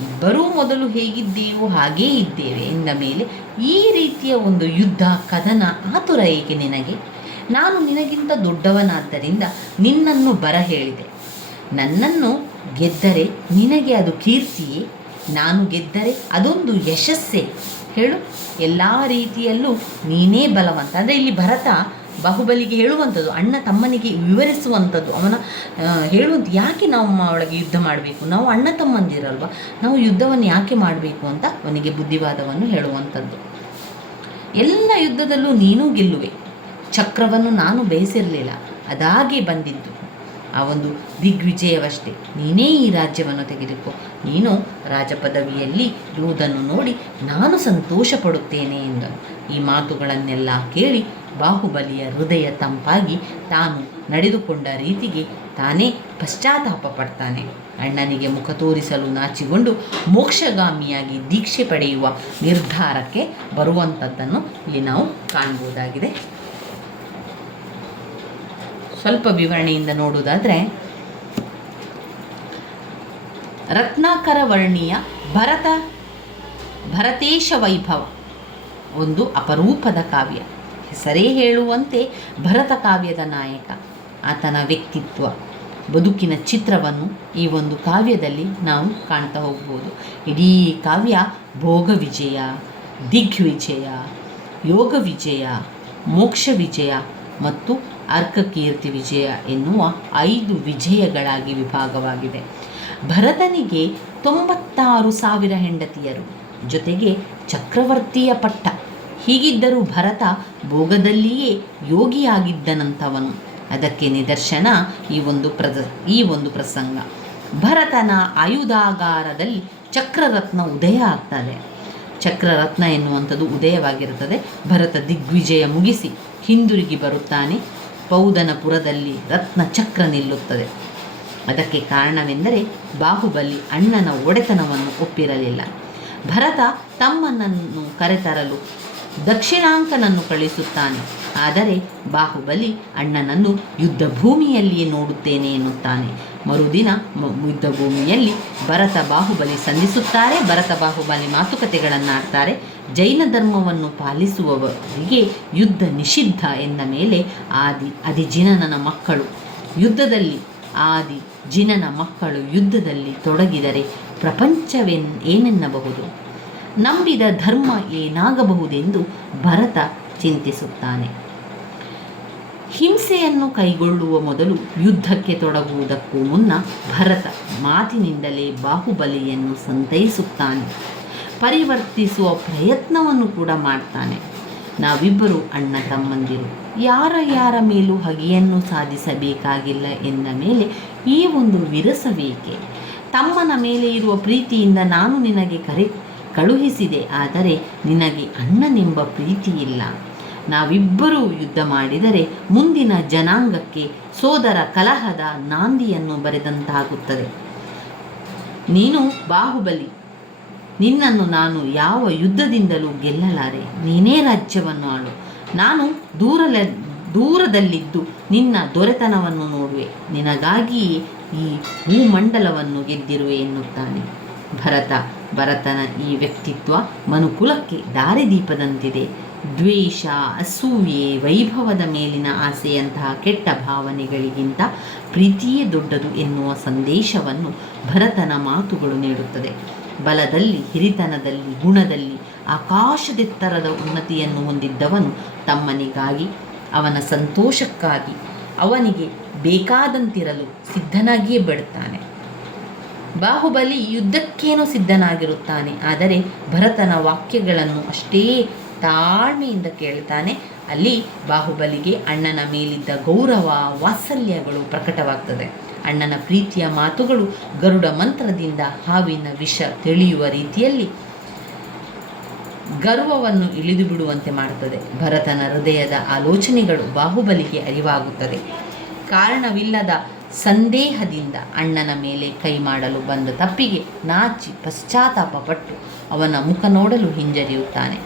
ಇಬ್ಬರೂ ಮೊದಲು ಹೇಗಿದ್ದೇವೋ ಹಾಗೇ ಇದ್ದೇವೆ ಎಂದ ಮೇಲೆ ಈ ರೀತಿಯ ಒಂದು ಯುದ್ಧ ಕದನ ಆತುರ ಏಕೆ ನಿನಗೆ? ನಾನು ನಿನಗಿಂತ ದೊಡ್ಡವನಾದ್ದರಿಂದ ನಿನ್ನನ್ನು ಹೇಳಿದೆ. ನನ್ನನ್ನು ಗೆದ್ದರೆ ನಿನಗೆ ಅದು ಕೀರ್ತಿಯೇ? ನಾನು ಗೆದ್ದರೆ ಅದೊಂದು ಯಶಸ್ಸೇ? ಹೇಳು. ಎಲ್ಲ ರೀತಿಯಲ್ಲೂ ನೀನೇ ಬಲವಂತ. ಅಂದರೆ ಇಲ್ಲಿ ಭರತ ಬಾಹುಬಲಿಗೆ ಹೇಳುವಂಥದ್ದು, ಅಣ್ಣ ತಮ್ಮನಿಗೆ ವಿವರಿಸುವಂಥದ್ದು, ಅವನ ಹೇಳುವಂಥ ಯಾಕೆ ನಾವು ಒಳಗೆ ಯುದ್ಧ ಮಾಡಬೇಕು, ನಾವು ಅಣ್ಣ ತಮ್ಮಂದಿರಲ್ವ, ನಾವು ಯುದ್ಧವನ್ನು ಯಾಕೆ ಮಾಡಬೇಕು ಅಂತ ಅವನಿಗೆ ಬುದ್ಧಿವಾದವನ್ನು ಹೇಳುವಂಥದ್ದು. ಎಲ್ಲ ಯುದ್ಧದಲ್ಲೂ ನೀನೂ ಗೆಲ್ಲುವೆ. ಚಕ್ರವನ್ನು ನಾನು ಬಯಸಿರಲಿಲ್ಲ, ಅದಾಗೆ ಬಂದಿದ್ದು. ಆ ಒಂದು ದಿಗ್ವಿಜಯವಷ್ಟೇ. ನೀನೇ ಈ ರಾಜ್ಯವನ್ನು ತೆಗೆದುಕೋ. ನೀನು ರಾಜಪದವಿಯಲ್ಲಿ ಇರುವುದನ್ನು ನೋಡಿ ನಾನು ಸಂತೋಷ ಪಡುತ್ತೇನೆ ಎಂದನು. ಈ ಮಾತುಗಳನ್ನೆಲ್ಲ ಕೇಳಿ ಬಾಹುಬಲಿಯ ಹೃದಯ ತಂಪಾಗಿ ತಾನು ನಡೆದುಕೊಂಡ ರೀತಿಗೆ ತಾನೇ ಪಶ್ಚಾತ್ತಾಪ ಪಡ್ತಾನೆ. ಅಣ್ಣನಿಗೆ ಮುಖ ತೋರಿಸಲು ನಾಚಿಕೊಂಡು ಮೋಕ್ಷಗಾಮಿಯಾಗಿ ದೀಕ್ಷೆ ಪಡೆಯುವ ನಿರ್ಧಾರಕ್ಕೆ ಬರುವಂಥದ್ದನ್ನು ಇಲ್ಲಿ ನಾವು ಕಾಣಬಹುದಾಗಿದೆ. ಸ್ವಲ್ಪ ವಿವರಣೆಯಿಂದ ನೋಡುವುದಾದರೆ, ರತ್ನಾಕರ ವರ್ಣಿಯ ಭರತೇಶ ವೈಭವ ಒಂದು ಅಪರೂಪದ ಕಾವ್ಯ. ಹೆಸರೇ ಹೇಳುವಂತೆ ಭರತ ಕಾವ್ಯದ ನಾಯಕ. ಆತನ ವ್ಯಕ್ತಿತ್ವ, ಬದುಕಿನ ಚಿತ್ರವನ್ನು ಈ ಒಂದು ಕಾವ್ಯದಲ್ಲಿ ನಾವು ಕಾಣ್ತಾ ಹೋಗ್ಬೋದು. ಇಡೀ ಕಾವ್ಯ ಭೋಗ ವಿಜಯ, ದಿಗ್ವಿಜಯ, ಯೋಗ ವಿಜಯ, ಮೋಕ್ಷ ವಿಜಯ ಮತ್ತು ಅರ್ಕಕೀರ್ತಿ ವಿಜಯ ಎನ್ನುವ 5 ವಿಜಯಗಳಾಗಿ ವಿಭಾಗವಾಗಿದೆ. ಭರತನಿಗೆ 96,000 ಹೆಂಡತಿಯರು, ಜೊತೆಗೆ ಚಕ್ರವರ್ತಿಯ ಪಟ್ಟ. ಹೀಗಿದ್ದರೂ ಭರತ ಭೋಗದಲ್ಲಿಯೇ ಯೋಗಿಯಾಗಿದ್ದನಂಥವನು. ಅದಕ್ಕೆ ನಿದರ್ಶನ ಈ ಒಂದು ಪ್ರಸಂಗ. ಭರತನ ಆಯುಧಾಗಾರದಲ್ಲಿ ಚಕ್ರರತ್ನ ಉದಯ ಆಗ್ತದೆ. ಚಕ್ರರತ್ನ ಎನ್ನುವಂಥದ್ದು ಉದಯವಾಗಿರುತ್ತದೆ. ಭರತ ದಿಗ್ವಿಜಯ ಮುಗಿಸಿ ಹಿಂದಿರುಗಿ ಬರುತ್ತಾನೆ. ಪೌದನಪುರದಲ್ಲಿ ರತ್ನ ಚಕ್ರ ನಿಲ್ಲುತ್ತದೆ. ಅದಕ್ಕೆ ಕಾರಣವೆಂದರೆ ಬಾಹುಬಲಿ ಅಣ್ಣನ ಒಡೆತನವನ್ನು ಒಪ್ಪಿರಲಿಲ್ಲ. ಭರತ ತಮ್ಮನನ್ನು ಕರೆತರಲು ದಕ್ಷಿಣಾಂಕನನ್ನು ಕಳಿಸುತ್ತಾನೆ. ಆದರೆ ಬಾಹುಬಲಿ ಅಣ್ಣನನ್ನು ಯುದ್ಧ ಭೂಮಿಯಲ್ಲಿಯೇ ನೋಡುತ್ತೇನೆ ಎನ್ನುತ್ತಾನೆ. ಮರುದಿನ ಯುದ್ಧ ಭೂಮಿಯಲ್ಲಿ ಭರತ ಬಾಹುಬಲಿ ಸಂಧಿಸುತ್ತಾರೆ. ಭರತ ಬಾಹುಬಲಿ ಮಾತುಕತೆಗಳನ್ನಾಡ್ತಾರೆ. ಜೈನ ಧರ್ಮವನ್ನು ಪಾಲಿಸುವವರಿಗೆ ಯುದ್ಧ ನಿಷಿದ್ಧ ಎಂದ ಮೇಲೆ ಆದಿಜಿನನ ಮಕ್ಕಳು ಯುದ್ಧದಲ್ಲಿ ತೊಡಗಿದರೆ ಏನೆನ್ನಬಹುದು? ನಂಬಿದ ಧರ್ಮ ಏನಾಗಬಹುದೆಂದು ಭರತ ಚಿಂತಿಸುತ್ತಾನೆ. ಹಿಂಸೆಯನ್ನು ಕೈಗೊಳ್ಳುವ ಮೊದಲು ಯುದ್ಧಕ್ಕೆ ತೊಡಗುವುದಕ್ಕೂ ಮುನ್ನ ಭರತ ಮಾತಿನಿಂದಲೇ ಬಾಹುಬಲಿಯನ್ನು ಸಂತೈಸುತ್ತಾನೆ. ಪರಿವರ್ತಿಸುವ ಪ್ರಯತ್ನವನ್ನು ಕೂಡ ಮಾಡ್ತಾನೆ. ನಾವಿಬ್ಬರು ಅಣ್ಣ ತಮ್ಮಂದಿರು, ಯಾರ ಮೇಲೂ ಹಗೆಯನ್ನು ಸಾಧಿಸಬೇಕಾಗಿಲ್ಲ ಎಂದ ಮೇಲೆ ಈ ಒಂದು ವಿರಸವೇಕೆ? ತಮ್ಮನ ಮೇಲೆ ಇರುವ ಪ್ರೀತಿಯಿಂದ ನಾನು ನಿನಗೆ ಕಳುಹಿಸಿದೆ, ಆದರೆ ನಿನಗೆ ಅಣ್ಣನೆಂಬ ಪ್ರೀತಿ ಇಲ್ಲ. ನಾವಿಬ್ಬರೂ ಯುದ್ಧ ಮಾಡಿದರೆ ಮುಂದಿನ ಜನಾಂಗಕ್ಕೆ ಸೋದರ ಕಲಹದ ನಾಂದಿಯನ್ನು ಬರೆದಂತಾಗುತ್ತದೆ. ನೀನು ಬಾಹುಬಲಿ, ನಿನ್ನನ್ನು ನಾನು ಯಾವ ಯುದ್ಧದಿಂದಲೂ ಗೆಲ್ಲಲಾರೆ. ನೀನೇ ರಾಜ್ಯವನ್ನು ಆಳು. ನಾನು ದೂರದಲ್ಲಿದ್ದು ನಿನ್ನ ದೊರೆತನವನ್ನು ನೋಡುವೆ, ನಿನಗಾಗಿಯೇ ಈ ಭೂಮಂಡಲವನ್ನು ಗೆದ್ದಿರುವೆ ಎನ್ನುತ್ತಾನೆ. ಭರತನ ಈ ವ್ಯಕ್ತಿತ್ವ ಮನುಕುಲಕ್ಕೆ ದಾರಿದೀಪದಂತಿದೆ. ದ್ವೇಷ, ಅಸೂಯೆ, ವೈಭವದ ಮೇಲಿನ ಆಸೆಯಂತಹ ಕೆಟ್ಟ ಭಾವನೆಗಳಿಗಿಂತ ಪ್ರೀತಿಯೇ ದೊಡ್ಡದು ಎನ್ನುವ ಸಂದೇಶವನ್ನು ಭರತನ ಮಾತುಗಳು ನೀಡುತ್ತದೆ. ಬಲದಲ್ಲಿ, ಹಿರಿತನದಲ್ಲಿ, ಗುಣದಲ್ಲಿ ಆಕಾಶದೆತ್ತರದ ಉನ್ನತಿಯನ್ನು ಹೊಂದಿದ್ದವನು ತಮ್ಮನಿಗಾಗಿ, ಅವನ ಸಂತೋಷಕ್ಕಾಗಿ, ಅವನಿಗೆ ಬೇಕಾದಂತಿರಲು ಸಿದ್ಧನಾಗಿಯೇ ಬಿಡುತ್ತಾನೆ. ಬಾಹುಬಲಿ ಯುದ್ಧಕ್ಕೇನೋ ಸಿದ್ಧನಾಗಿರುತ್ತಾನೆ, ಆದರೆ ಭರತನ ವಾಕ್ಯಗಳನ್ನು ಅಷ್ಟೇ ತಾಳ್ಮೆಯಿಂದ ಕೇಳ್ತಾನೆ. ಅಲ್ಲಿ ಬಾಹುಬಲಿಗೆ ಅಣ್ಣನ ಮೇಲಿದ್ದ ಗೌರವ, ವಾತ್ಸಲ್ಯಗಳು ಪ್ರಕಟವಾಗ್ತದೆ. ಅಣ್ಣನ ಪ್ರೀತಿಯ ಮಾತುಗಳು ಗರುಡ ಮಂತ್ರದಿಂದ ಹಾವಿನ ವಿಷ ತಿಳಿಯುವ ರೀತಿಯಲ್ಲಿ ಗರ್ವವನ್ನು ಇಳಿದು ಬಿಡುವಂತೆ ಮಾಡುತ್ತದೆ. ಭರತನ ಹೃದಯದ ಆಲೋಚನೆಗಳು ಬಾಹುಬಲಿಗೆ ಅರಿವಾಗುತ್ತದೆ. ಕಾರಣವಿಲ್ಲದ ಸಂದೇಹದಿಂದ ಅಣ್ಣನ ಮೇಲೆ ಕೈ ಮಾಡಲು ಬಂದ ತಪ್ಪಿಗೆ ನಾಚಿ ಪಶ್ಚಾತ್ತಾಪಪಟ್ಟು ಅವನ ಮುಖ ನೋಡಲು ಹಿಂಜರಿಯುತ್ತಾನೆ.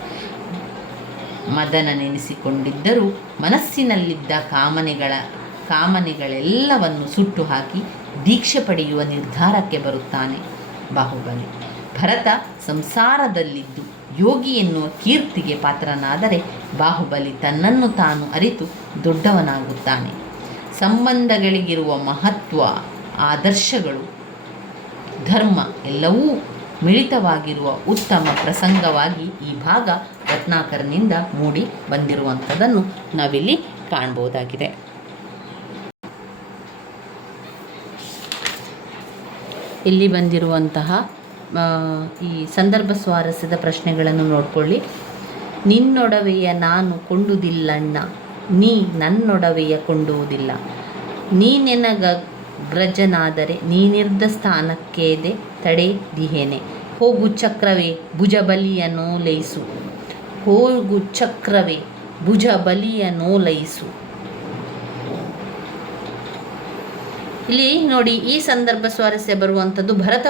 ಮದನ ನೆನೆಸಿಕೊಂಡಿದ್ದರೂ ಮನಸ್ಸಿನಲ್ಲಿದ್ದ ಕಾಮನೆಗಳೆಲ್ಲವನ್ನು ಸುಟ್ಟು ಹಾಕಿ ದೀಕ್ಷೆ ಪಡೆಯುವ ನಿರ್ಧಾರಕ್ಕೆ ಬರುತ್ತಾನೆ ಬಾಹುಬಲಿ. ಭರತ ಸಂಸಾರದಲ್ಲಿದ್ದು ಯೋಗಿ ಎನ್ನುವ ಕೀರ್ತಿಗೆ ಪಾತ್ರನಾದರೆ ಬಾಹುಬಲಿ ತನ್ನನ್ನು ತಾನು ಅರಿತು ದೊಡ್ಡವನಾಗುತ್ತಾನೆ. ಸಂಬಂಧಗಳಿಗಿರುವ ಮಹತ್ವ, ಆದರ್ಶಗಳು, ಧರ್ಮ ಎಲ್ಲವೂ ಮಿಳಿತವಾಗಿರುವ ಉತ್ತಮ ಪ್ರಸಂಗವಾಗಿ ಈ ಭಾಗ ರತ್ನಾಕರನಿಂದ ಮೂಡಿ ಬಂದಿರುವಂಥದ್ದನ್ನು ನಾವಿಲ್ಲಿ ಕಾಣ್ಬೋದಾಗಿದೆ. ಇಲ್ಲಿ ಬಂದಿರುವಂತಹ ಈ ಸಂದರ್ಭ ಸ್ವಾರಸ್ಯದ ಪ್ರಶ್ನೆಗಳನ್ನು ನೋಡಿಕೊಳ್ಳಿ. ನಿನ್ನೊಡವೆಯ ನಾನು ಕೊಂಡುವುದಿಲ್ಲಣ್ಣ, ನೀ ನನ್ನೊಡವೆಯ ಕೊಂಡುವುದಿಲ್ಲ. ನೀನೆನಗ್ರಜನಾದರೆ ನೀನಿರ್ದ ಸ್ಥಾನಕ್ಕೇದೆ ತಡೆದಿಹೇನೆ. ಹೋಗು ಚಕ್ರವೇ ಭುಜಬಲಿಯ ನೋಲೈಸು, ಹೋಗು ಚಕ್ರವೇ ಭುಜಬಲಿಯ ನೋಲೈಸು. ಇಲ್ಲಿ ನೋಡಿ, ಈ ಸಂದರ್ಭ ಸ್ವಾರಸ್ಯ ಬರುವಂಥದ್ದು ಭರತ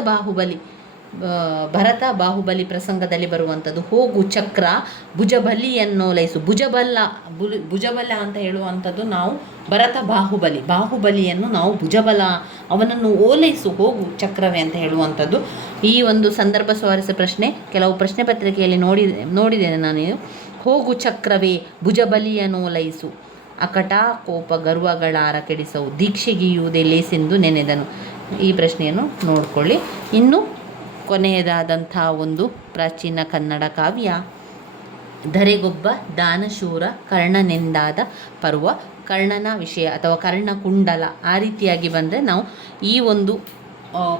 ಬಾಹುಬಲಿ ಪ್ರಸಂಗದಲ್ಲಿ ಬರುವಂಥದ್ದು. ಹೋಗು ಚಕ್ರ ಭುಜಬಲಿಯನ್ನೋಲೈಸು. ಭುಜಬಲ ಅಂತ ಹೇಳುವಂಥದ್ದು ನಾವು ಭರತ ಬಾಹುಬಲಿಯನ್ನು ನಾವು ಭುಜಬಲ, ಅವನನ್ನು ಓಲೈಸು, ಹೋಗು ಚಕ್ರವೇ ಅಂತ ಹೇಳುವಂಥದ್ದು. ಈ ಒಂದು ಸಂದರ್ಭ ಸ್ವಾರಸ್ಯ ಪ್ರಶ್ನೆ ಕೆಲವು ಪ್ರಶ್ನೆ ಪತ್ರಿಕೆಯಲ್ಲಿ ನೋಡಿದ್ದೇನೆ ನಾನು. ಹೋಗು ಚಕ್ರವೇ ಭುಜಬಲಿಯನ್ನೋಲೈಸು, ಅಕಟ ಕೋಪ ಗರ್ವಗಳಾರ ಕೆಡಿಸವು, ದೀಕ್ಷೆಗೀಯುವುದೇ ಲೇಸೆಂದು ನೆನೆದನು. ಈ ಪ್ರಶ್ನೆಯನ್ನು ನೋಡಿಕೊಳ್ಳಿ. ಇನ್ನು ಕೊನೆಯದಾದಂಥ ಒಂದು ಪ್ರಾಚೀನ ಕನ್ನಡ ಕಾವ್ಯ ಧರೆಗೊಬ್ಬ ದಾನಶೂರ ಕರ್ಣನೆಂದಾದ ಪರ್ವ. ಕರ್ಣನ ವಿಷಯ ಅಥವಾ ಕರ್ಣಕುಂಡಲ ಆ ರೀತಿಯಾಗಿ ಬಂದರೆ ನಾವು ಈ ಒಂದು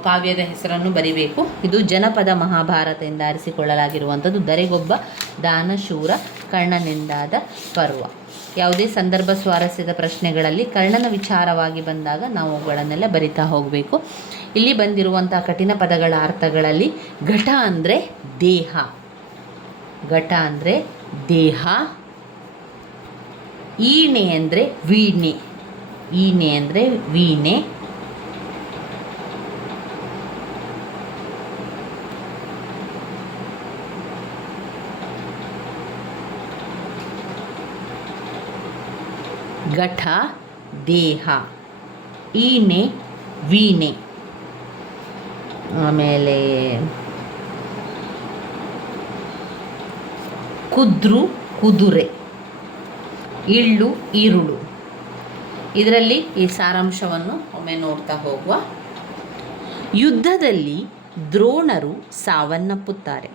ಕಾವ್ಯದ ಹೆಸರನ್ನು ಬರಿಬೇಕು. ಇದು ಜನಪದ ಮಹಾಭಾರತ ಎಂದು ಆರಿಸಿಕೊಳ್ಳಲಾಗಿರುವಂಥದ್ದು. ಧರೆಗೊಬ್ಬ ದಾನಶೂರ ಕರ್ಣನೆಂದಾದ ಪರ್ವ. ಯಾವುದೇ ಸಂದರ್ಭ ಸ್ವಾರಸ್ಯದ ಪ್ರಶ್ನೆಗಳಲ್ಲಿ ಕರ್ಣನ ವಿಚಾರವಾಗಿ ಬಂದಾಗ ನಾವು ಅವುಗಳನ್ನೆಲ್ಲ ಬರಿತಾ ಹೋಗಬೇಕು. ಇಲ್ಲಿ ಬಂದಿರುವಂಥ ಕಠಿಣ ಪದಗಳ ಅರ್ಥಗಳಲ್ಲಿ ಘಟ ಅಂದರೆ ದೇಹ, ಘಟ ಅಂದರೆ ದೇಹ. ಈಣೆ ಅಂದರೆ ವೀಣೆ, ಈಣೆ ಅಂದರೆ ವೀಣೆ. ಘಟ ದೇಹ, ಈಣೆ ವೀಣೆ. ಆಮೇಲೆ ಕುದ್ರು ಕುದುರೆ, ಇಳ್ಳು ಈರುಳು. ಇದರಲ್ಲಿ ಈ ಸಾರಾಂಶವನ್ನು ಒಮ್ಮೆ ನೋಡ್ತಾ ಹೋಗುವ. ಯುದ್ಧದಲ್ಲಿ ದ್ರೋಣರು ಸಾವನ್ನಪ್ಪುತ್ತಾರೆ.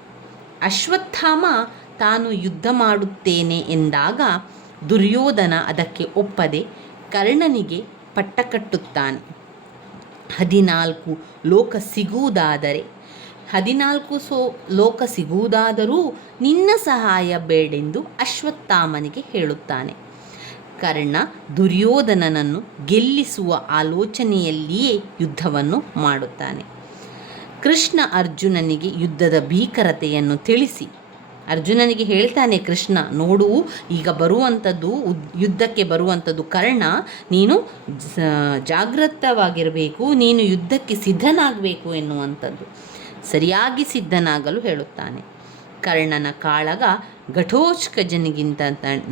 ಅಶ್ವತ್ಥಾಮ ತಾನು ಯುದ್ಧ ಮಾಡುತ್ತೇನೆ ಎಂದಾಗ ದುರ್ಯೋಧನ ಅದಕ್ಕೆ ಒಪ್ಪದೆ ಕರ್ಣನಿಗೆ ಪಟ್ಟ ಕಟ್ಟುತ್ತಾನೆ. 14 ಲೋಕ ಸಿಗುವುದಾದರೆ 14 ಲೋಕ ಸಿಗುವುದಾದರೂ ನಿನ್ನ ಸಹಾಯ ಬೇಡೆಂದು ಅಶ್ವತ್ಥಾಮನಿಗೆ ಹೇಳುತ್ತಾನೆ. ಕರ್ಣ ದುರ್ಯೋಧನನನ್ನು ಗೆಲ್ಲಿಸುವ ಆಲೋಚನೆಯಲ್ಲಿಯೇ ಯುದ್ಧವನ್ನು ಮಾಡುತ್ತಾನೆ. ಕೃಷ್ಣ ಅರ್ಜುನನಿಗೆ ಯುದ್ಧದ ಭೀಕರತೆಯನ್ನು ತಿಳಿಸಿ ಅರ್ಜುನನಿಗೆ ಹೇಳ್ತಾನೆ, ಕೃಷ್ಣ ನೋಡು, ಈಗ ಬರುವಂಥದ್ದು ಯುದ್ಧಕ್ಕೆ ಬರುವಂಥದ್ದು ಕರ್ಣ, ನೀನು ಜಾಗೃತವಾಗಿರಬೇಕು, ನೀನು ಯುದ್ಧಕ್ಕೆ ಸಿದ್ಧನಾಗಬೇಕು ಎನ್ನುವಂಥದ್ದು. ಸರಿಯಾಗಿ ಸಿದ್ಧನಾಗಲು ಹೇಳುತ್ತಾನೆ. ಕರ್ಣನ ಕಾಳಗ ಘಟೋತ್ಕಚನಿಗಿಂತ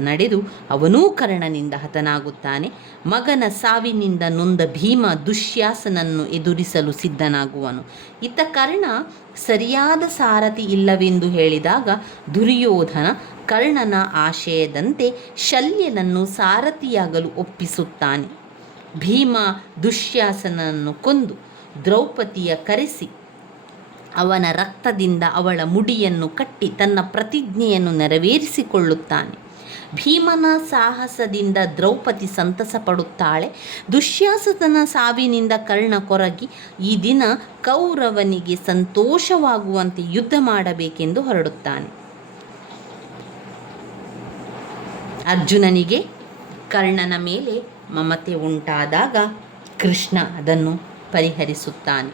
ನಡೆದು ಅವನೂ ಕರ್ಣನಿಂದ ಹತನಾಗುತ್ತಾನೆ. ಮಗನ ಸಾವಿನಿಂದ ನೊಂದ ಭೀಮ ದುಶ್ಯಾಸನನ್ನು ಎದುರಿಸಲು ಸಿದ್ಧನಾಗುವನು. ಇತ್ತ ಕರ್ಣ ಸರಿಯಾದ ಸಾರಥಿ ಇಲ್ಲವೆಂದು ಹೇಳಿದಾಗ ದುರ್ಯೋಧನ ಕರ್ಣನ ಆಶಯದಂತೆ ಶಲ್ಯನನ್ನು ಸಾರಥಿಯಾಗಲು ಒಪ್ಪಿಸುತ್ತಾನೆ. ಭೀಮ ದುಶ್ಯಾಸನನ್ನು ಕೊಂದು ದ್ರೌಪದಿಯ ಕರೆಸಿ ಅವನ ರಕ್ತದಿಂದ ಅವಳ ಮುಡಿಯನ್ನು ಕಟ್ಟಿ ತನ್ನ ಪ್ರತಿಜ್ಞೆಯನ್ನು ನೆರವೇರಿಸಿಕೊಳ್ಳುತ್ತಾನೆ. ಭೀಮನ ಸಾಹಸದಿಂದ ದ್ರೌಪದಿ ಸಂತಸ ಪಡುತ್ತಾಳೆ. ದುಶ್ಯಾಸನ ಸಾವಿನಿಂದ ಕರ್ಣ ಕೊರಗಿ ಈ ದಿನ ಕೌರವನಿಗೆ ಸಂತೋಷವಾಗುವಂತೆ ಯುದ್ಧ ಮಾಡಬೇಕೆಂದು ಹೊರಡುತ್ತಾನೆ. ಅರ್ಜುನನಿಗೆ ಕರ್ಣನ ಮೇಲೆ ಮಮತೆ ಉಂಟಾದಾಗ ಕೃಷ್ಣ ಅದನ್ನು ಪರಿಹರಿಸುತ್ತಾನೆ.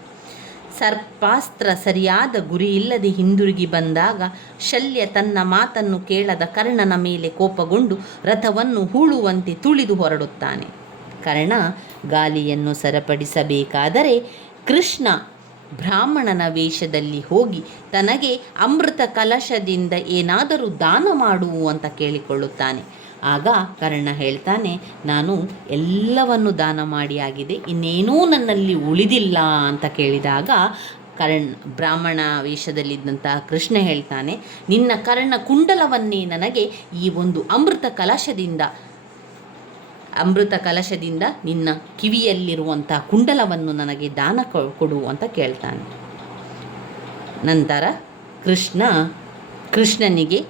ಸರ್ಪಾಸ್ತ್ರ ಸರಿಯಾದ ಗುರಿಯಿಲ್ಲದೆ ಹಿಂದಿರುಗಿ ಬಂದಾಗ ಶಲ್ಯ ತನ್ನ ಮಾತನ್ನು ಕೇಳದ ಕರ್ಣನ ಮೇಲೆ ಕೋಪಗೊಂಡು ರಥವನ್ನು ಹೂಳುವಂತೆ ತುಳಿದು ಹೊರಡುತ್ತಾನೆ. ಕರ್ಣ ಗಾಲಿಯನ್ನು ಸರಿಪಡಿಸಬೇಕಾದರೆ ಕೃಷ್ಣ ಬ್ರಾಹ್ಮಣನ ವೇಷದಲ್ಲಿ ಹೋಗಿ ತನಗೆ ಅಮೃತ ಕಲಶದಿಂದ ಏನಾದರೂ ದಾನ ಮಾಡುವು ಅಂತ ಕೇಳಿಕೊಳ್ಳುತ್ತಾನೆ. ಆಗ ಕರ್ಣ ಹೇಳ್ತಾನೆ, ನಾನು ಎಲ್ಲವನ್ನು ದಾನ ಮಾಡಿ ಆಗಿದೆ, ಇನ್ನೇನೂ ನನ್ನಲ್ಲಿ ಉಳಿದಿಲ್ಲ ಅಂತ ಕೇಳಿದಾಗ ಬ್ರಾಹ್ಮಣ ವೇಷದಲ್ಲಿದ್ದಂಥ ಕೃಷ್ಣ ಹೇಳ್ತಾನೆ, ನಿನ್ನ ಕರ್ಣ ಕುಂಡಲವನ್ನೇ ನನಗೆ ಈ ಒಂದು ಅಮೃತ ಕಲಶದಿಂದ ನಿನ್ನ ಕಿವಿಯಲ್ಲಿರುವಂಥ ಕುಂಡಲವನ್ನು ನನಗೆ ದಾನ ಕೊಡು ಅಂತ ಕೇಳ್ತಾನೆ. ನಂತರ ಕೃಷ್ಣನಿಗೆ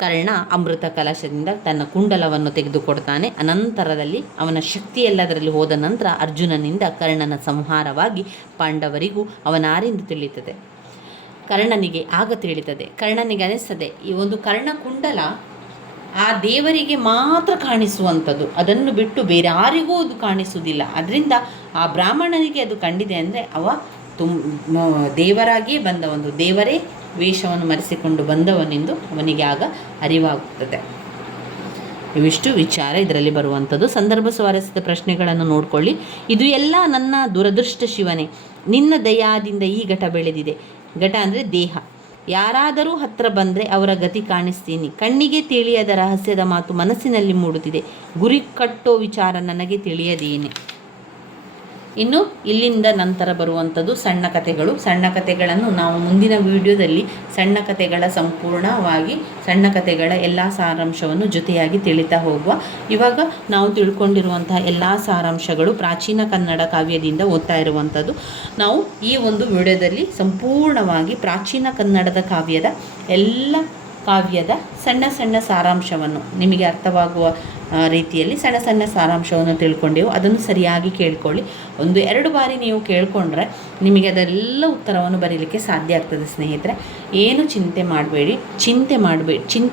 ಕರ್ಣ ಅಮೃತ ಕಲಶದಿಂದ ತನ್ನ ಕುಂಡಲವನ್ನು ತೆಗೆದುಕೊಡ್ತಾನೆ. ಅನಂತರದಲ್ಲಿ ಅವನ ಶಕ್ತಿ ಎಲ್ಲದರಲ್ಲಿ ಹೋದ ನಂತರ ಅರ್ಜುನನಿಂದ ಕರ್ಣನ ಸಂಹಾರವಾಗಿ ಪಾಂಡವರಿಗೂ ಅವನಾರೆಂದು ತಿಳಿಯುತ್ತದೆ. ಕರ್ಣನಿಗೆ ಅನಿಸ್ತದೆ ಈ ಒಂದು ಕರ್ಣಕುಂಡಲ ಆ ದೇವರಿಗೆ ಮಾತ್ರ ಕಾಣಿಸುವಂಥದ್ದು, ಅದನ್ನು ಬಿಟ್ಟು ಬೇರೆ ಯಾರಿಗೂ ಅದು ಕಾಣಿಸುವುದಿಲ್ಲ. ಅದರಿಂದ ಆ ಬ್ರಾಹ್ಮಣನಿಗೆ ಅದು ಕಂಡಿದೆ ಅಂದರೆ ಅವ ದೇವರಾಗಿಯೇ ಬಂದವನು, ದೇವರೇ ವೇಷವನ್ನು ಮರೆಸಿಕೊಂಡು ಬಂದವನೆಂದು ಅವನಿಗೆ ಆಗ ಅರಿವಾಗುತ್ತದೆ. ಇವಿಷ್ಟು ವಿಚಾರ ಇದರಲ್ಲಿ ಬರುವಂಥದ್ದು. ಸಂದರ್ಭ ಸ್ವಾರಸ್ಯದ ಪ್ರಶ್ನೆಗಳನ್ನು ನೋಡಿಕೊಳ್ಳಿ. ಇದು ಎಲ್ಲ ನನ್ನ ದುರದೃಷ್ಟ ಶಿವನೇ, ನಿನ್ನ ದಯಾದಿಂದ ಈ ಘಟ ಬೆಳೆದಿದೆ. ಘಟ ಅಂದರೆ ದೇಹ. ಯಾರಾದರೂ ಹತ್ರ ಬಂದರೆ ಅವರ ಗತಿ ಕಾಣಿಸ್ತೀನಿ. ಕಣ್ಣಿಗೆ ತಿಳಿಯದ ರಹಸ್ಯದ ಮಾತು ಮನಸ್ಸಿನಲ್ಲಿ ಮೂಡುತ್ತಿದೆ. ಗುರಿ ಕಟ್ಟೋ ವಿಚಾರ ನನಗೆ ತಿಳಿಯದೇನೆ. ಇನ್ನು ಇಲ್ಲಿಂದ ನಂತರ ಬರುವಂಥದ್ದು ಸಣ್ಣ ಕಥೆಗಳನ್ನು ನಾವು ಮುಂದಿನ ವಿಡಿಯೋದಲ್ಲಿ ಸಣ್ಣ ಕಥೆಗಳ ಎಲ್ಲ ಸಾರಾಂಶವನ್ನು ಜೊತೆಯಾಗಿ ತಿಳಿತಾ ಹೋಗುವ. ಇವಾಗ ನಾವು ತಿಳ್ಕೊಂಡಿರುವಂತಹ ಎಲ್ಲ ಸಾರಾಂಶಗಳು ಪ್ರಾಚೀನ ಕನ್ನಡ ಕಾವ್ಯದಿಂದ ಓದ್ತಾ ಇರುವಂಥದ್ದು. ನಾವು ಈ ಒಂದು ವಿಡಿಯೋದಲ್ಲಿ ಸಂಪೂರ್ಣವಾಗಿ ಪ್ರಾಚೀನ ಕನ್ನಡದ ಕಾವ್ಯದ ಸಣ್ಣ ಸಾರಾಂಶವನ್ನು ನಿಮಗೆ ಅರ್ಥವಾಗುವ ರೀತಿಯಲ್ಲಿ ಸಣ್ಣ ಸಾರಾಂಶವನ್ನು ತಿಳ್ಕೊಂಡೆವು. ಅದನ್ನು ಸರಿಯಾಗಿ ಕೇಳ್ಕೊಳ್ಳಿ. 1-2 ಬಾರಿ ನೀವು ಕೇಳಿಕೊಂಡ್ರೆ ನಿಮಗೆ ಅದೆಲ್ಲ ಉತ್ತರವನ್ನು ಬರೀಲಿಕ್ಕೆ ಸಾಧ್ಯ ಆಗ್ತದೆ ಸ್ನೇಹಿತರೆ. ಏನು ಚಿಂತೆ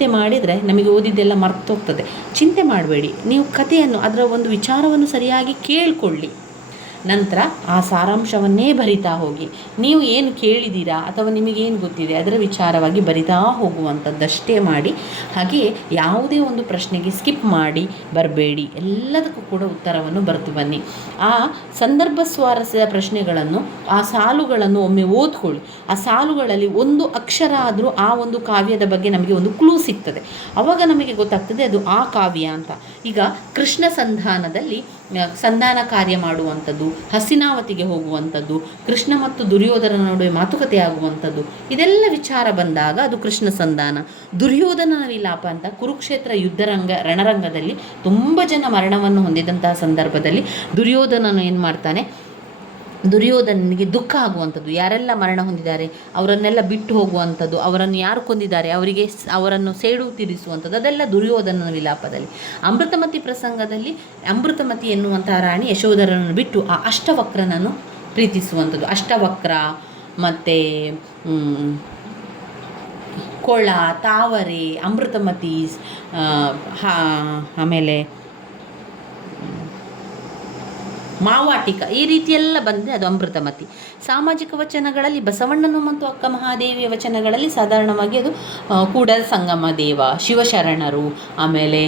ಮಾಡಿದರೆ ನಮಗೆ ಓದಿದ್ದೆಲ್ಲ ಮರ್ತೋಗ್ತದೆ. ಚಿಂತೆ ಮಾಡಬೇಡಿ. ನೀವು ಕಥೆಯನ್ನು ಅದರ ಒಂದು ವಿಚಾರವನ್ನು ಸರಿಯಾಗಿ ಕೇಳಿಕೊಳ್ಳಿ. ನಂತರ ಆ ಸಾರಾಂಶವನ್ನೇ ಬರಿತಾ ಹೋಗಿ. ನೀವು ಏನು ಕೇಳಿದ್ದೀರಾ ಅಥವಾ ನಿಮಗೇನು ಗೊತ್ತಿದೆ ಅದರ ವಿಚಾರವಾಗಿ ಬರಿತಾ ಹೋಗುವಂಥದ್ದಷ್ಟೇ ಮಾಡಿ. ಹಾಗೆಯೇ ಯಾವುದೇ ಒಂದು ಪ್ರಶ್ನೆಗೆ ಸ್ಕಿಪ್ ಮಾಡಿ ಬರಬೇಡಿ. ಎಲ್ಲದಕ್ಕೂ ಕೂಡ ಉತ್ತರವನ್ನು ಬರೆದು ಬನ್ನಿ. ಆ ಸಂದರ್ಭ ಸ್ವಾರಸ್ಯದ ಪ್ರಶ್ನೆಗಳನ್ನು, ಆ ಸಾಲುಗಳನ್ನು ಒಮ್ಮೆ ಓದ್ಕೊಳ್ಳಿ. ಆ ಸಾಲುಗಳಲ್ಲಿ ಒಂದು ಅಕ್ಷರ ಆದರೂ ಆ ಒಂದು ಕಾವ್ಯದ ಬಗ್ಗೆ ನಮಗೆ ಒಂದು ಕ್ಲೂ ಸಿಗ್ತದೆ. ಆವಾಗ ನಮಗೆ ಗೊತ್ತಾಗ್ತದೆ ಅದು ಆ ಕಾವ್ಯ ಅಂತ. ಈಗ ಕೃಷ್ಣ ಸಂಧಾನ ಕಾರ್ಯ ಮಾಡುವಂಥದ್ದು, ಹಸ್ತಿನಾವತಿಗೆ ಹೋಗುವಂಥದ್ದು, ಕೃಷ್ಣ ಮತ್ತು ದುರ್ಯೋಧನ ನಡುವೆ ಮಾತುಕತೆ ಆಗುವಂಥದ್ದು, ಇದೆಲ್ಲ ವಿಚಾರ ಬಂದಾಗ ಅದು ಕೃಷ್ಣ ಸಂಧಾನ. ದುರ್ಯೋಧನನ ವಿಲಾಪ ಅಂತ ಕುರುಕ್ಷೇತ್ರ ರಣರಂಗದಲ್ಲಿ ತುಂಬ ಜನ ಮರಣವನ್ನು ಹೊಂದಿದಂತಹ ಸಂದರ್ಭದಲ್ಲಿ ದುರ್ಯೋಧನನು ಏನು ಮಾಡ್ತಾನೆ, ದುರ್ಯೋಧನನಿಗೆ ದುಃಖ ಆಗುವಂಥದ್ದು, ಯಾರೆಲ್ಲ ಮರಣ ಹೊಂದಿದ್ದಾರೆ ಅವರನ್ನೆಲ್ಲ ಬಿಟ್ಟು ಹೋಗುವಂಥದ್ದು, ಅವರನ್ನು ಯಾರು ಕೊಂದಿದ್ದಾರೆ ಅವರನ್ನು ಸೇಡು ತೀರಿಸುವಂಥದ್ದು, ಅದೆಲ್ಲ ದುರ್ಯೋಧನನ ವಿಲಾಪದಲ್ಲಿ. ಅಮೃತಮತಿ ಪ್ರಸಂಗದಲ್ಲಿ ಅಮೃತಮತಿ ಎನ್ನುವಂತಹ ರಾಣಿ ಯಶೋಧರನನ್ನು ಬಿಟ್ಟು ಆ ಅಷ್ಟವಕ್ರನನ್ನು ಪ್ರೀತಿಸುವಂಥದ್ದು. ಅಷ್ಟವಕ್ರ ಮತ್ತು ಕೊಳ, ತಾವರೆ, ಅಮೃತಮತಿ, ಆಮೇಲೆ ಮಾವಾಟಿಕ, ಈ ರೀತಿಯೆಲ್ಲ ಬಂದರೆ ಅದು ಅಮೃತಮತಿ. ಸಾಮಾಜಿಕ ವಚನಗಳಲ್ಲಿ ಬಸವಣ್ಣನು ಮತ್ತು ಅಕ್ಕ ಮಹಾದೇವಿಯ ವಚನಗಳಲ್ಲಿ ಸಾಧಾರಣವಾಗಿ ಅದು ಕೂಡಲ ಸಂಗಮ ದೇವ, ಶಿವಶರಣರು, ಆಮೇಲೆ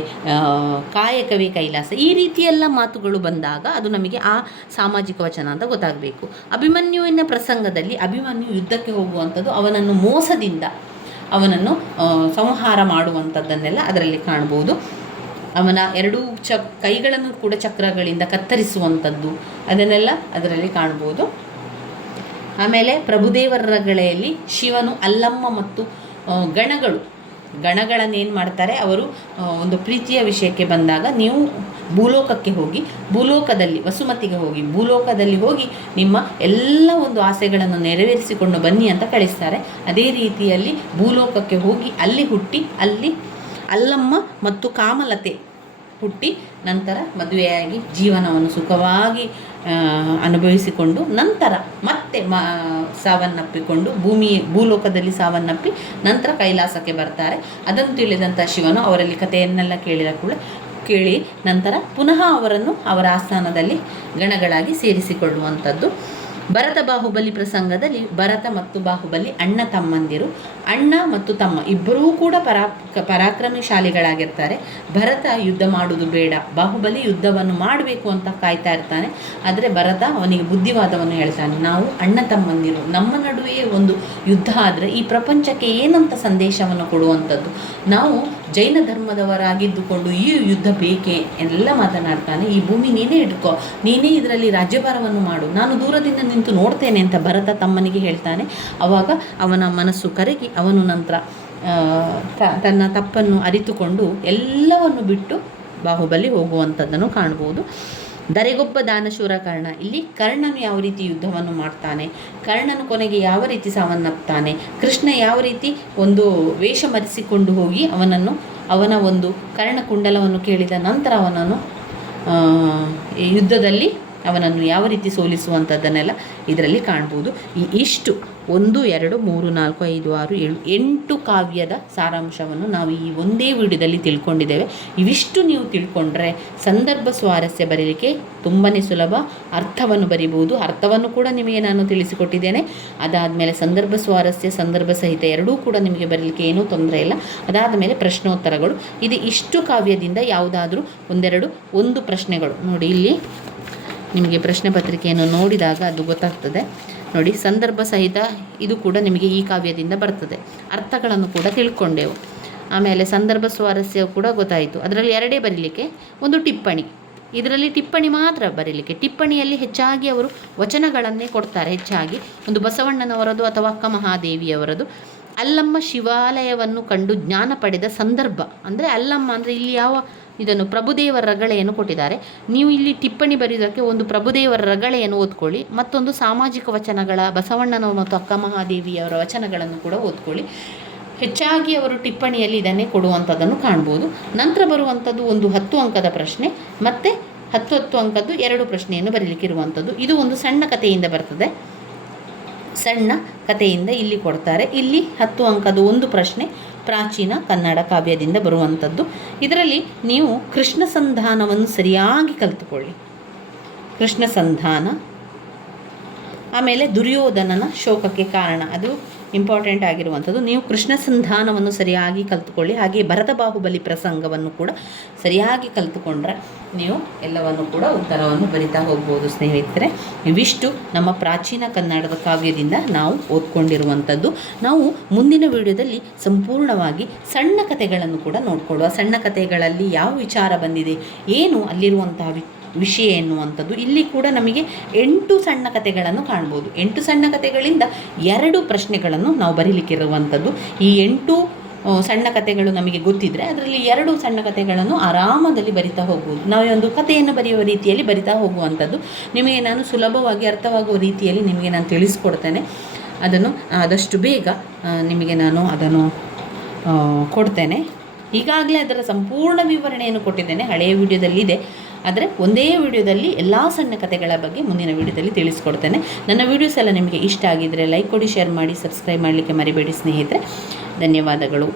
ಕಾಯಕವೇ ಕೈಲಾಸ, ಈ ರೀತಿಯೆಲ್ಲ ಮಾತುಗಳು ಬಂದಾಗ ಅದು ನಮಗೆ ಆ ಸಾಮಾಜಿಕ ವಚನ ಅಂತ ಗೊತ್ತಾಗಬೇಕು. ಅಭಿಮನ್ಯುವಿನ ಪ್ರಸಂಗದಲ್ಲಿ ಅಭಿಮನ್ಯು ಯುದ್ಧಕ್ಕೆ ಹೋಗುವಂಥದ್ದು ಅವನನ್ನು ಮೋಸದಿಂದ ಅವನನ್ನು ಸಂಹಾರ ಮಾಡುವಂಥದ್ದನ್ನೆಲ್ಲ ಅದರಲ್ಲಿ ಕಾಣ್ಬೋದು. ಅವನ ಎರಡೂ ಕೈಗಳನ್ನು ಕೂಡ ಚಕ್ರಗಳಿಂದ ಕತ್ತರಿಸುವಂಥದ್ದು ಅದನ್ನೆಲ್ಲ ಅದರಲ್ಲಿ ಕಾಣ್ಬೋದು. ಆಮೇಲೆ ಪ್ರಭುದೇವರಗಳೆಯಲ್ಲಿ ಶಿವನು ಅಲ್ಲಮ್ಮ ಮತ್ತು ಗಣಗಳನ್ನೇನು ಮಾಡ್ತಾರೆ, ಅವರು ಒಂದು ಪ್ರೀತಿಯ ವಿಷಯಕ್ಕೆ ಬಂದಾಗ ನೀವು ಭೂಲೋಕಕ್ಕೆ ಹೋಗಿ, ಭೂಲೋಕದಲ್ಲಿ ವಸುಮತಿಗೆ ಹೋಗಿ, ಭೂಲೋಕದಲ್ಲಿ ಹೋಗಿ ನಿಮ್ಮ ಎಲ್ಲ ಒಂದು ಆಸೆಗಳನ್ನು ನೆರವೇರಿಸಿಕೊಂಡು ಬನ್ನಿ ಅಂತ ಕಳಿಸ್ತಾರೆ. ಅದೇ ರೀತಿಯಲ್ಲಿ ಭೂಲೋಕಕ್ಕೆ ಹೋಗಿ ಅಲ್ಲಿ ಹುಟ್ಟಿ, ಅಲ್ಲಿ ಅಲ್ಲಮ್ಮ ಮತ್ತು ಕಾಮಲತೆ ಹುಟ್ಟಿ ನಂತರ ಮದುವೆಯಾಗಿ ಜೀವನವನ್ನು ಸುಖವಾಗಿ ಅನುಭವಿಸಿಕೊಂಡು ನಂತರ ಮತ್ತೆ ಸಾವನ್ನಪ್ಪಿಕೊಂಡು ಭೂಲೋಕದಲ್ಲಿ ಸಾವನ್ನಪ್ಪಿ ನಂತರ ಕೈಲಾಸಕ್ಕೆ ಬರ್ತಾರೆ. ಅದನ್ನು ತಿಳಿದಂಥ ಶಿವನು ಅವರಲ್ಲಿ ಕಥೆಯನ್ನೆಲ್ಲ ಕೇಳಿ ನಂತರ ಪುನಃ ಅವರನ್ನು ಅವರ ಆಸ್ಥಾನದಲ್ಲಿ ಗಣಗಳಾಗಿ ಸೇರಿಸಿಕೊಳ್ಳುವಂಥದ್ದು. ಭರತ ಬಾಹುಬಲಿ ಪ್ರಸಂಗದಲ್ಲಿ ಭರತ ಮತ್ತು ಬಾಹುಬಲಿ ಅಣ್ಣ ತಮ್ಮಂದಿರು. ಅಣ್ಣ ಮತ್ತು ತಮ್ಮ ಇಬ್ಬರೂ ಕೂಡ ಪರಾಕ್ರಮಶಾಲಿಗಳಾಗಿರ್ತಾರೆ. ಭರತ ಯುದ್ಧ ಮಾಡುವುದು ಬೇಡ, ಬಾಹುಬಲಿ ಯುದ್ಧವನ್ನು ಮಾಡಬೇಕು ಅಂತ ಕಾಯ್ತಾ ಇರ್ತಾನೆ. ಆದರೆ ಭರತ ಅವನಿಗೆ ಬುದ್ಧಿವಾದವನ್ನು ಹೇಳ್ತಾನೆ, ನಾವು ಅಣ್ಣ ತಮ್ಮಂದಿರು, ನಮ್ಮ ನಡುವೆ ಒಂದು ಯುದ್ಧ ಆದರೆ ಈ ಪ್ರಪಂಚಕ್ಕೆ ಏನಂತ ಸಂದೇಶವನ್ನು ಕೊಡುವಂಥದ್ದು, ನಾವು ಜೈನ ಧರ್ಮದವರಾಗಿದ್ದುಕೊಂಡು ಈ ಯುದ್ಧ ಬೇಕೇ ಎಲ್ಲ ಮಾತನಾಡ್ತಾನೆ. ಈ ಭೂಮಿ ನೀನೇ ಇಟ್ಕೋ, ನೀನೇ ಇದರಲ್ಲಿ ರಾಜ್ಯಭಾರವನ್ನು ಮಾಡು, ನಾನು ದೂರದಿಂದ ನಿಂತು ನೋಡ್ತೇನೆ ಅಂತ ಭರತ ತಮ್ಮನಿಗೆ ಹೇಳ್ತಾನೆ. ಆವಾಗ ಅವನ ಮನಸ್ಸು ಕರಗಿ ಅವನು ನಂತರ ತನ್ನ ತಪ್ಪನ್ನು ಅರಿತುಕೊಂಡು ಎಲ್ಲವನ್ನು ಬಿಟ್ಟು ಬಾಹುಬಲಿ ಹೋಗುವಂಥದ್ದನ್ನು ಕಾಣ್ಬೋದು. ದರೆಗೊಬ್ಬ ದಾನಶೂರ ಕರ್ಣ. ಇಲ್ಲಿ ಕರ್ಣನು ಯಾವ ರೀತಿ ಯುದ್ಧವನ್ನು ಮಾಡ್ತಾನೆ, ಕರ್ಣನು ಕೊನೆಗೆ ಯಾವ ರೀತಿ ಸಾವನ್ನಪ್ತಾನೆ, ಕೃಷ್ಣ ಯಾವ ರೀತಿ ಒಂದು ವೇಷ ಮರೆಸಿಕೊಂಡು ಹೋಗಿ ಅವನ ಒಂದು ಕರ್ಣಕುಂಡಲವನ್ನು ಕೇಳಿದ ನಂತರ ಅವನನ್ನು ಯುದ್ಧದಲ್ಲಿ ಅವನನ್ನು ಯಾವ ರೀತಿ ಸೋಲಿಸುವಂಥದ್ದನ್ನೆಲ್ಲ ಇದರಲ್ಲಿ ಕಾಣ್ಬೋದು. ಇಷ್ಟು 1, 2, 3, 4, 5, 6, 7, 8 ಕಾವ್ಯದ ಸಾರಾಂಶವನ್ನು ನಾವು ಈ ಒಂದೇ ವಿಡಿಯೋದಲ್ಲಿ ತಿಳ್ಕೊಂಡಿದ್ದೇವೆ. ಇವಿಷ್ಟು ನೀವು ತಿಳ್ಕೊಂಡ್ರೆ ಸಂದರ್ಭ ಸ್ವಾರಸ್ಯ ಬರೀಲಿಕ್ಕೆ ತುಂಬಾ ಸುಲಭ. ಅರ್ಥವನ್ನು ಬರಿಬೋದು, ಅರ್ಥವನ್ನು ಕೂಡ ನಿಮಗೆ ನಾನು ತಿಳಿಸಿಕೊಟ್ಟಿದ್ದೇನೆ. ಅದಾದಮೇಲೆ ಸಂದರ್ಭ ಸ್ವಾರಸ್ಯ, ಸಂದರ್ಭ ಸಹಿತ ಎರಡೂ ಕೂಡ ನಿಮಗೆ ಬರೀಲಿಕ್ಕೆ ಏನೂ ತೊಂದರೆ ಇಲ್ಲ. ಅದಾದ ಮೇಲೆ ಪ್ರಶ್ನೋತ್ತರಗಳು. ಇದು ಇಷ್ಟು ಕಾವ್ಯದಿಂದ ಯಾವುದಾದ್ರೂ ಒಂದು ಪ್ರಶ್ನೆಗಳು ನೋಡಿ, ಇಲ್ಲಿ ನಿಮಗೆ ಪ್ರಶ್ನೆ ಪತ್ರಿಕೆಯನ್ನು ನೋಡಿದಾಗ ಅದು ಗೊತ್ತಾಗ್ತದೆ ನೋಡಿ. ಸಂದರ್ಭ ಸಹಿತ ಇದು ಕೂಡ ನಿಮಗೆ ಈ ಕಾವ್ಯದಿಂದ ಬರ್ತದೆ. ಅರ್ಥಗಳನ್ನು ಕೂಡ ತಿಳ್ಕೊಂಡೆವು. ಆಮೇಲೆ ಸಂದರ್ಭ ಸ್ವಾರಸ್ಯ ಕೂಡ ಗೊತ್ತಾಯಿತು. ಅದರಲ್ಲಿ 2 ಬರೀಲಿಕ್ಕೆ, ಒಂದು ಟಿಪ್ಪಣಿ. ಇದರಲ್ಲಿ ಟಿಪ್ಪಣಿ ಮಾತ್ರ ಬರೀಲಿಕ್ಕೆ. ಟಿಪ್ಪಣಿಯಲ್ಲಿ ಹೆಚ್ಚಾಗಿ ಅವರು ವಚನಗಳನ್ನೇ ಕೊಡ್ತಾರೆ. ಹೆಚ್ಚಾಗಿ ಒಂದು ಬಸವಣ್ಣನವರದು ಅಥವಾ ಅಕ್ಕ ಮಹಾದೇವಿಯವರದು. ಅಲ್ಲಮ್ಮ ಶಿವಾಲಯವನ್ನು ಕಂಡು ಜ್ಞಾನ ಪಡೆದ ಸಂದರ್ಭ ಅಂದರೆ ಅಲ್ಲಮ್ಮ ಅಂದರೆ ಇಲ್ಲಿ ಯಾವ ಇದನ್ನು ಪ್ರಭುದೇವರ ರಗಳೆಯನ್ನು ಕೊಟ್ಟಿದ್ದಾರೆ. ನೀವು ಇಲ್ಲಿ ಟಿಪ್ಪಣಿ ಬರೆಯೋದಕ್ಕೆ ಒಂದು ಪ್ರಭುದೇವರ ರಗಳೆಯನ್ನು ಓದ್ಕೊಳ್ಳಿ, ಮತ್ತೊಂದು ಸಾಮಾಜಿಕ ವಚನಗಳ ಬಸವಣ್ಣನವರು ಮತ್ತು ಅಕ್ಕ ಮಹಾದೇವಿಯವರ ವಚನಗಳನ್ನು ಕೂಡ ಓದ್ಕೊಳ್ಳಿ. ಹೆಚ್ಚಾಗಿ ಅವರು ಟಿಪ್ಪಣಿಯಲ್ಲಿ ಇದನ್ನೇ ಕೊಡುವಂಥದ್ದನ್ನು ಕಾಣ್ಬೋದು. ನಂತರ ಬರುವಂಥದ್ದು ಒಂದು 10 ಅಂಕದ ಪ್ರಶ್ನೆ ಮತ್ತು 10 ಅಂಕದ್ದು 2 ಪ್ರಶ್ನೆಯನ್ನು ಬರೀಲಿಕ್ಕಿರುವಂಥದ್ದು. ಇದು ಒಂದು ಸಣ್ಣ ಕಥೆಯಿಂದ ಬರ್ತದೆ. ಸಣ್ಣ ಕಥೆಯಿಂದ ಇಲ್ಲಿ ಕೊಡ್ತಾರೆ. ಇಲ್ಲಿ 10 ಅಂಕದ ಒಂದು ಪ್ರಶ್ನೆ ಪ್ರಾಚೀನ ಕನ್ನಡ ಕಾವ್ಯದಿಂದ ಬರುವಂಥದ್ದು. ಇದರಲ್ಲಿ ನೀವು ಕೃಷ್ಣ ಸಂಧಾನವನ್ನು ಸರಿಯಾಗಿ ಕಲಿತುಕೊಳ್ಳಿ. ಕೃಷ್ಣ ಸಂಧಾನ, ಆಮೇಲೆ ದುರ್ಯೋಧನನ ಶೋಕಕ್ಕೆ ಕಾರಣ, ಅದು ಇಂಪಾರ್ಟೆಂಟ್ ಆಗಿರುವಂಥದ್ದು. ನೀವು ಕೃಷ್ಣ ಸಂಧಾನವನ್ನು ಸರಿಯಾಗಿ ಕಲಿತುಕೊಳ್ಳಿ. ಹಾಗೆ ಭರತ ಬಾಹುಬಲಿ ಪ್ರಸಂಗವನ್ನು ಕೂಡ ಸರಿಯಾಗಿ ಕಲಿತುಕೊಂಡ್ರೆ ನೀವು ಎಲ್ಲವನ್ನು ಕೂಡ ಉತ್ತರವನ್ನು ಬರಿತಾ ಹೋಗ್ಬೋದು ಸ್ನೇಹಿತರೆ. ಇವಿಷ್ಟು ನಮ್ಮ ಪ್ರಾಚೀನ ಕನ್ನಡದ ಕಾವ್ಯದಿಂದ ನಾವು ಓದ್ಕೊಂಡಿರುವಂಥದ್ದು. ನಾವು ಮುಂದಿನ ವಿಡಿಯೋದಲ್ಲಿ ಸಂಪೂರ್ಣವಾಗಿ ಸಣ್ಣ ಕಥೆಗಳನ್ನು ಕೂಡ ನೋಡ್ಕೊಳ್ಳುವ. ಸಣ್ಣ ಕಥೆಗಳಲ್ಲಿ ಯಾವ ವಿಚಾರ ಬಂದಿದೆ, ಏನು ಅಲ್ಲಿರುವಂತಹ ವಿಷಯ ಎನ್ನುವಂಥದ್ದು. ಇಲ್ಲಿ ಕೂಡ ನಮಗೆ 8 ಸಣ್ಣ ಕಥೆಗಳನ್ನು ಕಾಣ್ಬೋದು. 8 ಸಣ್ಣ ಕಥೆಗಳಿಂದ 2 ಪ್ರಶ್ನೆಗಳನ್ನು ನಾವು ಬರೀಲಿಕ್ಕಿರುವಂಥದ್ದು. ಈ 8 ಸಣ್ಣ ಕಥೆಗಳು ನಮಗೆ ಗೊತ್ತಿದ್ದರೆ ಅದರಲ್ಲಿ 2 ಸಣ್ಣ ಕಥೆಗಳನ್ನು ಆರಾಮದಲ್ಲಿ ಬರಿತಾ ಹೋಗ್ಬೋದು. ನಾವು ಒಂದು ಕಥೆಯನ್ನು ಬರೆಯುವ ರೀತಿಯಲ್ಲಿ ಬರಿತಾ ಹೋಗುವಂಥದ್ದು. ನಿಮಗೆ ನಾನು ಸುಲಭವಾಗಿ ಅರ್ಥವಾಗುವ ರೀತಿಯಲ್ಲಿ ನಿಮಗೆ ನಾನು ತಿಳಿಸ್ಕೊಡ್ತೇನೆ. ಅದನ್ನು ಆದಷ್ಟು ಬೇಗ ನಿಮಗೆ ನಾನು ಅದನ್ನು ಕೊಡ್ತೇನೆ. ಈಗಾಗಲೇ ಅದರ ಸಂಪೂರ್ಣ ವಿವರಣೆಯನ್ನು ಕೊಟ್ಟಿದ್ದೇನೆ, ಹಳೆಯ ವಿಡಿಯೋದಲ್ಲಿದೆ. ಆದರೆ ಒಂದೇ ವಿಡಿಯೋದಲ್ಲಿ ಎಲ್ಲ ಸಣ್ಣ ಕಥೆಗಳ ಬಗ್ಗೆ ಮುಂದಿನ ವಿಡಿಯೋದಲ್ಲಿ ತಿಳಿಸ್ಕೊಡ್ತೇನೆ. ನನ್ನ ವಿಡಿಯೋಸ್ ಎಲ್ಲ ನಿಮಗೆ ಇಷ್ಟ ಆಗಿದ್ದರೆ ಲೈಕ್ ಕೊಡಿ, ಶೇರ್ ಮಾಡಿ, ಸಬ್ಸ್ಕ್ರೈಬ್ ಮಾಡಲಿಕ್ಕೆ ಮರಿಬೇಡಿ ಸ್ನೇಹಿತರೆ. ಧನ್ಯವಾದಗಳು.